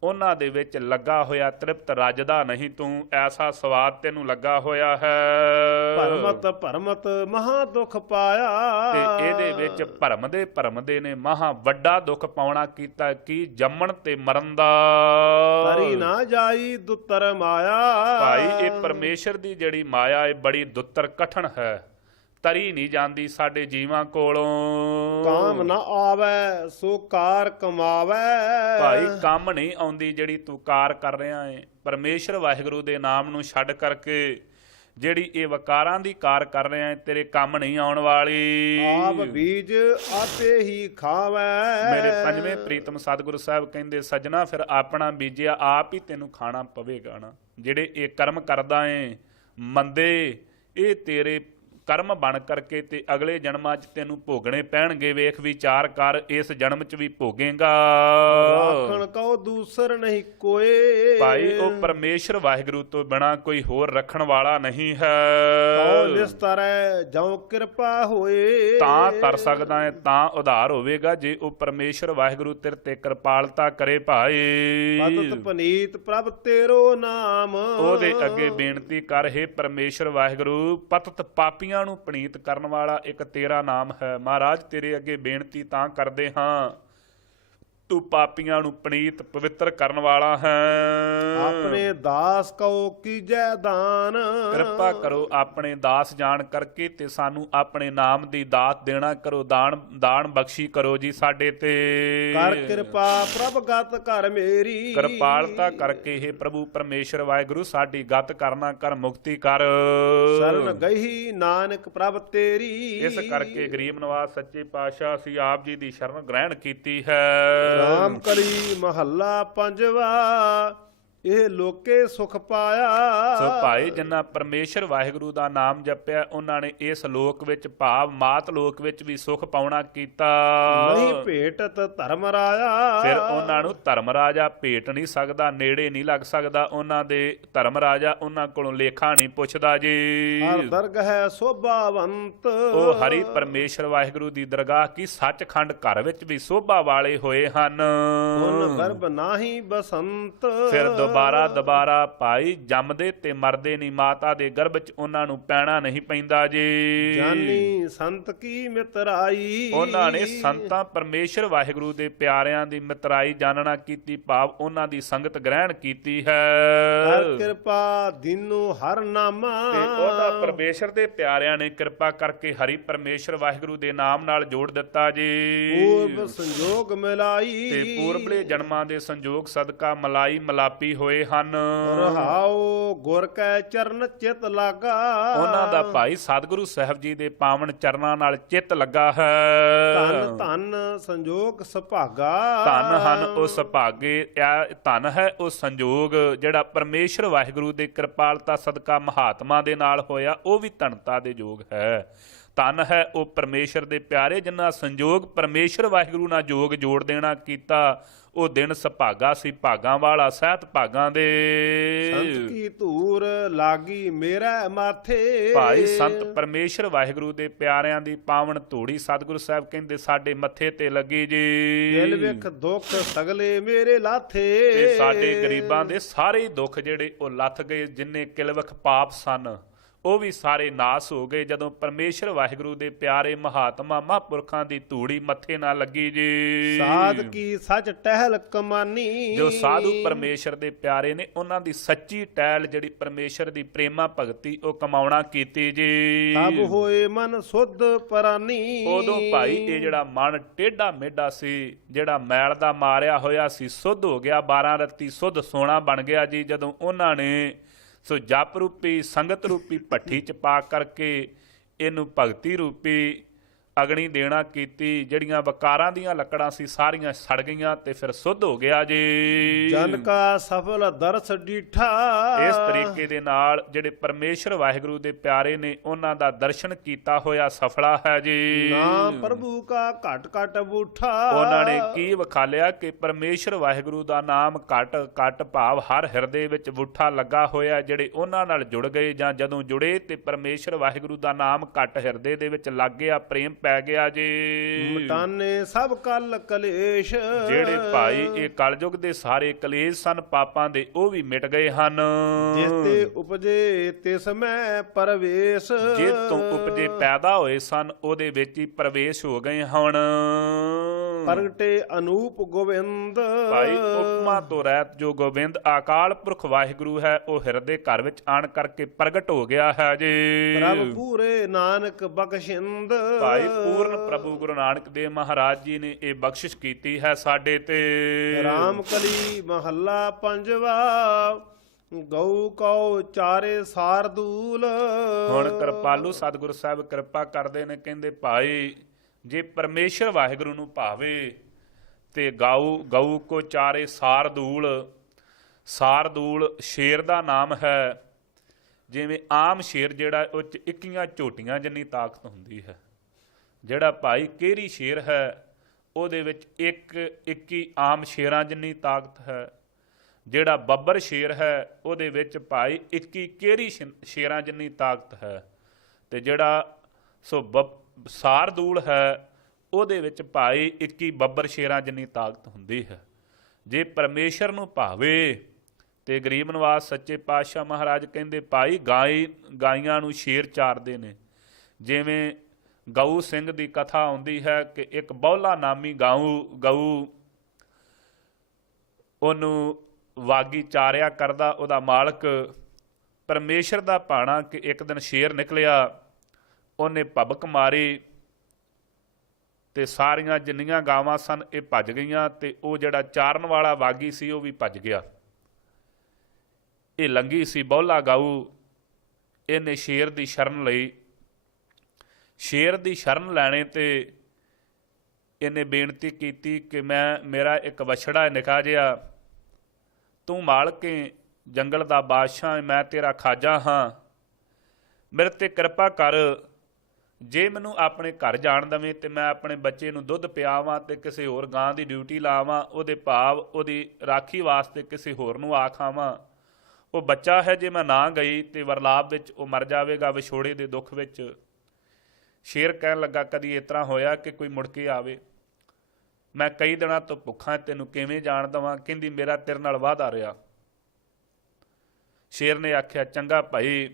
ਉਹਨਾਂ ਦੇ ਵਿੱਚ ਲੱਗਾ ਹੋਇਆ ਤ੍ਰਿਪਤ ਰੱਜਦਾ ਨਹੀਂ ਤੂੰ, ਐਸਾ ਸਵਾਦ ਤੈਨੂੰ ਲੱਗਾ ਹੋਇਆ ਹੈ। ਭਰਮਤ ਭਰਮਤ ਮਹਾ ਦੁਖ ਪਾਇਆ। ਤੇ ਇਹਦੇ ਵਿੱਚ ਭਰਮਦੇ ਨੇ ਮਹਾ ਵੱਡਾ ਦੁੱਖ ਪਾਉਣਾ ਕੀਤਾ, ਕੀ ਜੰਮਣ ਤੇ ਮਰਨ ਦਾ। ਤਰੀ ਨਾ ਜਾਈ ਦੁੱਤਰ ਮਾਇਆ। ਭਾਈ ਇਹ ਪਰਮੇਸ਼ਰ ਦੀ ਜਿਹੜੀ ਮਾਇਆ ਇਹ ਬੜੀ ਦੁੱਤਰ ਕਠਨ ਹੈ, ਤਰੀ ਨਹੀਂ ਜਾਂਦੀ ਸਾਡੇ ਜੀਵਾਂ ਕੋਲੋਂ। ਕਾਮ ਨਾ ਆਵੈ ਸੋ ਕਾਰ ਕਮਾਵੈ। ਭਾਈ ਕੰਮ ਨਹੀਂ ਆਉਂਦੀ ਜਿਹੜੀ ਤੂੰ ਕਾਰ ਕਰ ਰਿਹਾ ਏ। ਪਰਮੇਸ਼ਰ ਵਾਹਿਗੁਰੂ ਦੇ ਨਾਮ ਨੂੰ ਛੱਡ ਕਰਕੇ ਜਿਹੜੀ ਇਹ ਵਕਾਰਾਂ ਦੀ ਕਾਰ ਕਰ ਰਿਹਾ ਏ, ਤੇਰੇ ਕੰਮ ਨਹੀਂ ਆਉਣ ਵਾਲੀ। ਆਪ ਬੀਜ ਆਪੇ ਹੀ ਖਾਵੈ। ਮੇਰੇ ਪੰਜਵੇਂ ਪ੍ਰੀਤਮ ਸਤਿਗੁਰੂ ਸਾਹਿਬ ਕਹਿੰਦੇ, ਸੱਜਣਾ ਫਿਰ ਆਪਣਾ ਬੀਜਿਆ ਆਪ ਹੀ ਤੈਨੂੰ ਖਾਣਾ ਪਵੇਗਾ ਨਾ। ਜਿਹੜੇ ਇਹ ਕਰਮ ਕਰਦਾ ਏ ਮੰਦੇ, ਇਹ ਤੇਰੇ ਕਰਮ ਬਣ ਕਰਕੇ ਤੇ ਅਗਲੇ ਜਨਮਾਂ 'ਚ ਤੈਨੂੰ ਭੋਗਣੇ ਪੈਣਗੇ। ਵੇਖ ਵਿਚਾਰ ਕਰ, ਇਸ ਜਨਮ 'ਚ ਵੀ ਭੋਗੇਗਾ। ਰਾਖਣ ਕਉ ਦੂਸਰ ਨਹੀਂ ਕੋਏ। ਭਾਈ ਉਹ ਪਰਮੇਸ਼ਰ ਵਾਹਿਗੁਰੂ ਤੋਂ ਬਿਨਾ ਕੋਈ ਹੋਰ ਰੱਖਣ ਵਾਲਾ ਨਹੀਂ ਹੈ। ਕਉ ਨਿਸਤਰੈ ਜਉ ਕਿਰਪਾ ਹੋਏ। ਤਾਂ ਤਰ ਸਕਦਾ ਹੈ, ਤਾਂ ਉਧਾਰ ਹੋਵੇਗਾ ਜੇ ਉਹ ਪਰਮੇਸ਼ਰ ਵਾਹਿਗੁਰੂ ਤੇਰੇ ਤੇ ਕਿਰਪਾਲਤਾ ਕਰੇ। ਭਾਈ ਪਤਿਤ ਪਨੀਤ ਪ੍ਰਭ ਤੇਰੋ ਨਾਮ। ਉਹਦੇ ਅੱਗੇ ਬੇਨਤੀ ਕਰ, ਹੇ ਪਰਮੇਸ਼ਰ ਵਾਹਿਗੁਰੂ, ਪਤਿਤ ਪਾਪੀਆਂ ਨੂੰ ਪਨੀਤ ਕਰਨ ਵਾਲਾ ਇੱਕ ਤੇਰਾ ਨਾਮ ਹੈ। ਮਹਾਰਾਜ ਤੇਰੇ ਅੱਗੇ ਬੇਨਤੀ ਤਾਂ ਕਰਦੇ ਹਾਂ, ਤੂੰ ਪਾਪੀਆਂ ਨੂੰ ਪਨੀਤ ਪਵਿੱਤਰ ਕਰਨ ਵਾਲਾ ਹੈ। ਆਪਣੇ ਦਾਸ ਕਉ ਕੀਜੈ ਦਾਨ। ਕਿਰਪਾ ਕਰੋ ਆਪਣੇ ਦਾਸ ਜਾਣ ਕਰਕੇ ਤੇ ਸਾਨੂੰ ਆਪਣੇ ਨਾਮ ਦੀ ਦਾਤ ਦੇਣਾ ਕਰੋ, ਦਾਨ ਬਖਸ਼ੀ ਕਰੋ ਜੀ ਸਾਡੇ ਤੇ। ਕਰ ਕਿਰਪਾ ਪ੍ਰਭ ਗਤ ਕਰ ਮੇਰੀ। ਕਿਰਪਾਲਤਾ ਕਰਕੇ हे ਪ੍ਰਭੂ ਪਰਮੇਸ਼ਰ ਵਾਹਿਗੁਰੂ ਸਾਡੀ ਗਤ ਕਰਨਾ ਕਰ, ਮੁਕਤੀ ਕਰ। ਸ਼ਰਨ ਗਈ ਨਾਨਕ ਪ੍ਰਭ ਤੇਰੀ। ਇਸ ਕਰਕੇ ਗਰੀਬ ਨਵਾਜ਼ ਸੱਚੇ ਪਾਤਸ਼ਾਹ ਅਸੀਂ ਆਪ ਜੀ ਦੀ ਸ਼ਰਨ ਗ੍ਰਹਿਣ ਕੀਤੀ ਹੈ। ਰਾਮ ਕਲੀ ਮਹੱਲਾ ਪੰਜਵਾ। ਇਹ ਲੋਕੇ ਸੁਖ ਪਾਇਆ। ਸੋ ਭਾਈ ਜਿਨ੍ਹਾਂ ਪਰਮੇਸ਼ਰ ਵਾਹਿਗੁਰੂ ਦਾ ਨਾਮ ਜਪਿਆ ਉਹਨਾਂ ਨੇ ਇਸ ਲੋਕ ਵਿੱਚ ਭਾਵ ਮਾਤ ਲੋਕ ਵਿੱਚ ਵੀ ਸੁਖ ਪਾਉਣਾ ਕੀਤਾ। ਨਹੀਂ ਭੇਟਤ ਧਰਮ ਰਾਜਾ। ਫਿਰ ਉਹਨਾਂ ਨੂੰ ਧਰਮ ਰਾਜਾ ਭੇਟ ਨਹੀਂ ਸਕਦਾ, ਨੇੜੇ ਨਹੀਂ ਲੱਗ ਸਕਦਾ ਉਹਨਾਂ ਦੇ। ਧਰਮ ਰਾਜਾ ਉਹਨਾਂ ਕੋਲੋਂ ਲੇਖਾ ਨਹੀਂ ਪੁੱਛਦਾ ਜੀ। ਹਰ ਦਰਗਹ ਹੈ ਸੋਭਾਵੰਤ। ਉਹ ਹਰੀ ਪਰਮੇਸ਼ਰ ਵਾਹਿਗੁਰੂ ਦੀ ਦਰਗਾਹ ਕੀ ਸੱਚਖੰਡ ਘਰ ਵਿੱਚ ਵੀ ਸੋਭਾ ਵਾਲੇ ਹੋਏ ਹਨ। ਹੁਣ ਗਰਭ ਨਾਹੀ ਬਸੰਤ। ਫਿਰ ਦੁਬਾਰਾ ਭਾਈ ਜੰਮਦੇ ਤੇ ਮਰਦੇ ਨਹੀਂ, ਮਾਤਾ ਦੇ ਗਰਭ 'ਚ ਉਹਨਾਂ ਨੂੰ ਪੈਣਾ ਨਹੀਂ ਪੈਂਦਾ ਜੀ। ਜਾਨੀ ਸੰਤ ਕੀ ਮਿਤਰਾਈ। ਉਹਨਾਂ ਨੇ ਸੰਤਾਂ ਪਰਮੇਸ਼ਰ ਵਾਹਿਗੁਰੂ ਦੇ ਪਿਆਰਿਆਂ ਦੀ ਮਿਤਰਾਈ ਜਾਣਨਾ ਕੀਤੀ, ਭਾਵ ਉਹਨਾਂ ਦੀ ਸੰਗਤ ਗ੍ਰਹਿਣ ਕੀਤੀ ਹੈ। ਹਰ ਕਿਰਪਾ ਦੀਨੋ ਹਰ ਨਾਮਾ। ਤੇ ਉਹਦਾ ਪਰਮੇਸ਼ਰ ਦੇ ਪਿਆਰਿਆਂ ਨੇ ਕਿਰਪਾ ਕਰਕੇ ਹਰੀ ਪਰਮੇਸ਼ਰ ਵਾਹਿਗੁਰੂ ਦੇ ਨਾਮ ਨਾਲ ਜੋੜ ਦਿੱਤਾ ਜੀ। ਪੂਰਬ ਸੰਜੋਗ ਮਿਲਾਈ। ਤੇ ਪੂਰਬਲੇ ਜਨਮਾਂ ਦੇ ਸੰਜੋਗ ਸਦਕਾ ਮਲਾਈ ਮਲਾਪੀ ਹੋਏ ਹਨ। ਰਹਾਉ ਗੁਰ ਕੈ ਚਰਨ ਚਿਤ ਲਾਗਾ। ਉਹਨਾਂ ਦਾ ਭਾਈ ਸਤਿਗੁਰੂ ਸਾਹਿਬ ਜੀ ਦੇ ਪਾਵਨ ਚਰਨਾਂ ਨਾਲ ਚਿੱਤ ਲੱਗਾ ਹੈ। ਧੰਨ ਧੰਨ ਸੰਜੋਗ ਸੁਭਾਗਾ। ਧੰਨ ਹਨ ਉਹ ਸੁਭਾਗੇ, ਧੰਨ ਹੈ ਉਹ ਸੰਜੋਗ ਜਿਹੜਾ ਪਰਮੇਸ਼ਰ ਵਾਹਿਗੁਰੂ ਦੇ ਕਿਰਪਾਲਤਾ ਸਦਕਾ ਮਹਾਤਮਾ ਦੇ ਨਾਲ ਹੋਇਆ, ਉਹ ਵੀ ਧਨਤਾ ਦੇ ਯੋਗ ਹੈ। ਧੰਨ ਹੈ ਉਹ ਪਰਮੇਸ਼ਰ ਦੇ ਪਿਆਰੇ ਜਿਨ੍ਹਾਂ ਸੰਜੋਗ ਪਰਮੇਸ਼ਰ ਵਾਹਿਗੁਰੂ ਨਾਲ ਜੋਗ ਜੋੜ ਦੇਣਾ ਕੀਤਾ। ਉਹ ਦਿਨ ਸੁਭਾਗਾ ਸੀ, ਭਾਗਾਂ ਵਾਲਾ ਸਹਿਤ ਭਾਗਾਂ ਦੇ। ਸੰਤ ਕੀ ਧੂਰ ਲਾਗੀ ਮੇਰਾ ਮਾਥੇ। ਭਾਈ ਸੰਤ ਪਰਮੇਸ਼ਰ ਵਾਹਿਗੁਰੂ ਦੇ ਪਿਆਰਿਆਂ ਦੀ ਪਾਵਨ ਧੂੜੀ ਸਤਿਗੁਰੂ ਸਾਹਿਬ ਕਹਿੰਦੇ ਸਾਡੇ ਮੱਥੇ ਤੇ ਲੱਗੀ ਜੀ। ਦਿਲ ਵਿਖ ਦੁੱਖ ਸਗਲੇ ਮੇਰੇ ਲਾਥੇ। ਤੇ ਸਾਡੇ ਗਰੀਬਾਂ ਦੇ ਸਾਰੇ ਦੁੱਖ ਜਿਹੜੇ ਉਹ ਲੱਥ ਗਏ, ਜਿੰਨੇ ਕਿਲਵਖ ਪਾਪ ਸਨ ਉਹ ਵੀ ਸਾਰੇ ਨਾਸ ਹੋ ਗਏ ਜਦੋਂ ਪਰਮੇਸ਼ਰ ਵਾਹਿਗੁਰੂ ਦੇ ਪਿਆਰੇ ਮਹਾਤਮਾ ਮਹਾਂਪੁਰਖਾਂ ਦੀ ਧੂੜੀ ਮੱਥੇ ਨਾਲ ਲੱਗੀ ਜੀ। ਸਾਧ ਕੀ ਸੱਚ ਟਹਿਲ ਕਮਾਨੀ। ਜੋ ਸਾਧੂ ਪਰਮੇਸ਼ਰ ਦੇ ਪਿਆਰੇ ਨੇ ਉਹਨਾਂ ਦੀ ਸੱਚੀ ਟਹਿਲ ਜਿਹੜੀ ਪਰਮੇਸ਼ਰ ਦੀ ਪ੍ਰੇਮਾ ਭਗਤੀ ਉਹ ਕਮਾਉਣਾ ਕੀਤੀ ਜੀ। ਤਬ ਹੋਏ ਮਨ ਸੁਧ ਪਰਾਨੀ। ਉਦੋਂ ਭਾਈ ਇਹ ਜਿਹੜਾ ਮਨ ਟੇਢਾ ਮੇਢਾ ਸੀ, ਜਿਹੜਾ ਮੈਲ ਦਾ ਮਾਰਿਆ ਹੋਇਆ ਸੀ, ਸੁੱਧ ਹੋ ਗਿਆ। 12 ਰੱਤੀ ਸੁੱਧ ਸੋਨਾ ਬਣ ਗਿਆ ਜੀ ਜਦੋਂ ਉਹਨਾਂ ਨੇ ਸੋ ਜਪ ਰੂਪੀ ਸੰਗਤ ਰੂਪੀ ਭੱਠੀ 'ਚ ਪਾ ਕਰਕੇ ਇਹਨੂੰ ਭਗਤੀ ਰੂਪੀ ਅਗਨੀ ਦੇਣਾ ਕੀਤੀ, ਜਿਹੜੀਆਂ ਵਕਾਰਾਂ ਦੀਆਂ ਲੱਕੜਾਂ ਸੀ ਸਾਰੀਆਂ ਸੜ ਗਈਆਂ ਤੇ ਫਿਰ ਸੁੱਧ ਹੋ ਗਿਆ ਜੀ। ਜਨ ਕਾ ਸਫਲ ਦਰਸ ਡੀਠਾ। ਇਸ ਤਰੀਕੇ ਦੇ ਨਾਲ ਜਿਹੜੇ ਪਰਮੇਸ਼ਰ ਵਾਹਿਗੁਰੂ ਦੇ ਪਿਆਰੇ ਨੇ ਉਹਨਾਂ ਦਾ ਦਰਸ਼ਨ ਕੀਤਾ ਹੋਇਆ ਸਫਲਾ ਹੈ ਜੀ। ਨਾਮ ਪ੍ਰਭੂ ਕਾ ਘਟ ਘਟ ਬੂਠਾ। ਉਹਨਾਂ ਨੇ ਕੀ ਵਿਖਾਲਿਆ ਕਿ ਪਰਮੇਸ਼ਰ ਵਾਹਿਗੁਰੂ ਦਾ ਨਾਮ ਘਟ ਘਟ ਭਾਵ ਹਰ ਹਿਰਦੇ ਵਿੱਚ ਬੂਠਾ ਲੱਗਾ ਹੋਇਆ। ਜਿਹੜੇ ਉਹਨਾਂ ਨਾਲ ਜੁੜ ਗਏ ਜਾਂ ਜਦੋਂ ਜੁੜੇ ਤੇ ਪਰਮੇਸ਼ਰ ਵਾਹਿਗੁਰੂ ਦਾ ਨਾਮ ਘਟ ਹਿਰਦੇ ਦੇ ਵਿੱਚ ਲੱਗ ਗਿਆ, ਪ੍ਰੇਮ ਪੈ ਗਿਆ ਜੀ। ਮਟਾਨੇ ਸਭ ਕਲ ਕਲੇਸ਼। ਜਿਹੜੇ ਭਾਈ ਇਹ ਕਲਯੁਗ ਦੇ ਸਾਰੇ ਕਲੇਸ਼ ਸਨ ਪਾਪਾਂ ਦੇ, ਉਹ ਵੀ ਮਿਟ ਗਏ ਹਨ। ਜਿਸ ਤੇ ਉਪਜੇ ਤਿਸ ਮੈਂ ਪਰਵੇਸ਼। ਜਿਸ ਤੋਂ ਉਪਜੇ ਪੈਦਾ ਹੋਏ ਸਨ ਉਹਦੇ ਵਿੱਚ ਹੀ ਪ੍ਰਵੇਸ਼ ਹੋ ਗਏ ਹੁਣ। ਪ੍ਰਗਟੇ ਅਨੂਪ ਗੋਬਿੰਦ। ਭਾਈ ਉਪਮਾ ਤੋਂ ਰਹਿਤ ਜੋ ਗੋਬਿੰਦ ਅਕਾਲ ਪੁਰਖ ਵਾਹਿਗੁਰੂ ਹੈ, ਉਹ ਹਿਰਦੇ ਘਰ ਵਿੱਚ ਆਣ ਕਰਕੇ ਪ੍ਰਗਟ ਹੋ ਗਿਆ ਹੈ ਜੀ। ਪ੍ਰਭ ਪੂਰੇ ਨਾਨਕ ਬਖਸ਼ਿੰਦ। ਭਾਈ ਪੂਰਨ ਪ੍ਰਭੂ ਗੁਰੂ ਨਾਨਕ ਦੇਵ ਮਹਾਰਾਜ ਜੀ ਨੇ ਇਹ ਬਖਸ਼ਿਸ਼ ਕੀਤੀ ਹੈ ਸਾਡੇ ਤੇ। ਰਾਮ ਕਲੀ ਮਹੱਲਾ ਪੰਜਵਾ। ਗਊ ਕਉ ਚਾਰੇ ਸਾਰਦੂਲ। ਹੁਣ ਕਿਰਪਾਲੂ ਸਤਿਗੁਰੂ ਸਾਹਿਬ ਕਿਰਪਾ ਕਰਦੇ ਨੇ, ਕਹਿੰਦੇ ਭਾਈ ਜੇ ਪਰਮੇਸ਼ਰ ਵਾਹਿਗੁਰੂ ਨੂੰ ਭਾਵੇ ਤੇ ਗਊ ਕੋ ਚਾਰੇ ਸਾਰਦੂਲ। ਸਾਰਦੂਲ ਸ਼ੇਰ ਦਾ ਨਾਮ ਹੈ। ਜਿਵੇਂ ਆਮ ਸ਼ੇਰ ਜਿਹੜਾ ਉਹ 'ਚ 21 ਝੋਟੀਆਂ ਜਿੰਨੀ ਤਾਕਤ ਹੁੰਦੀ ਹੈ। ਜਿਹੜਾ ਭਾਈ ਕੇਰੀ ਸ਼ੇਰ ਹੈ ਉਹਦੇ ਵਿੱਚ 21 ਆਮ ਸ਼ੇਰਾਂ ਜਿੰਨੀ ਤਾਕਤ ਹੈ। ਜਿਹੜਾ ਬੱਬਰ ਸ਼ੇਰ ਹੈ ਉਹਦੇ ਵਿੱਚ ਭਾਈ 21 ਕੇਰੀ ਸ਼ੇਰਾਂ ਜਿੰਨੀ ਤਾਕਤ ਹੈ। ਤੇ ਜਿਹੜਾ ਸਾਰਦੂਲ ਹੈ ਉਹਦੇ ਵਿੱਚ ਭਾਈ 21 ਬੱਬਰ ਸ਼ੇਰਾਂ ਜਿੰਨੀ ਤਾਕਤ ਹੁੰਦੀ ਹੈ। ਜੇ ਪਰਮੇਸ਼ਰ ਨੂੰ ਭਾਵੇ ਤੇ ਗਰੀਬ ਨਿਵਾਸ ਸੱਚੇ ਪਾਤਸ਼ਾਹ ਮਹਾਰਾਜ ਕਹਿੰਦੇ ਭਾਈ ਗਾਈਆਂ ਨੂੰ ਸ਼ੇਰ ਚਾਰਦੇ ਨੇ। ਜਿਵੇਂ ਗਊ ਸਿੰਘ ਦੀ ਕਥਾ ਆਉਂਦੀ ਹੈ ਕਿ ਇੱਕ ਬੌਲਾ ਨਾਮੀ ਗਊ ਉਹਨੂੰ ਵਾਗੀ ਚਾਰਿਆ ਕਰਦਾ। ਉਹਦਾ ਮਾਲਕ ਪਰਮੇਸ਼ਰ ਦਾ ਭਾਣਾ ਕਿ ਇੱਕ ਦਿਨ ਸ਼ੇਰ ਨਿਕਲਿਆ, ਉਹਨੇ ਭਬਕ ਮਾਰੀ ਤੇ ਸਾਰੀਆਂ ਜਿੰਨੀਆਂ ਗਾਵਾਂ ਸਨ ਇਹ ਭੱਜ ਗਈਆਂ ਤੇ ਉਹ ਜਿਹੜਾ ਚਾਰਨ ਵਾਲਾ ਵਾਗੀ ਸੀ ਉਹ ਵੀ ਭੱਜ ਗਿਆ। ਇਹ ਲੰਗੀ ਸੀ ਬੌਲਾ ਗਊ, ਇਹਨੇ ਸ਼ੇਰ ਦੀ ਸ਼ਰਨ ਲਈ। ਸ਼ੇਰ ਦੀ ਸ਼ਰਨ ਲੈਣੇ ਤੇ ਇਹਨੇ ਬੇਨਤੀ ਕੀਤੀ ਕਿ ਮੇਰਾ ਇੱਕ ਵਛੜਾ ਨਿਕਾ ਜਿਹਾ, ਤੂੰ ਮਾਲਕੇ ਜੰਗਲ ਦਾ ਬਾਦਸ਼ਾਹ, ਮੈਂ ਤੇਰਾ ਖਾਜਾ ਹਾਂ, ਮੇਰੇ ਤੇ ਕਿਰਪਾ ਕਰ। ਜੇ ਮੈਨੂੰ ਆਪਣੇ ਘਰ ਜਾਣ ਦੇਵੇਂ ਤੇ ਮੈਂ ਆਪਣੇ ਬੱਚੇ ਨੂੰ ਦੁੱਧ ਪਿਆਵਾਂ ਤੇ ਕਿਸੇ ਹੋਰ ਗਾਂ ਦੀ ਡਿਊਟੀ ਲਾਵਾਂ, ਉਹਦੇ ਭਾਵ ਉਹਦੀ ਰਾਖੀ ਵਾਸਤੇ ਕਿਸੇ ਹੋਰ ਨੂੰ ਆ ਖਾਵਾਂ। ਉਹ ਬੱਚਾ ਹੈ, ਜੇ ਮੈਂ ਨਾ ਗਈ ਤੇ ਵਰਲਾਪ ਵਿੱਚ ਉਹ ਮਰ ਜਾਵੇਗਾ ਵਿਛੋੜੇ ਦੇ ਦੁੱਖ ਵਿੱਚ। ਸ਼ੇਰ ਕਹਿਣ ਲੱਗਾ ਕਦੀ ਇਸ ਤਰ੍ਹਾਂ ਹੋਇਆ ਕਿ ਕੋਈ ਮੁੜ ਕੇ ਆਵੇ? ਮੈਂ ਕਈ ਦਿਨਾਂ ਤੋਂ ਭੁੱਖਾਂ, ਤੈਨੂੰ ਕਿਵੇਂ ਜਾਣ ਦੇਵਾਂ? ਕਹਿੰਦੀ ਮੇਰਾ ਤੇਰੇ ਨਾਲ ਵਾਅਦਾ ਰਿਹਾ। ਸ਼ੇਰ ਨੇ ਆਖਿਆ ਚੰਗਾ ਭਾਈ।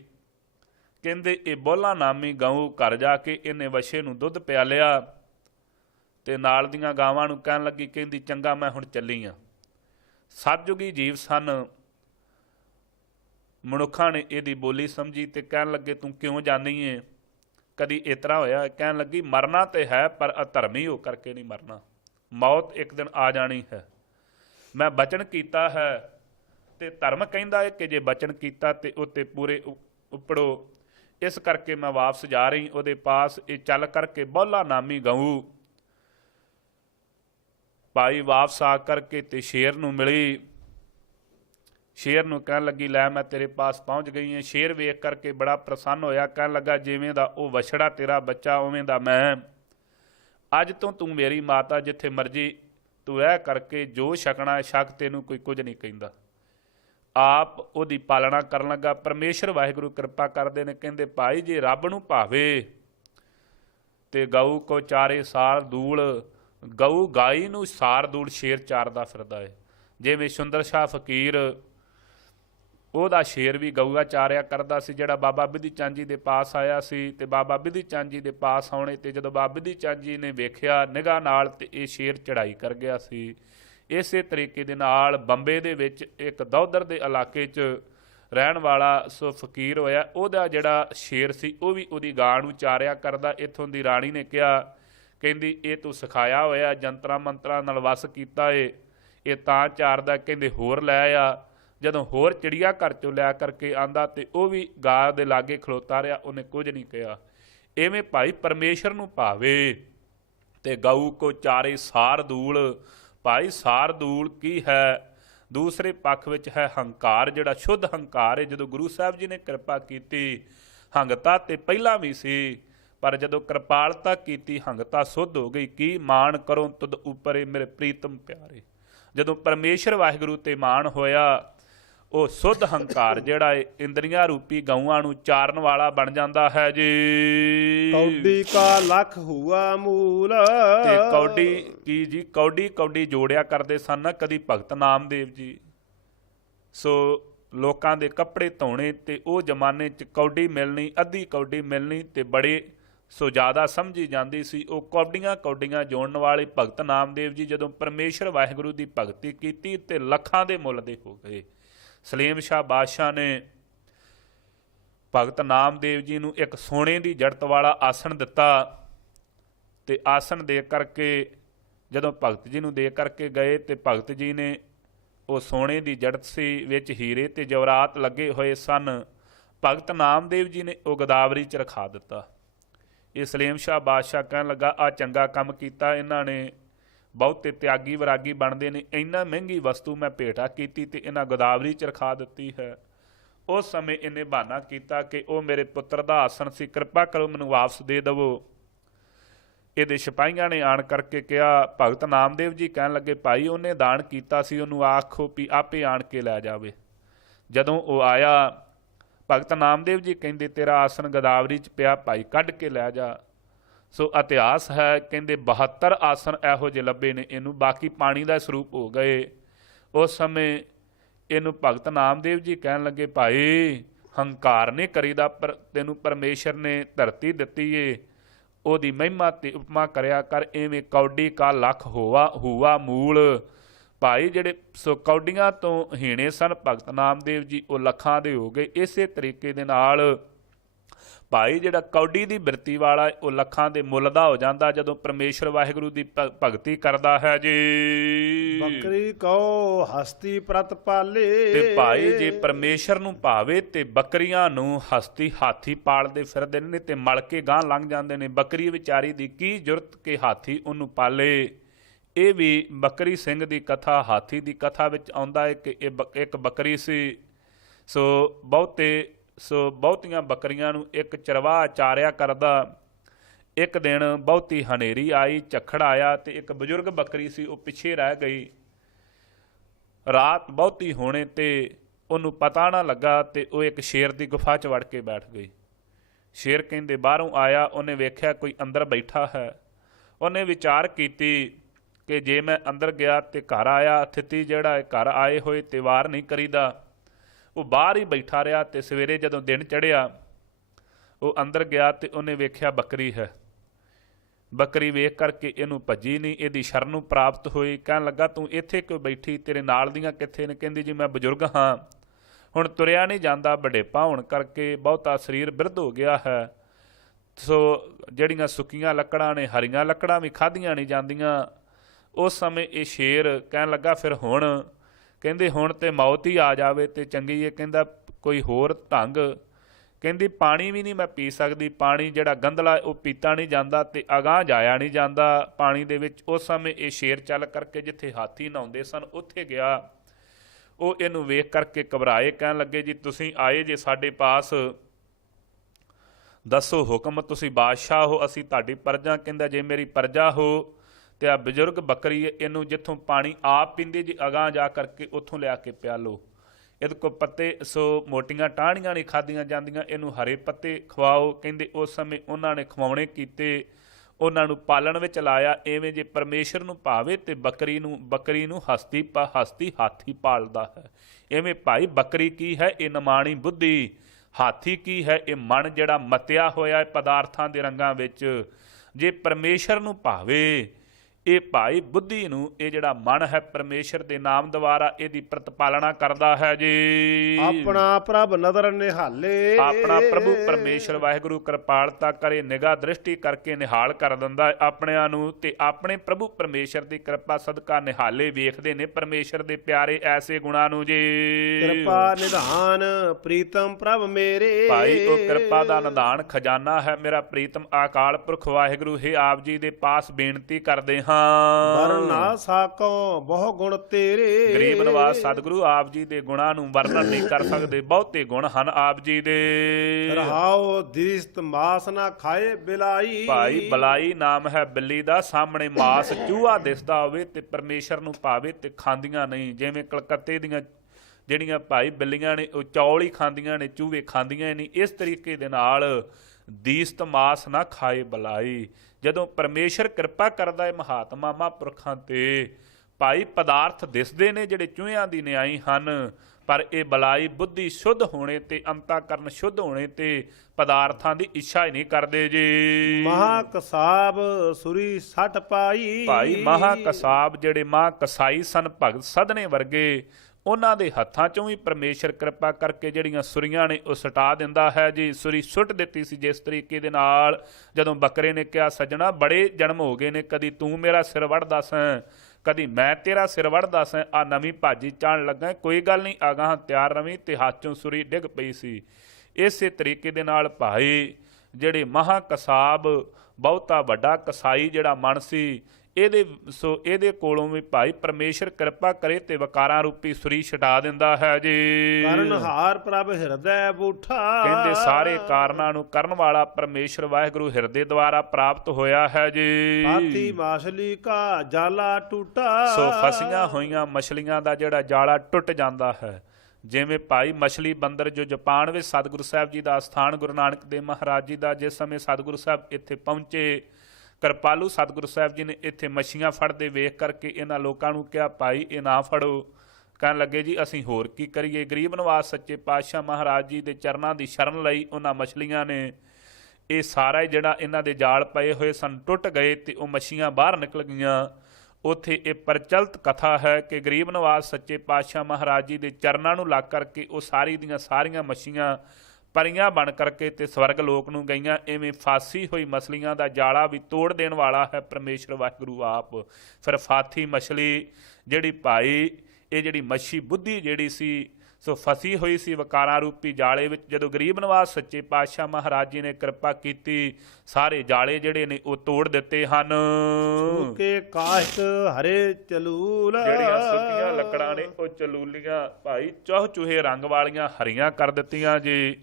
ਕਹਿੰਦੇ ਇਹ ਬੋਲਾ ਨਾਮੀ ਗਊ ਘਰ ਜਾ ਕੇ ਇਹਨੇ ਵਛੇ ਨੂੰ ਦੁੱਧ ਪਿਆਲਿਆ ਤੇ ਨਾਲ ਦੀਆਂ ਗਾਵਾਂ ਨੂੰ ਕਹਿਣ ਲੱਗੀ, ਕਹਿੰਦੀ ਚੰਗਾ ਮੈਂ ਹੁਣ ਚੱਲੀ ਹਾਂ। ਸਤਿਯੁਗੀ ਜੀਵ ਸਨ, ਮਨੁੱਖਾਂ ਨੇ ਇਹਦੀ ਬੋਲੀ ਸਮਝੀ ਤੇ ਕਹਿਣ ਲੱਗੇ ਤੂੰ ਕਿਉਂ ਜਾਂਦੀ ਏ? ਕਦੀ ਇਸ ਤਰ੍ਹਾਂ ਹੋਇਆ? ਕਹਿਣ ਲੱਗੀ ਮਰਨਾ ਤੇ ਹੈ ਪਰ ਅਧਰਮੀ ਹੋ ਕਰਕੇ ਨਹੀਂ ਮਰਨਾ। ਮੌਤ ਇੱਕ ਦਿਨ ਆ ਜਾਣੀ ਹੈ। ਮੈਂ ਬਚਨ ਕੀਤਾ ਹੈ ਤੇ ਧਰਮ ਕਹਿੰਦਾ ਹੈ ਕਿ ਜੇ ਬਚਨ ਕੀਤਾ ਤੇ ਉੱਤੇ ਪੂਰੇ ਉਪੜੋ। ਇਸ ਕਰਕੇ ਮੈਂ ਵਾਪਸ ਜਾ ਰਹੀ ਉਹਦੇ ਪਾਸ। ਇਹ ਚੱਲ ਕਰਕੇ ਬੌਲਾ ਨਾਮੀ ਗਊ ਭਾਈ ਵਾਪਸ ਆ ਕਰਕੇ ਤੇ ਸ਼ੇਰ ਨੂੰ ਮਿਲੀ। ਸ਼ੇਰ ਨੂੰ ਕਹਿਣ ਲੱਗੀ ਲੈ ਮੈਂ ਤੇਰੇ ਪਾਸ ਪਹੁੰਚ ਗਈ ਹਾਂ। ਸ਼ੇਰ ਵੇਖ ਕਰਕੇ ਬੜਾ ਪ੍ਰਸੰਨ ਹੋਇਆ, ਕਹਿਣ ਲੱਗਾ ਜਿਵੇਂ ਦਾ ਉਹ ਵਛੜਾ ਤੇਰਾ ਬੱਚਾ ਉਵੇਂ ਦਾ ਮੈਂ। ਅੱਜ ਤੋਂ ਤੂੰ ਮੇਰੀ ਮਾਤਾ, ਜਿੱਥੇ ਮਰਜੀ ਤੂੰ ਰਹਿ ਕਰਕੇ ਜੋ ਛਕਣਾ ਛਕ, ਤੈਨੂੰ ਕੋਈ ਕੁਝ ਨਹੀਂ ਕਹਿੰਦਾ। ਆਪ ਉਹਦੀ ਪਾਲਣਾ ਕਰਨ ਲੱਗਾ। ਪਰਮੇਸ਼ਰ ਵਾਹਿਗੁਰੂ ਕਿਰਪਾ ਕਰਦੇ ਨੇ, ਕਹਿੰਦੇ ਭਾਈ ਜੇ ਰੱਬ ਨੂੰ ਭਾਵੇ ਤੇ ਗਊ ਕੋ ਚਾਰੇ ਸਾਰ ਦੂਲ। ਗਊ ਗਾਈ ਨੂੰ ਸਾਰ ਦੂਲ ਸ਼ੇਰ ਚਾਰਦਾ ਫਿਰਦਾ ਹੈ। ਜਿਵੇਂ ਸੁੰਦਰ ਸ਼ਾਹ ਫਕੀਰ, ਉਹਦਾ ਸ਼ੇਰ ਵੀ ਗਊਆ ਚਾਰਿਆ ਕਰਦਾ ਸੀ। ਜਿਹੜਾ ਬਾਬਾ ਬਿਧੀ ਚੰਦ ਜੀ ਦੇ ਪਾਸ ਆਇਆ ਸੀ ਤੇ ਬਾਬਾ ਬਿਧੀ ਚੰਦ ਜੀ ਦੇ ਪਾਸ ਆਉਣੇ ਤੇ ਜਦੋਂ ਬਾਬਾ ਬਿਧੀ ਚੰਦ ਜੀ ਨੇ ਵੇਖਿਆ ਨਿਗਾਹ ਨਾਲ ਤੇ ਇਹ ਸ਼ੇਰ ਚੜ੍ਹਾਈ ਕਰ ਗਿਆ ਸੀ। ਇਸੇ ਤਰੀਕੇ ਦੇ ਨਾਲ ਬੰਬੇ ਦੇ ਵਿੱਚ ਇੱਕ ਦੌਦਰ ਦੇ ਇਲਾਕੇ 'ਚ ਰਹਿਣ ਵਾਲਾ ਸੋ ਫਕੀਰ ਹੋਇਆ, ਉਹਦਾ ਜਿਹੜਾ ਸ਼ੇਰ ਸੀ ਉਹ ਵੀ ਉਹਦੀ ਗਾਂ ਨੂੰ ਚਾਰਿਆ ਕਰਦਾ। ਇੱਥੋਂ ਦੀ ਰਾਣੀ ਨੇ ਕਿਹਾ, ਕਹਿੰਦੀ ਇਹ ਤੂੰ ਸਿਖਾਇਆ ਹੋਇਆ, ਜੰਤਰਾਂ ਮੰਤਰਾਂ ਨਾਲ ਵਸ ਕੀਤਾ ਏ, ਇਹ ਤਾਂ ਚਾਰਦਾ। ਕਹਿੰਦੇ ਹੋਰ ਲੈ ਆ। ਜਦੋਂ ਹੋਰ ਚਿੜੀਆ ਘਰ 'ਚੋਂ ਲਿਆ ਕਰਕੇ ਆਂਦਾ ਤੇ ਉਹ ਵੀ ਗਾਂ ਦੇ ਲਾਗੇ ਖਲੋਤਾ ਰਿਹਾ, ਉਹਨੇ ਕੁਝ ਨਹੀਂ ਕਿਹਾ। ਇਵੇਂ ਭਾਈ ਪਰਮੇਸ਼ਰ ਨੂੰ ਭਾਵੇ ਤੇ ਗਊ ਕੋ ਚਾਰੇ ਸਾਰ ਦੂਲ। ਭਾਈ ਸਾਰ ਦੂਲ ਕੀ ਹੈ? ਦੂਸਰੇ ਪੱਖ ਵਿੱਚ ਹੈ ਹੰਕਾਰ, ਜਿਹੜਾ ਸ਼ੁੱਧ ਹੰਕਾਰ ਹੈ। ਜਦੋਂ ਗੁਰੂ ਸਾਹਿਬ ਜੀ ਨੇ ਕਿਰਪਾ ਕੀਤੀ, ਹੰਗਤਾ ਤੇ ਪਹਿਲਾਂ ਵੀ ਸੀ, ਪਰ ਜਦੋਂ ਕਿਰਪਾਲਤਾ ਕੀਤੀ ਹੰਗਤਾ ਸੁੱਧ ਹੋ ਗਈ। ਕੀ ਮਾਣ ਕਰੋ ਤੁਧ ਉੱਪਰੇ ਮੇਰੇ ਪ੍ਰੀਤਮ ਪਿਆਰੇ। ਜਦੋਂ ਪਰਮੇਸ਼ਰ ਵਾਹਿਗੁਰੂ ਤੇ ਮਾਣ ਹੋਇਆ, ਉਹ ਸੁੱਧ ਹੰਕਾਰ ਜਿਹੜਾ ਹੈ ਇੰਦਰੀਆਂ ਰੂਪੀ ਗਊਆਂ ਨੂੰ ਚਾਰਨ ਵਾਲਾ ਬਣ ਜਾਂਦਾ ਹੈ ਜੀ। ਕੌਡੀ ਕਾ ਲੱਖ ਹੁਆ ਮੂਲ। ਤੇ ਕੌਡੀ ਕੀ ਜੀ? ਕੌਡੀ ਕੌਡੀ ਜੋੜਿਆ ਕਰਦੇ ਸਨ ਨਾ ਕਦੀ ਭਗਤ ਨਾਮਦੇਵ ਜੀ। ਸੋ ਲੋਕਾਂ ਦੇ ਕੱਪੜੇ ਧੋਣੇ ਤੇ ਉਹ ਜ਼ਮਾਨੇ 'ਚ ਕੌਡੀ ਮਿਲਣੀ, ਅੱਧੀ ਕੌਡੀ ਮਿਲਣੀ ਤੇ ਬੜੇ ਸੋ ਜ਼ਿਆਦਾ ਸਮਝੀ ਜਾਂਦੀ ਸੀ। ਉਹ ਕੌਡੀਆਂ ਕੌਡੀਆਂ ਜੋੜਨ ਵਾਲੇ ਭਗਤ ਨਾਮਦੇਵ ਜੀ ਜਦੋਂ ਪਰਮੇਸ਼ਰ ਵਾਹਿਗੁਰੂ ਦੀ ਭਗਤੀ ਕੀਤੀ ਤੇ ਲੱਖਾਂ ਦੇ ਮੁੱਲ ਦੇ ਹੋ ਗਏ। ਸਲੀਮ ਸ਼ਾਹ ਬਾਦਸ਼ਾਹ ਨੇ ਭਗਤ ਨਾਮਦੇਵ ਜੀ ਨੂੰ ਇੱਕ ਸੋਨੇ ਦੀ ਜੜਤ ਵਾਲਾ ਆਸਣ ਦਿੱਤਾ ਤੇ ਆਸਣ ਦੇ ਕਰਕੇ ਜਦੋਂ ਭਗਤ ਜੀ ਨੂੰ ਦੇ ਕਰਕੇ ਗਏ ਤੇ ਭਗਤ ਜੀ ਨੇ ਉਹ ਸੋਨੇ ਦੀ ਜੜਤ ਸੀ, ਵਿੱਚ ਹੀਰੇ ਤੇ ਜਵਰਾਤ ਲੱਗੇ ਹੋਏ ਸਨ। ਭਗਤ ਨਾਮਦੇਵ ਜੀ ਨੇ ਉਹ ਗੋਦਾਵਰੀ 'ਚ ਰਖਾ ਦਿੱਤਾ। ਇਹ ਸਲੀਮ ਸ਼ਾਹ ਬਾਦਸ਼ਾਹ ਕਹਿਣ ਲੱਗਾ, ਆ ਚੰਗਾ ਕੰਮ ਕੀਤਾ ਇਹਨਾਂ ਨੇ, ਬਹੁਤੇ ਤਿਆਗੀ ਵਿਰਾਗੀ ਬਣਦੇ ਨੇ, ਇੰਨਾ ਮਹਿੰਗੀ ਵਸਤੂ ਮੈਂ ਭੇਟਾ ਕੀਤੀ ਤੇ ਇਹਨਾਂ ਗੋਦਾਵਰੀ 'ਚ ਰਖਾ ਦਿੱਤੀ ਹੈ। ਉਸ ਸਮੇਂ ਇਹਨੇ ਬਹਾਨਾ ਕੀਤਾ ਕਿ ਉਹ ਮੇਰੇ ਪੁੱਤਰ ਦਾ ਆਸਣ ਸੀ, ਕਿਰਪਾ ਕਰੋ ਮੈਨੂੰ ਵਾਪਸ ਦੇ ਦੇਵੋ। ਇਹਦੇ ਸਿਪਾਹੀਆਂ ਨੇ ਆਣ ਕਰਕੇ ਕਿਹਾ, ਭਗਤ ਨਾਮਦੇਵ ਜੀ ਕਹਿਣ ਲੱਗੇ, ਭਾਈ ਉਹਨੇ ਦਾਨ ਕੀਤਾ ਸੀ, ਉਹਨੂੰ ਆਖੋ ਵੀ ਆਪੇ ਆਣ ਕੇ ਲੈ ਜਾਵੇ। ਜਦੋਂ ਉਹ ਆਇਆ, ਭਗਤ ਨਾਮਦੇਵ ਜੀ ਕਹਿੰਦੇ, ਤੇਰਾ ਆਸਣ ਗੋਦਾਵਰੀ 'ਚ ਪਿਆ, ਭਾਈ ਕੱਢ ਕੇ ਲੈ ਜਾ। ਸੋ ਇਤਿਹਾਸ ਹੈ, ਕਹਿੰਦੇ 72 ਆਸਣ ਇਹੋ ਜਿਹੇ ਲੱਭੇ ਨੇ ਇਹਨੂੰ, ਬਾਕੀ ਪਾਣੀ ਦਾ ਸਰੂਪ ਹੋ ਗਏ। ਉਸ ਸਮੇਂ ਇਹਨੂੰ ਭਗਤ ਨਾਮਦੇਵ ਜੀ ਕਹਿਣ ਲੱਗੇ, ਭਾਈ ਹੰਕਾਰ ਨਹੀਂ ਕਰੀਦਾ, ਪਰ ਤੈਨੂੰ ਪਰਮੇਸ਼ਰ ਨੇ ਧਰਤੀ ਦਿੱਤੀ ਏ, ਉਹਦੀ ਮਹਿਮਾ ਤੇ ਉਪਮਾ ਕਰਿਆ ਕਰ। ਐਵੇਂ ਕੌਡੀ ਕਾ ਲੱਖ ਹੂਆ ਮੂਲ। ਭਾਈ ਜਿਹੜੇ ਸੋ ਕੌਡੀਆਂ ਤੋਂ ਹੀਣੇ ਸਨ ਭਗਤ ਨਾਮਦੇਵ ਜੀ, ਉਹ ਲੱਖਾਂ ਦੇ ਹੋ ਗਏ। ਇਸੇ ਤਰੀਕੇ ਦੇ ਨਾਲ ਭਾਈ ਜਿਹੜਾ ਕੌਡੀ ਦੀ ਬਿਰਤੀ ਵਾਲਾ ਉਹ ਲੱਖਾਂ ਦੇ ਮੁੱਲ ਦਾ ਹੋ ਜਾਂਦਾ ਜਦੋਂ ਪਰਮੇਸ਼ਰ ਵਾਹਿਗੁਰੂ ਦੀ ਭਗਤੀ ਕਰਦਾ ਹੈ ਜੀ। ਬੱਕਰੀ ਕਉ ਹਸਤੀ ਪ੍ਰਤ ਪਾਲੇ। ਤੇ ਭਾਈ ਜੇ ਪਰਮੇਸ਼ਰ ਨੂੰ ਭਾਵੇ ਤੇ ਬੱਕਰੀਆਂ ਨੂੰ ਹਸਤੀ ਹਾਥੀ ਪਾਲਦੇ ਫਿਰਦੇ ਨੇ ਤੇ ਮਲ ਕੇ ਗਾਂਹ ਲੰਘ ਜਾਂਦੇ ਨੇ। ਬੱਕਰੀ ਵਿਚਾਰੀ ਦੀ ਕੀ ਜ਼ਰੂਰਤ ਕਿ ਹਾਥੀ ਉਹਨੂੰ ਪਾਲੇ। ਇਹ ਵੀ ਬੱਕਰੀ ਸਿੰਘ ਦੀ ਕਥਾ, ਹਾਥੀ ਦੀ ਕਥਾ ਵਿੱਚ ਆਉਂਦਾ ਹੈ ਕਿ ਇਹ ਇੱਕ ਬੱਕਰੀ ਸੀ। ਸੋ ਬਹੁਤੀਆਂ ਬੱਕਰੀਆਂ ਨੂੰ ਇੱਕ ਚਰਵਾਹਾ ਚਾਰਿਆ ਕਰਦਾ। ਇੱਕ ਦਿਨ ਬਹੁਤੀ ਹਨੇਰੀ ਆਈ, ਝੱਖੜ ਆਇਆ ਤੇ ਇੱਕ ਬਜ਼ੁਰਗ ਬੱਕਰੀ ਸੀ, ਉਹ ਪਿੱਛੇ ਰਹਿ ਗਈ। ਰਾਤ ਬਹੁਤੀ ਹੋਣੇ ਤੇ ਉਹਨੂੰ ਪਤਾ ਨਾ ਲੱਗਾ ਤੇ ਉਹ ਇੱਕ ਸ਼ੇਰ ਦੀ ਗੁਫਾ 'ਚ ਵੜ ਕੇ ਬੈਠ ਗਈ। ਸ਼ੇਰ ਕਹਿੰਦੇ ਬਾਹਰੋਂ ਆਇਆ, ਉਹਨੇ ਵੇਖਿਆ ਕੋਈ ਅੰਦਰ ਬੈਠਾ ਹੈ। ਉਹਨੇ ਵਿਚਾਰ ਕੀਤੀ ਕਿ ਜੇ ਮੈਂ ਅੰਦਰ ਗਿਆ ਤੇ ਘਰ ਆਇਆ, ਅਤਿਥੀ ਜਿਹੜਾ ਹੈ ਘਰ ਆਏ ਹੋਏ ਤੇ ਵਾਰ ਨਹੀਂ ਕਰੀਦਾ। ਉਹ ਬਾਹਰ ਹੀ ਬੈਠਾ ਰਿਹਾ ਤੇ ਸਵੇਰੇ ਜਦੋਂ ਦਿਨ ਚੜ੍ਹਿਆ ਉਹ ਅੰਦਰ ਗਿਆ ਤੇ ਉਹਨੇ ਵੇਖਿਆ ਬੱਕਰੀ ਹੈ। ਬੱਕਰੀ ਵੇਖ ਕਰਕੇ ਇਹਨੂੰ ਭੱਜੀ ਨਹੀਂ, ਇਹਦੀ ਸ਼ਰਨ ਨੂੰ ਪ੍ਰਾਪਤ ਹੋਈ। ਕਹਿਣ ਲੱਗਾ, ਤੂੰ ਇੱਥੇ ਕਿਉਂ ਬੈਠੀ, ਤੇਰੇ ਨਾਲ ਦੀਆਂ ਕਿੱਥੇ ਨੇ? ਕਹਿੰਦੀ, ਜੀ ਮੈਂ ਬਜ਼ੁਰਗ ਹਾਂ, ਹੁਣ ਤੁਰਿਆ ਨਹੀਂ ਜਾਂਦਾ, ਵਡੇਪਾ ਹੋਣ ਕਰਕੇ ਬਹੁਤਾ ਸਰੀਰ ਬਿਰਧ ਹੋ ਗਿਆ ਹੈ। ਸੋ ਜਿਹੜੀਆਂ ਸੁੱਕੀਆਂ ਲੱਕੜਾਂ ਨੇ, ਹਰੀਆਂ ਲੱਕੜਾਂ ਵੀ ਖਾਧੀਆਂ ਨਹੀਂ ਜਾਂਦੀਆਂ। ਉਸ ਸਮੇਂ ਇਹ ਸ਼ੇਰ ਕਹਿਣ ਲੱਗਾ, ਫਿਰ ਹੁਣ ਕਹਿੰਦੇ ਹੁਣ ਤੇ ਮੌਤ ਹੀ ਆ ਜਾਵੇ ਤੇ ਚੰਗੀ ਹੈ। ਕਹਿੰਦਾ ਕੋਈ ਹੋਰ ਢੰਗ? ਕਹਿੰਦੀ ਪਾਣੀ ਵੀ ਨਹੀਂ ਮੈਂ ਪੀ ਸਕਦੀ, ਪਾਣੀ ਜਿਹੜਾ ਗੰਧਲਾ ਉਹ ਪੀਤਾ ਨਹੀਂ ਜਾਂਦਾ ਤੇ ਅਗਾਂਹ ਜਾਇਆ ਨਹੀਂ ਜਾਂਦਾ ਪਾਣੀ ਦੇ ਵਿੱਚ। ਉਸ ਸਮੇਂ ਇਹ ਸ਼ੇਰ ਚੱਲ ਕਰਕੇ ਜਿੱਥੇ ਹਾਥੀ ਨਹਾਉਂਦੇ ਸਨ ਉੱਥੇ ਗਿਆ। ਉਹ ਇਹਨੂੰ ਵੇਖ ਕਰਕੇ ਘਬਰਾਏ, ਕਹਿਣ ਲੱਗੇ, ਜੀ ਤੁਸੀਂ ਆਏ ਜੇ ਸਾਡੇ ਪਾਸ, ਦੱਸੋ ਹੁਕਮ, ਤੁਸੀਂ ਬਾਦਸ਼ਾਹ ਹੋ, ਅਸੀਂ ਤੁਹਾਡੀ ਪਰਜਾ। ਕਹਿੰਦਾ ਜੇ ਮੇਰੀ ਪਰਜਾ ਹੋ ਤੇ ਆ ਬਜ਼ੁਰਗ ਬੱਕਰੀ ਇਹਨੂੰ ਜਿੱਥੋਂ ਪਾਣੀ ਆਪ ਪੀਂਦੇ ਜੀ ਅਗਾਂਹ ਜਾ ਕਰਕੇ ਉੱਥੋਂ ਲਿਆ ਕੇ ਪਿਆ ਲਓ। ਇਹਦੇ ਕੋਲ ਪੱਤੇ ਸੋ ਮੋਟੀਆਂ ਟਾਹਣੀਆਂ ਨਹੀਂ ਖਾਧੀਆਂ ਜਾਂਦੀਆਂ, ਇਹਨੂੰ ਹਰੇ ਪੱਤੇ ਖਵਾਓ। ਕਹਿੰਦੇ ਉਸ ਸਮੇਂ ਉਹਨਾਂ ਨੇ ਖਵਾਉਣੇ ਕੀਤੇ, ਉਹਨਾਂ ਨੂੰ ਪਾਲਣ ਵਿੱਚ ਲਾਇਆ। ਐਵੇਂ ਜੇ ਪਰਮੇਸ਼ਰ ਨੂੰ ਭਾਵੇ ਤੇ ਬੱਕਰੀ ਨੂੰ ਹਸਤੀ ਹਾਥੀ ਪਾਲਦਾ ਹੈ। ਐਵੇਂ ਭਾਈ ਬੱਕਰੀ ਕੀ ਹੈ? ਇਹ ਨਿਮਾਣੀ ਬੁੱਧੀ। ਹਾਥੀ ਕੀ ਹੈ? ਇਹ ਮਨ ਜਿਹੜਾ ਮਤਿਆ ਹੋਇਆ ਪਦਾਰਥਾਂ ਦੇ ਰੰਗਾਂ ਵਿੱਚ। ਜੇ ਪਰਮੇਸ਼ਰ ਨੂੰ ਭਾਵੇ ਇਹ ਭਾਈ ਬੁੱਧੀ ਨੂੰ, ਇਹ ਜਿਹੜਾ ਮਨ ਹੈ ਪਰਮੇਸ਼ਰ ਦੇ ਨਾਮ ਦੁਆਰਾ ਇਹਦੀ ਪ੍ਰਤਪਾਲਣਾ ਕਰਦਾ ਹੈ ਜੀ। ਆਪਣਾ ਪ੍ਰਭ ਨਦਰ ਨਿਹਾਲੇ, ਆਪਣਾ ਪ੍ਰਭੂ ਪਰਮੇਸ਼ਰ ਵਾਹਿਗੁਰੂ ਕਿਰਪਾਲਤਾ ਕਰੇ, ਨਿਗਾਹ ਦ੍ਰਿਸ਼ਟੀ ਕਰਕੇ ਨਿਹਾਲ ਕਰ ਦਿੰਦਾ ਹੈ ਆਪਣਿਆਂ ਨੂੰ, ਤੇ ਆਪਣੇ ਪ੍ਰਭੂ ਪਰਮੇਸ਼ਰ ਦੀ ਕਿਰਪਾ ਸਦਕਾ ਨਿਹਾਲੇ ਵੇਖਦੇ ਨੇ ਪਰਮੇਸ਼ਰ ਦੇ ਪਿਆਰੇ ਐਸੇ ਗੁਣਾਂ ਨੂੰ ਜੀ। ਕਿਰਪਾ ਨਿਧਾਨ ਪ੍ਰੀਤਮ ਪ੍ਰਭ ਮੇਰੇ, ਭਾਈ ਉਹ ਕਿਰਪਾ ਦਾ ਨਿਧਾਨ ਖਜ਼ਾਨਾ ਹੈ ਮੇਰਾ ਪ੍ਰੀਤਮ ਅਕਾਲ ਪੁਰਖ ਵਾਹਿਗੁਰੂ, ਹੈ ਆਪ ਜੀ ਦੇ ਪਾਸ ਬੇਨਤੀ ਕਰਦੇ ਹਾਂ। ਵਰਨ ਨਾ ਸਾਕੋ ਬਹੁ ਗੁਣ ਤੇਰੇ, ਗਰੀਬ ਨਿਵਾਸ ਸਤਿਗੁਰੂ ਆਪ ਜੀ ਦੇ ਗੁਣਾਂ ਨੂੰ ਵਰਣਨ ਨਹੀਂ ਕਰ ਸਕਦੇ, ਬਹੁਤੇ ਗੁਣ ਹਨ ਆਪ ਜੀ ਦੇ। ਰਹਾਉ ਦਿਸਤ ਮਾਸ ਨਾ ਖਾਏ ਬਿਲਾਈ, ਭਾਈ ਬਲਾਈ ਨਾਮ ਹੈ ਬਿੱਲੀ ਦਾ, ਸਾਹਮਣੇ ਮਾਸ ਚੂਹਾ ਦਿਸਦਾ ਹੋਵੇ ਤੇ ਪਰਮੇਸ਼ਰ ਨੂੰ ਭਾਵੇ ਤੇ ਖਾਂਦੀਆਂ ਨਹੀਂ। ਜਿਵੇਂ ਕਲਕੱਤੇ ਦੀਆਂ ਜਿਹੜੀਆਂ ਭਾਈ ਬਿੱਲੀਆਂ ਨੇ ਉਹ ਚੌਲ ਹੀ ਖਾਂਦੀਆਂ ਨੇ, ਚੂਹੇ ਖਾਂਦੀਆਂ ਨਹੀਂ। ਇਸ ਤਰੀਕੇ ਦੇ ਨਾਲ ਦੀਸਤ ਮਾਸ ਨਾ ਖਾਏ ਬਲਾਈ। ਜਦੋਂ ਪਰਮੇਸ਼ਰ ਕਿਰਪਾ ਕਰਦਾ ਹੈ ਮਹਾਤਮਾ ਮਹਾਂਪੁਰਖਾਂ ਤੇ, ਭਾਈ ਪਦਾਰਥ ਦਿਸਦੇ ਨੇ ਜਿਹੜੇ ਚੂਹਿਆਂ ਦੀ ਨਿਆਈ ਹਨ, ਪਰ ਇਹ ਬਲਾਈ ਬੁੱਧੀ ਸ਼ੁੱਧ ਹੋਣੇ ਤੇ ਅੰਤःਕਰਨ ਸ਼ੁੱਧ ਹੋਣੇ ਤੇ ਪਦਾਰਥਾਂ ਦੀ ਇੱਛਾ ਹੀ ਨਹੀਂ ਕਰਦੇ ਜੀ। ਮਹਾ ਕਸਾਬ ਸੁਰੀ ਸੱਟ ਪਾਈ, ਭਾਈ ਮਹਾ ਕਸਾਬ ਜਿਹੜੇ ਮਹਾ ਕਸਾਈ ਸਨ ਭਗਤ ਸਦਨੇ ਵਰਗੇ, ਉਹਨਾਂ ਦੇ ਹੱਥਾਂ ਚੋਂ ਵੀ ਪਰਮੇਸ਼ਰ ਕਿਰਪਾ ਕਰਕੇ ਜਿਹੜੀਆਂ ਸੁਰੀਆਂ ਨੇ ਉਹ ਸਟਾ ਦਿੰਦਾ ਹੈ ਜੀ। ਸੁਰੀ ਸੁੱਟ ਦਿੱਤੀ ਸੀ ਜਿਸ ਤਰੀਕੇ ਦੇ ਨਾਲ, ਜਦੋਂ ਬੱਕਰੇ ਨੇ ਕਿਹਾ ਸੱਜਣਾ ਬੜੇ ਜਨਮ ਹੋ ਗਏ ਨੇ, ਕਦੀ ਤੂੰ ਮੇਰਾ ਸਿਰ ਵੱਢਦਾ ਸੈਂ, ਕਦੀ ਮੈਂ ਤੇਰਾ ਸਿਰ ਵੱਢਦਾ ਸੈਂ, ਆ ਨਵੀਂ ਭਾਜੀ ਚਾਣ ਲੱਗਾ, ਕੋਈ ਗੱਲ ਨਹੀਂ ਅਗਾਂਹ ਤਿਆਰ ਰਵੀਂ, ਤੇ ਹੱਥ ਚੋਂ ਸੁਰੀ ਡਿੱਗ ਪਈ ਸੀ। ਇਸੇ ਤਰੀਕੇ ਦੇ ਨਾਲ ਭਾਈ ਜਿਹੜੇ ਮਹਾ ਕਸਾਬ, ਬਹੁਤਾ ਵੱਡਾ ਕਸਾਈ ਜਿਹੜਾ ਮਨ ਸੀ, ਇਹਦੇ ਕੋਲੋਂ ਵੀ ਭਾਈ ਪਰਮੇਸ਼ਰ ਕਿਰਪਾ ਕਰੇ ਤੇ ਵਕਾਰਾਂ ਰੂਪੀ ਸੁਰੀ ਛਡਾ ਦਿੰਦਾ ਹੈ ਜੀ। ਕਰਨਹਾਰ ਪ੍ਰਭ ਹਿਰਦੈ ਬੂਠਾ, ਕਹਿੰਦੇ ਸਾਰੇ ਕਾਰਨਾਂ ਨੂੰ ਕਰਨ ਵਾਲਾ ਪਰਮੇਸ਼ਰ ਵਾਹਿਗੁਰੂ ਹਿਰਦੇ ਦੁਆਰਾ ਪ੍ਰਾਪਤ ਹੋਇਆ ਹੈ ਜੀ। ਹਾਥੀ ਮਾਛਲੀ ਕਾ ਜਾਲਾ ਟੂਟਾ, ਸੋ ਫਸੀਆਂ ਹੋਈਆਂ ਮਛਲੀਆਂ ਦਾ ਜਿਹੜਾ ਜਾਲਾ ਟੁੱਟ ਜਾਂਦਾ ਹੈ। ਜਿਵੇਂ ਭਾਈ ਮਛਲੀ ਬੰਦਰ ਜੋ ਜਾਪਾਨ ਵਿੱਚ ਸਤਿਗੁਰੂ ਸਾਹਿਬ ਜੀ ਦਾ ਅਸਥਾਨ ਗੁਰੂ ਨਾਨਕ ਦੇਵ ਮਹਾਰਾਜ ਜੀ ਦਾ, ਜਿਸ ਸਮੇਂ ਸਤਿਗੁਰੂ ਸਾਹਿਬ ਇੱਥੇ ਪਹੁੰਚੇ, ਕਿਰਪਾਲੂ ਸਤਿਗੁਰੂ ਸਾਹਿਬ ਜੀ ਨੇ ਇੱਥੇ ਮੱਛੀਆਂ ਫੜਦੇ ਵੇਖ ਕਰਕੇ ਇਹਨਾਂ ਲੋਕਾਂ ਨੂੰ ਕਿਹਾ ਭਾਈ ਇਹ ਨਾ ਫੜੋ। ਕਹਿਣ ਲੱਗੇ ਜੀ ਅਸੀਂ ਹੋਰ ਕੀ ਕਰੀਏ। ਗਰੀਬ ਨਿਵਾਸ ਸੱਚੇ ਪਾਤਸ਼ਾਹ ਮਹਾਰਾਜ ਜੀ ਦੇ ਚਰਨਾਂ ਦੀ ਸ਼ਰਨ ਲਈ ਉਹਨਾਂ ਮਛਲੀਆਂ ਨੇ, ਇਹ ਸਾਰਾ ਜਿਹੜਾ ਇਹਨਾਂ ਦੇ ਜਾਲ ਪਏ ਹੋਏ ਸਨ ਟੁੱਟ ਗਏ ਤੇ ਉਹ ਮੱਛੀਆਂ ਬਾਹਰ ਨਿਕਲ ਗਈਆਂ। ਉੱਥੇ ਇਹ ਪ੍ਰਚਲਿਤ ਕਥਾ ਹੈ ਕਿ ਗਰੀਬ ਨਿਵਾਸ ਸੱਚੇ ਪਾਤਸ਼ਾਹ ਮਹਾਰਾਜ ਜੀ ਦੇ ਚਰਨਾਂ ਨੂੰ ਲੱਗ ਕਰਕੇ ਉਹ ਸਾਰੀ ਦੀਆਂ ਸਾਰੀਆਂ ਮੱਛੀਆਂ ਪਰੀਆਂ ਬਣ ਕਰਕੇ ਤੇ ਸਵਰਗ ਲੋਕ ਨੂੰ ਗਈਆਂ। ਇਵੇਂ ਫਾਸੀ ਹੋਈ ਮਛਲੀਆਂ ਦਾ ਜਾਲਾ ਵੀ ਤੋੜ ਦੇਣ ਵਾਲਾ ਹੈ ਪਰਮੇਸ਼ਰ ਵਾਹਿਗੁਰੂ ਆਪ। ਫਿਰ ਫਾਥੀ ਮਛਲੀ ਜਿਹੜੀ ਭਾਈ, ਇਹ ਜਿਹੜੀ ਮੱਛੀ ਬੁੱਧੀ ਜਿਹੜੀ ਸੀ, ਸੋ ਫਸੀ ਹੋਈ ਸੀ ਵਕਾਰਾਂ ਰੂਪੀ ਜਾਲੇ ਵਿੱਚ, ਜਦੋਂ ਗਰੀਬ ਨਿਵਾਸ ਸੱਚੇ ਪਾਤਸ਼ਾਹ ਮਹਾਰਾਜ ਜੀ ਨੇ ਕਿਰਪਾ ਕੀਤੀ, ਸਾਰੇ ਜਾਲੇ ਜਿਹੜੇ ਨੇ ਉਹ ਤੋੜ ਦਿੱਤੇ ਹਨ। ਸੁੱਕੇ ਕਾਸ਼ਤ ਹਰੇ ਚਲੂਲ, ਜਿਹੜੀਆਂ ਸੁੱਕੀਆਂ ਲੱਕੜਾਂ ਨੇ ਉਹ ਚਲੂਲੀਆਂ ਭਾਈ ਚੋਹ ਚੂਹੇ ਰੰਗ ਵਾਲੀਆਂ ਹਰੀਆਂ ਕਰ ਦਿੱਤੀਆਂ ਜੀ।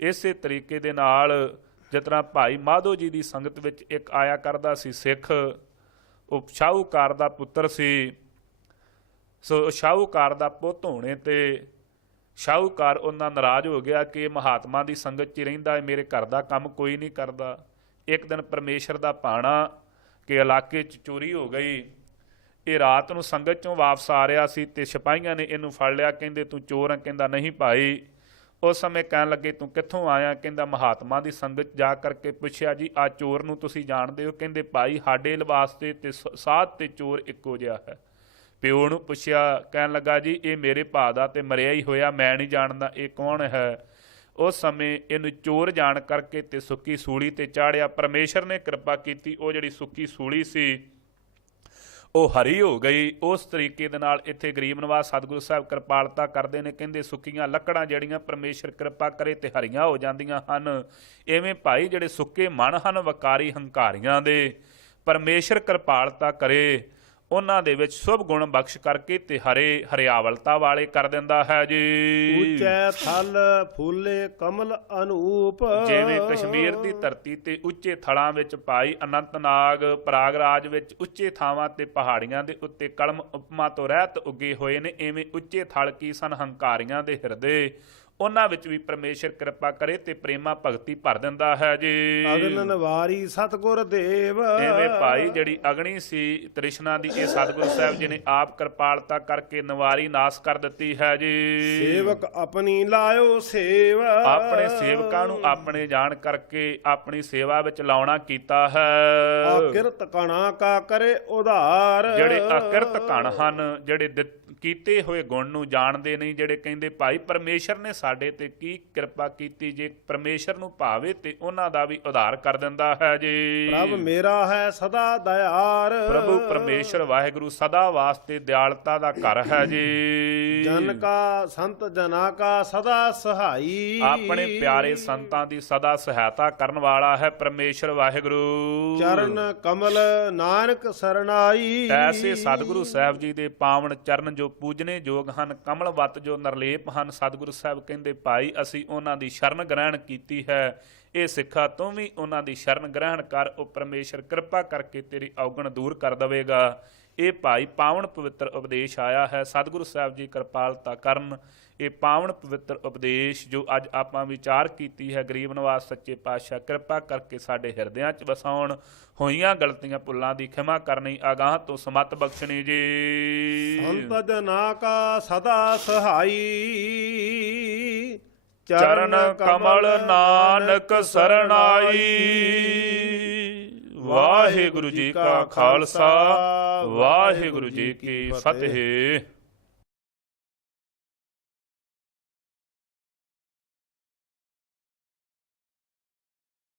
ਇਸੇ ਤਰੀਕੇ ਦੇ ਨਾਲ ਜਿਸ ਤਰ੍ਹਾਂ ਭਾਈ ਮਾਧੋ ਜੀ ਦੀ ਸੰਗਤ ਵਿੱਚ ਇੱਕ ਆਇਆ ਕਰਦਾ ਸੀ ਸਿੱਖ, ਉਹ ਸ਼ਾਹੂਕਾਰ ਦਾ ਪੁੱਤਰ ਸੀ। ਸੋ ਸ਼ਾਹੂਕਾਰ ਦਾ ਪੁੱਤ ਹੋਣੇ ਤੇ ਸ਼ਾਹੂਕਾਰ ਉਹਨਾਂ ਨਾਰਾਜ਼ ਹੋ ਗਿਆ ਕਿ ਇਹ ਮਹਾਤਮਾ ਦੀ ਸੰਗਤ 'ਚ ਹੀ ਰਹਿੰਦਾ ਹੈ, ਮੇਰੇ ਘਰ ਦਾ ਕੰਮ ਕੋਈ ਨਹੀਂ ਕਰਦਾ। ਇੱਕ ਦਿਨ ਪਰਮੇਸ਼ਰ ਦਾ ਭਾਣਾ ਕਿ ਇਲਾਕੇ 'ਚ ਚੋਰੀ ਹੋ ਗਈ। ਇਹ ਰਾਤ ਨੂੰ ਸੰਗਤ 'ਚੋਂ ਵਾਪਸ ਆ ਰਿਹਾ ਸੀ ਤੇ ਸਿਪਾਹੀਆਂ ਨੇ ਇਹਨੂੰ ਫੜ ਲਿਆ। ਕਹਿੰਦੇ ਤੂੰ ਚੋਰ ਹੈ? ਕਹਿੰਦਾ ਨਹੀਂ ਭਾਈ। ਉਸ ਸਮੇਂ ਕਹਿਣ ਲੱਗੇ ਤੂੰ ਕਿੱਥੋਂ ਆਇਆ? ਕਹਿੰਦਾ ਮਹਾਤਮਾ ਦੀ ਸੰਗਤ ਜਾ ਕਰਕੇ ਪੁੱਛਿਆ ਜੀ ਆ ਚੋਰ ਨੂੰ ਤੁਸੀਂ ਜਾਣਦੇ ਹੋ? ਕਹਿੰਦੇ ਭਾਈ ਸਾਡੇ ਲਿਬਾਸ ਤੇ ਸਾਧ ਤੇ ਚੋਰ ਇੱਕੋ ਜਿਹਾ ਹੈ। ਪਿਓ ਨੂੰ ਪੁੱਛਿਆ, ਕਹਿਣ ਲੱਗਾ ਜੀ ਇਹ ਮੇਰੇ ਭਾ ਦਾ ਤੇ ਮਰਿਆ ਹੀ ਹੋਇਆ, ਮੈਂ ਨਹੀਂ ਜਾਣਦਾ ਇਹ ਕੌਣ ਹੈ। ਉਸ ਸਮੇਂ ਇਹਨੂੰ ਚੋਰ ਜਾਣ ਕਰਕੇ ਤੇ ਸੁੱਕੀ ਸੂਲੀ ਤੇ ਚਾੜਿਆ। ਪਰਮੇਸ਼ਰ ਨੇ ਕਿਰਪਾ ਕੀਤੀ, ਉਹ ਜਿਹੜੀ ਸੁੱਕੀ ਸੂਲੀ ਸੀ ਉਹ ਹਰੀ ਹੋ ਗਈ। ਉਸ ਤਰੀਕੇ ਦੇ ਨਾਲ ਇੱਥੇ ਗਰੀਬ ਨਿਵਾਸ ਸਤਿਗੁਰੂ ਸਾਹਿਬ ਕਿਰਪਾਲਤਾ ਕਰਦੇ ਨੇ। ਕਹਿੰਦੇ ਸੁੱਕੀਆਂ ਲੱਕੜਾਂ ਜਿਹੜੀਆਂ ਪਰਮੇਸ਼ਰ ਕਿਰਪਾ ਕਰੇ ਤੇ ਹਰੀਆਂ ਹੋ ਜਾਂਦੀਆਂ ਹਨ। ਇਵੇਂ ਭਾਈ ਜਿਹੜੇ ਸੁੱਕੇ ਮਨ ਹਨ ਵਕਾਰੀ ਹੰਕਾਰੀਆਂ ਦੇ, ਪਰਮੇਸ਼ਰ ਕਿਰਪਾਲਤਾ ਕਰੇ, ਉਹਨਾਂ ਦੇ ਵਿੱਚ ਸ਼ੁਭ ਗੁਣ ਬਖਸ਼ ਕਰਕੇ ਤੇ ਹਰਿਆਵਲਤਾ ਵਾਲੇ ਕਰ ਦਿੰਦਾ ਹੈ ਜੀ। ਉੱਚੇ ਥਲ ਫੁੱਲੇ ਕਮਲ ਅਨੂਪ, ਜਿਵੇਂ ਕਸ਼ਮੀਰ ਦੀ ਧਰਤੀ ਤੇ ਉੱਚੇ ਥਲਾਂ ਵਿੱਚ ਭਾਈ ਅਨੰਤਨਾਗ ਪ੍ਰਾਗਰਾਜ ਵਿੱਚ ਉੱਚੇ ਥਾਵਾਂ ਤੇ ਪਹਾੜੀਆਂ ਦੇ ਉੱਤੇ ਕਲਮ ਉਪਮਾ ਤੋਂ ਰਹਿਤ ਉੱਗੇ ਹੋਏ ਨੇ, ਇਵੇਂ ਉੱਚੇ ਥਲ ਕੀ ਸਨ ਹੰਕਾਰੀਆਂ ਦੇ ਹਿਰਦੇ, ਉਹਨਾਂ ਵਿੱਚ ਵੀ ਪਰਮੇਸ਼ਰ ਕਿਰਪਾ ਕਰੇ ਤੇ ਪ੍ਰੇਮਾ ਭਗਤੀ ਭਰ ਦਿੰਦਾ ਹੈ ਜੀ। ਅਗਨ ਨਿਵਾਰੀ ਸਤਿਗੁਰ ਦੇਵ। ਐਵੇਂ ਭਾਈ ਜਿਹੜੀ ਅਗਨੀ ਸੀ ਤ੍ਰਿਸ਼ਨਾ ਦੀ, ਇਹ ਸਤਿਗੁਰੂ ਸਾਹਿਬ ਜੀ ਨੇ ਆਪ ਕਿਰਪਾਲਤਾ ਕਰਕੇ ਨਿਵਾਰੀ ਨਾਸ ਕਰ ਦਿੱਤੀ ਹੈ ਜੀ। ਸੇਵਕ ਆਪਣੀ ਲਾਇਓ ਸੇਵ। ਆਪਣੇ ਸੇਵਕਾਂ ਨੂੰ ਆਪਣੇ ਜਾਣ ਕਰਕੇ ਆਪਣੀ ਸੇਵਾ ਵਿੱਚ ਲਾਉਣਾ ਕੀਤਾ ਹੈ। ਅਕਿਰਤ ਕਣਾ ਕਾ ਕਰੇ ਉਧਾਰ। ਜਿਹੜੇ ਅਕਿਰਤ ਕਣ ਹਨ, ਜਿਹੜੇ ਕੀਤੇ ਹੋਏ ਗੁਣ ਨੂੰ ਜਾਣਦੇ ਨਹੀਂ, ਜਿਹੜੇ ਕਹਿੰਦੇ ਭਾਈ ਪਰਮੇਸ਼ਰ ਨੇ ਸਾਡੇ ਤੇ ਕੀ ਕਿਰਪਾ ਕੀਤੀ, ਜੇ ਪਰਮੇਸ਼ਰ ਨੂੰ ਭਾਵੇ ਤੇ ਉਹਨਾਂ ਦਾ ਵੀ ਉਧਾਰ ਕਰ ਦਿੰਦਾ ਹੈ ਜੀ। ਪ੍ਰਭ ਮੇਰਾ ਹੈ ਸਦਾ ਦਇਆਰ। ਪ੍ਰਭੂ ਪਰਮੇਸ਼ਰ ਵਾਹਿਗੁਰੂ ਸਦਾ ਵਾਸਤੇ ਦਿਆਲਤਾ ਦਾ ਘਰ ਹੈ ਜੀ। ਜਨ ਕਾ ਸੰਤ ਜਨਾ ਕਾ ਸਦਾ ਸਹਾਈ। ਆਪਣੇ ਪਿਆਰੇ ਸੰਤਾਂ ਦੀ ਸਦਾ ਸਹਾਇਤਾ ਕਰਨ ਵਾਲਾ ਹੈ ਪਰਮੇਸ਼ਰ ਵਾਹਿਗੁਰੂ। ਚਰਨ ਕਮਲ ਨਾਨਕ ਸਰਣਾਈ। ਐਸੇ ਸਤਿਗੁਰੂ ਸਾਹਿਬ ਜੀ ਦੇ ਪਾਵਨ ਚਰਨ ਜੋ ਪੂਜਨੇ ਯੋਗ ਹਨ, ਕਮਲਵਤ ਜੋ ਨਿਰਲੇਪ ਹਨ, ਸਤਿਗੁਰੂ ਸਾਹਿਬ ਕਹਿੰਦੇ ਭਾਈ ਅਸੀਂ ਉਹਨਾਂ ਦੀ ਸ਼ਰਨ ਗ੍ਰਹਿਣ ਕੀਤੀ ਹੈ। ਇਹ ਸਿੱਖਾ ਤੂੰ ਵੀ ਉਹਨਾਂ ਦੀ ਸ਼ਰਨ ਗ੍ਰਹਿਣ ਕਰ, ਉਹ ਪਰਮੇਸ਼ਰ ਕਿਰਪਾ ਕਰਕੇ ਤੇਰੀ ਔਗਣ ਦੂਰ ਕਰ ਦੇਵੇਗਾ। ਇਹ ਭਾਈ ਪਾਵਨ ਪਵਿੱਤਰ ਉਪਦੇਸ਼ ਆਇਆ ਹੈ, ਸਤਿਗੁਰੂ ਸਾਹਿਬ ਜੀ ਕਿਰਪਾਲਤਾ ਕਰਨ। ਇਹ ਪਾਵਨ ਪਵਿੱਤਰ ਉਪਦੇਸ਼ ਜੋ ਅੱਜ ਆਪਾਂ ਵਿਚਾਰ ਕੀਤੀ ਹੈ, ਗਰੀਬ ਨਿਵਾਸ ਸੱਚੇ ਪਾਤਸ਼ਾਹ ਕਿਰਪਾ ਕਰਕੇ ਸਾਡੇ ਹਿਰਦਿਆਂ 'ਚ ਵਸਾਉਣ। ਹੋਈਆਂ ਗਲਤੀਆਂ ਭੁੱਲਾਂ ਦੀ ਖਿਮਾ ਕਰਨੀ, ਅਗਾਂਹ ਤੋਂ ਸਮਤ ਬਖਸ਼ਣੀ ਜੀ। ਸੰਤ ਜਨਾ ਕਾ ਸਦਾ ਸਹਾਈ। ਚਰਨ ਕਮਲ ਨਾਨਕ ਸਰਣਾਈ। ਵਾਹਿਗੁਰੂ ਜੀ ਕਾ ਖਾਲਸਾ, ਵਾਹਿਗੁਰੂ ਜੀ ਕੀ ਫਤਿਹ।